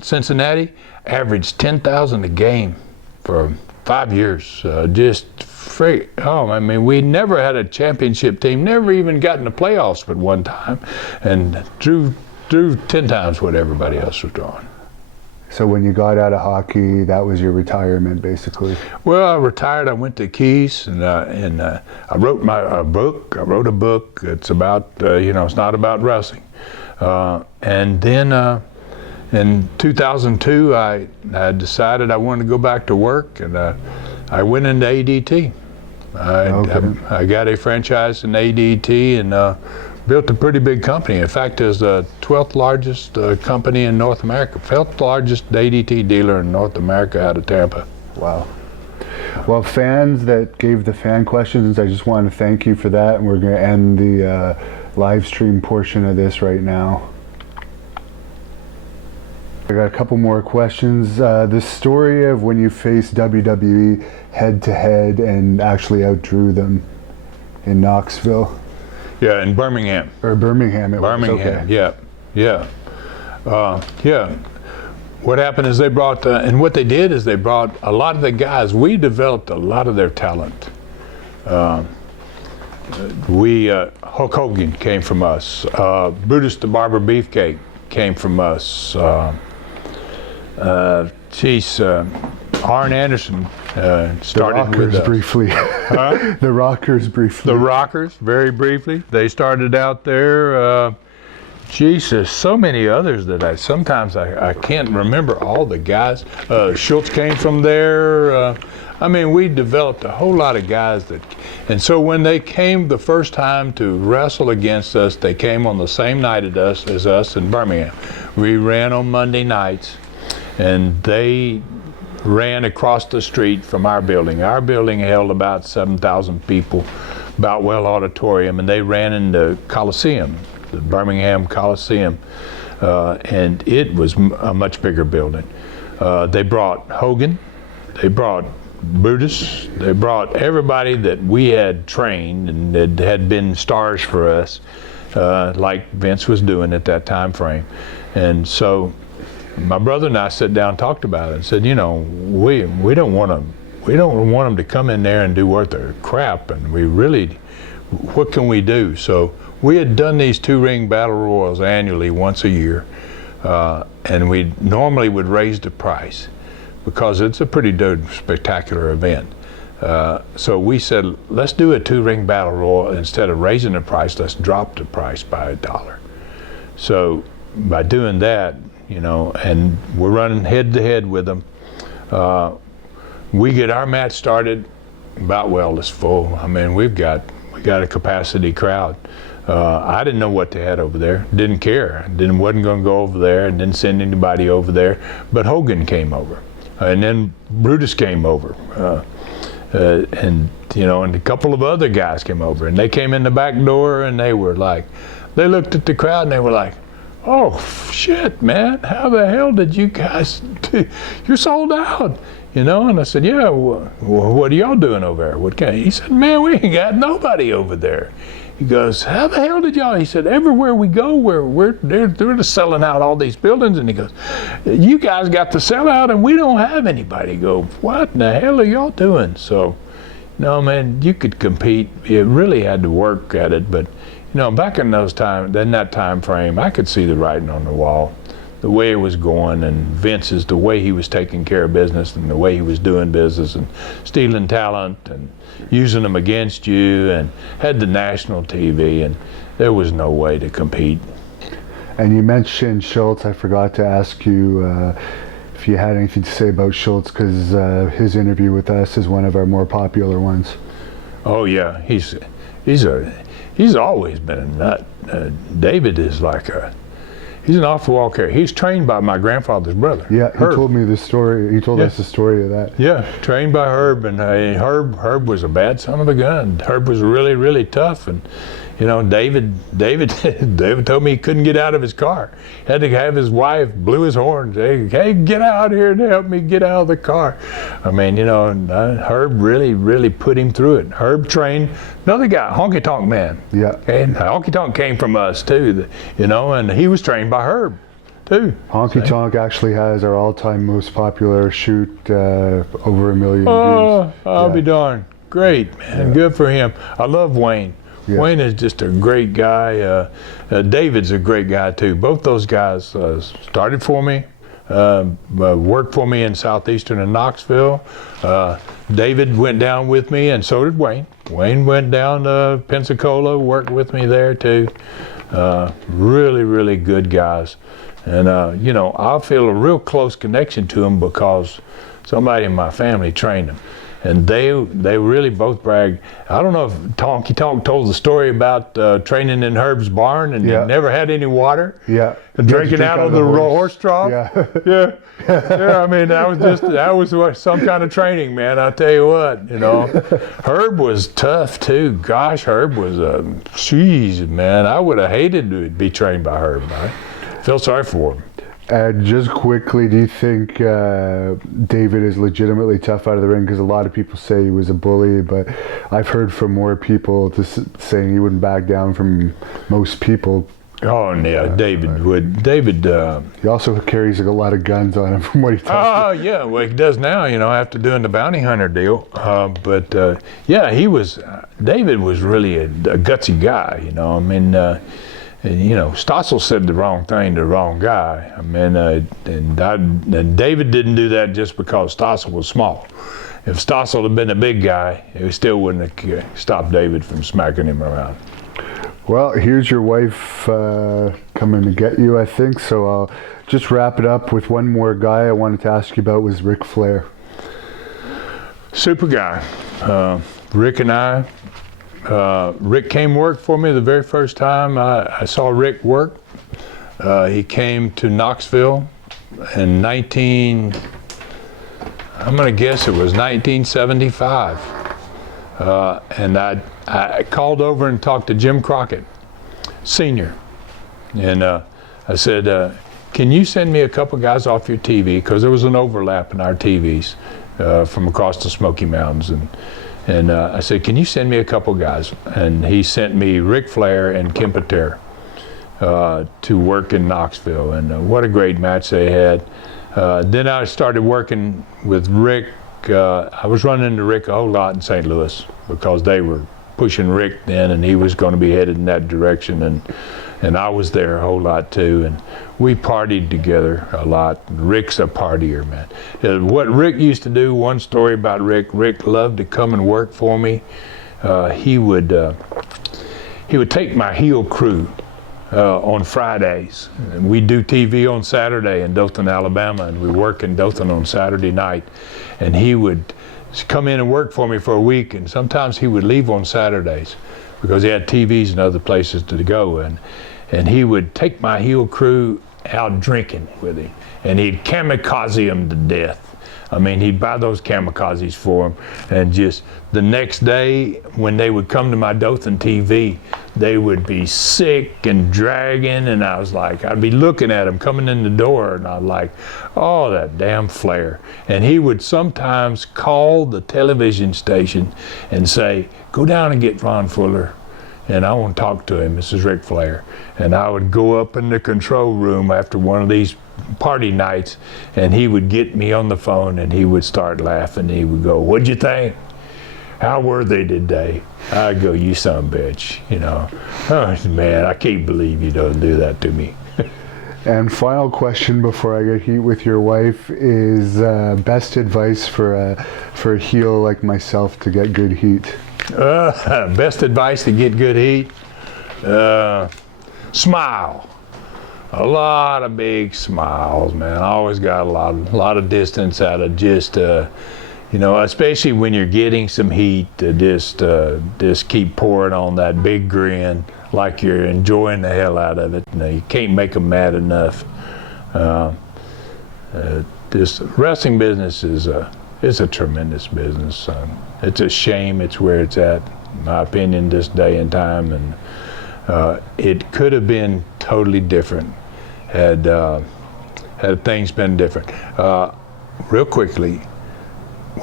Cincinnati, averaged 10,000 a game for 5 years. Just free. Oh, I mean, we never had a championship team, never even got in the playoffs but one time, and drew 10 times what everybody else was drawing. So when you got out of hockey, that was your retirement, basically. Well, I retired. I went to Keys, and I wrote a book. I wrote a book. It's about it's not about wrestling. And then in 2002, I decided I wanted to go back to work, and I went into ADT. I got a franchise in ADT and built a pretty big company. In fact, it's the 12th largest company in North America, 12th largest ADT dealer in North America out of Tampa. Wow. Well, fans that gave the fan questions, I just want to thank you for that. And we're going to end the live stream portion of this right now. I got a couple more questions. The story of when you faced WWE head-to-head and actually outdrew them in Knoxville. Yeah, in Birmingham. Or Birmingham, it Birmingham, was. Okay. yeah. What happened is they brought, and what they did is they brought a lot of the guys, we developed a lot of their talent. Hulk Hogan came from us. Brutus the Barber Beefcake came from us. Arn Anderson started with us. Briefly. Huh? The Rockers briefly. The Rockers, very briefly. They started out there. Jesus, so many others that I can't remember all the guys. Schultz came from there. I mean, we developed a whole lot of guys and so when they came the first time to wrestle against us, they came on the same night as us in Birmingham. We ran on Monday nights, and they ran across the street from our building. Our building held about 7,000 people, about Well Auditorium, and they ran in the Coliseum, the Birmingham Coliseum, and it was a much bigger building. They brought Hogan, they brought Brutus, they brought everybody that we had trained and that had been stars for us, like Vince was doing at that time frame. And so my brother and I sat down and talked about it and said, we don't want them to come in there and do worth their crap, and what can we do? So we had done these 2-ring battle royals annually once a year, and we normally would raise the price because it's a pretty spectacular event. So we said, let's do a 2-ring battle royal. Instead of raising the price, let's drop the price by $1. So by doing that, and we're running head to head with them. We get our match started about it's full. I mean, we got a capacity crowd. I didn't know what they had over there. Didn't care. Wasn't going to go over there, and didn't send anybody over there. But Hogan came over, and then Brutus came over, and a couple of other guys came over, and they came in the back door, and they looked at the crowd, and they were like, oh shit, man, how the hell did you guys do? You're sold out, And I said, yeah, what are y'all doing over there? He said, man, we ain't got nobody over there. He goes, how the hell did y'all? He said, everywhere we go, they're just selling out all these buildings. And he goes, you guys got to sell out and we don't have anybody. He goes, what in the hell are y'all doing? So, man, you could compete. You really had to work at it, but back in that time frame, I could see the writing on the wall, the way it was going, and Vince's, the way he was taking care of business and the way he was doing business and stealing talent and using them against you, and had the national TV, and there was no way to compete. And you mentioned Schultz. I forgot to ask you if you had anything to say about Schultz, because his interview with us is one of our more popular ones. Oh yeah, he's always been a nut. David is he's an off-the-wall character. He's trained by my grandfather's brother. Yeah, he Herb. told me the story. He told us the story of that. Yeah, trained by Herb, and Herb was a bad son of a gun. Herb was really, really tough, and David told me he couldn't get out of his car. Had to have his wife blew his horn, say, "Hey, get out here and help me get out of the car." I mean, Herb really, really put him through it. Herb trained another guy, Honky Tonk Man. Yeah. And Honky Tonk came from us too, and he was trained by Herb too. Honky Tonk actually has our all-time most popular shoot, over 1 million views. I'll be darned. Great, man. Good for him. I love Wayne. Yeah. Wayne is just a great guy. David's a great guy too. Both those guys started for me, worked for me in Southeastern and Knoxville. David went down with me, and so did Wayne. Wayne went down to Pensacola, worked with me there too. Really, really good guys. And I feel a real close connection to them because somebody in my family trained them. And they really both brag. I don't know if Honky Tonk told the story about training in Herb's barn and he never had any water. Yeah. And drinking out of the horse trough. Yeah. Yeah. I mean, that was some kind of training, man. I tell you what, Herb was tough too. Gosh, Herb was jeez, man. I would have hated to be trained by Herb. I feel sorry for him. Just quickly, do you think David is legitimately tough out of the ring? Because a lot of people say he was a bully, but I've heard from more people saying he wouldn't back down from most people. Oh yeah, David would. David. He also carries a lot of guns on him, from what he tells me. Oh yeah, well he does now. After doing the bounty hunter deal. But he was. David was really a gutsy guy. Stossel said the wrong thing to the wrong guy. I mean, and David didn't do that just because Stossel was small. If Stossel had been a big guy, he still wouldn't have stopped David from smacking him around. Well, here's your wife coming to get you, I think. So I'll just wrap it up with one more guy I wanted to ask you about was Ric Flair. Super guy. Rick and I. Rick came work for me the very first time I saw Rick work. He came to Knoxville in I'm going to guess it was 1975. And I called over and talked to Jim Crockett, Sr. And I said, can you send me a couple guys off your TV? Because there was an overlap in our TVs from across the Smoky Mountains. And I said, can you send me a couple guys? And he sent me Ric Flair and Ken Patera to work in Knoxville. And what a great match they had. Then I started working with Rick. I was running into Rick a whole lot in St. Louis because they were pushing Rick then, and he was going to be headed in that direction. And I was there a whole lot too. And we partied together a lot. Rick's a partier, man. What Rick used to do, one story about Rick loved to come and work for me. He would take my heel crew on Fridays. And we do TV on Saturday in Dothan, Alabama, and we work in Dothan on Saturday night. And he would come in and work for me for a week, and sometimes he would leave on Saturdays because he had TVs and other places to go. And he would take my heel crew out drinking with him, and he'd kamikaze them to death. I mean, he'd buy those kamikazes for them, and just the next day when they would come to my Dothan TV, they would be sick and dragging, and I was like, I'd be looking at them coming in the door, and I'd like, oh, that damn Flair. And he would sometimes call the television station and say, go down and get Ron Fuller, and I want to talk to him. This is Ric Flair. And I would go up in the control room after one of these party nights, and he would get me on the phone, and he would start laughing. He would go, what'd you think? How were they today? I'd go, you son of a bitch, Oh, man, I can't believe you don't do that to me. And final question before I get heat with your wife is best advice for a heel like myself to get good heat. Best advice to get good heat? Smile. A lot of big smiles, man. I always got a lot of distance out of just, especially when you're getting some heat, to just keep pouring on that big grin like you're enjoying the hell out of it. You can't make them mad enough. This wrestling business is a tremendous business. It's a shame it's where it's at, in my opinion, this day and time. And it could have been totally different had things been different. Real quickly,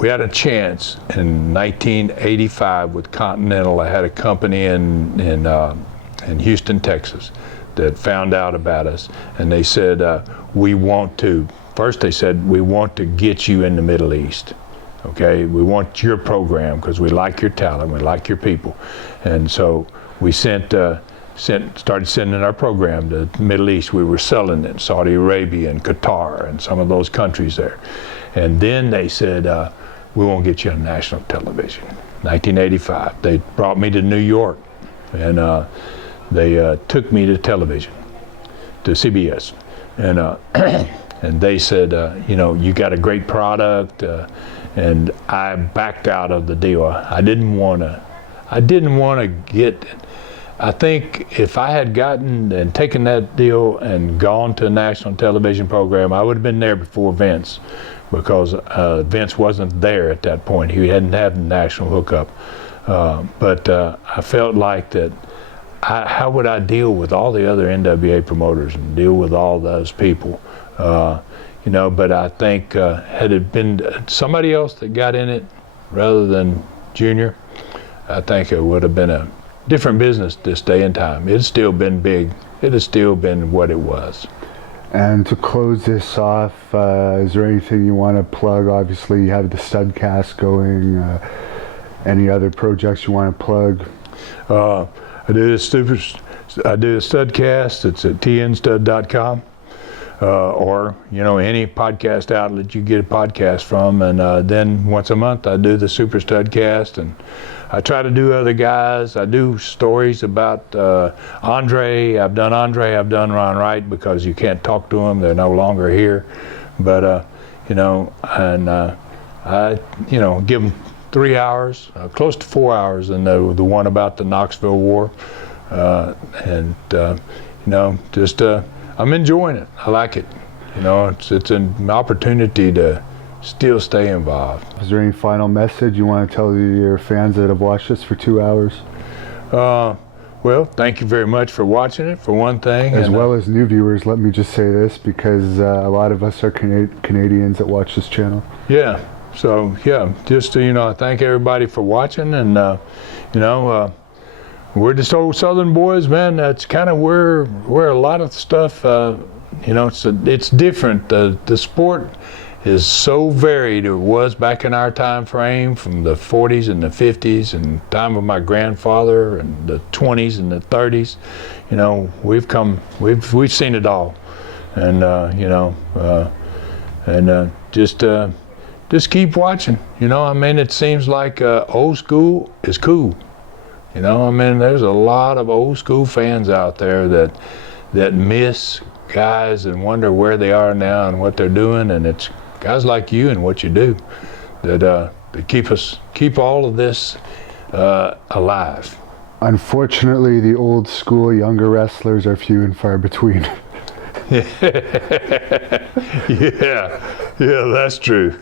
we had a chance in 1985 with Continental. I had a company in Houston, Texas, that found out about us, and they said, first they said, we want to get you in the Middle East. Okay, we want your program because we like your talent, we like your people. And so we started sending our program to the Middle East. We were selling in Saudi Arabia and Qatar and some of those countries there. And then they said, we won't get you on national television. 1985, they brought me to New York, and they took me to television, to CBS. And and they said, you got a great product, and I backed out of the deal. I didn't want to get. I think if I had gotten and taken that deal and gone to a national television program, I would have been there before Vince, because Vince wasn't there at that point. He hadn't had the national hookup. But I felt like that. How would I deal with all the other NWA promoters and deal with all those people? But I think had it been somebody else that got in it rather than Junior, I think it would have been a different business this day and time. It's still been big. It has still been what it was. And to close this off, is there anything you want to plug? Obviously, you have the Studcast going. Any other projects you want to plug? I do a Studcast. It's at tnstud.com, or any podcast outlet you get a podcast from. And then once a month I do the Super Studcast, and I try to do other guys. I do stories about Andre. I've done Ron Wright, because you can't talk to them; they're no longer here. But I give them 3 hours, close to 4 hours, and the one about the Knoxville War, I'm enjoying it. I like it. It's an opportunity to still stay involved. Is there any final message you want to tell your fans that have watched this for 2 hours? Well, thank you very much for watching it, for one thing. As well as new viewers, let me just say this, because a lot of us are Canadians that watch this channel. Yeah. So just I thank everybody for watching, and we're just old Southern boys, man. That's kind of where a lot of stuff, it's different. The sport is so varied. It was back in our time frame, from the 40s and the 50s, and time of my grandfather, and the 20s and the 30s. We've seen it all, and just keep watching. It seems like old school is cool. There's a lot of old school fans out there that miss guys and wonder where they are now and what they're doing, and it's guys like you and what you do that keep all of this alive. Unfortunately, the old school younger wrestlers are few and far between. Yeah, that's true.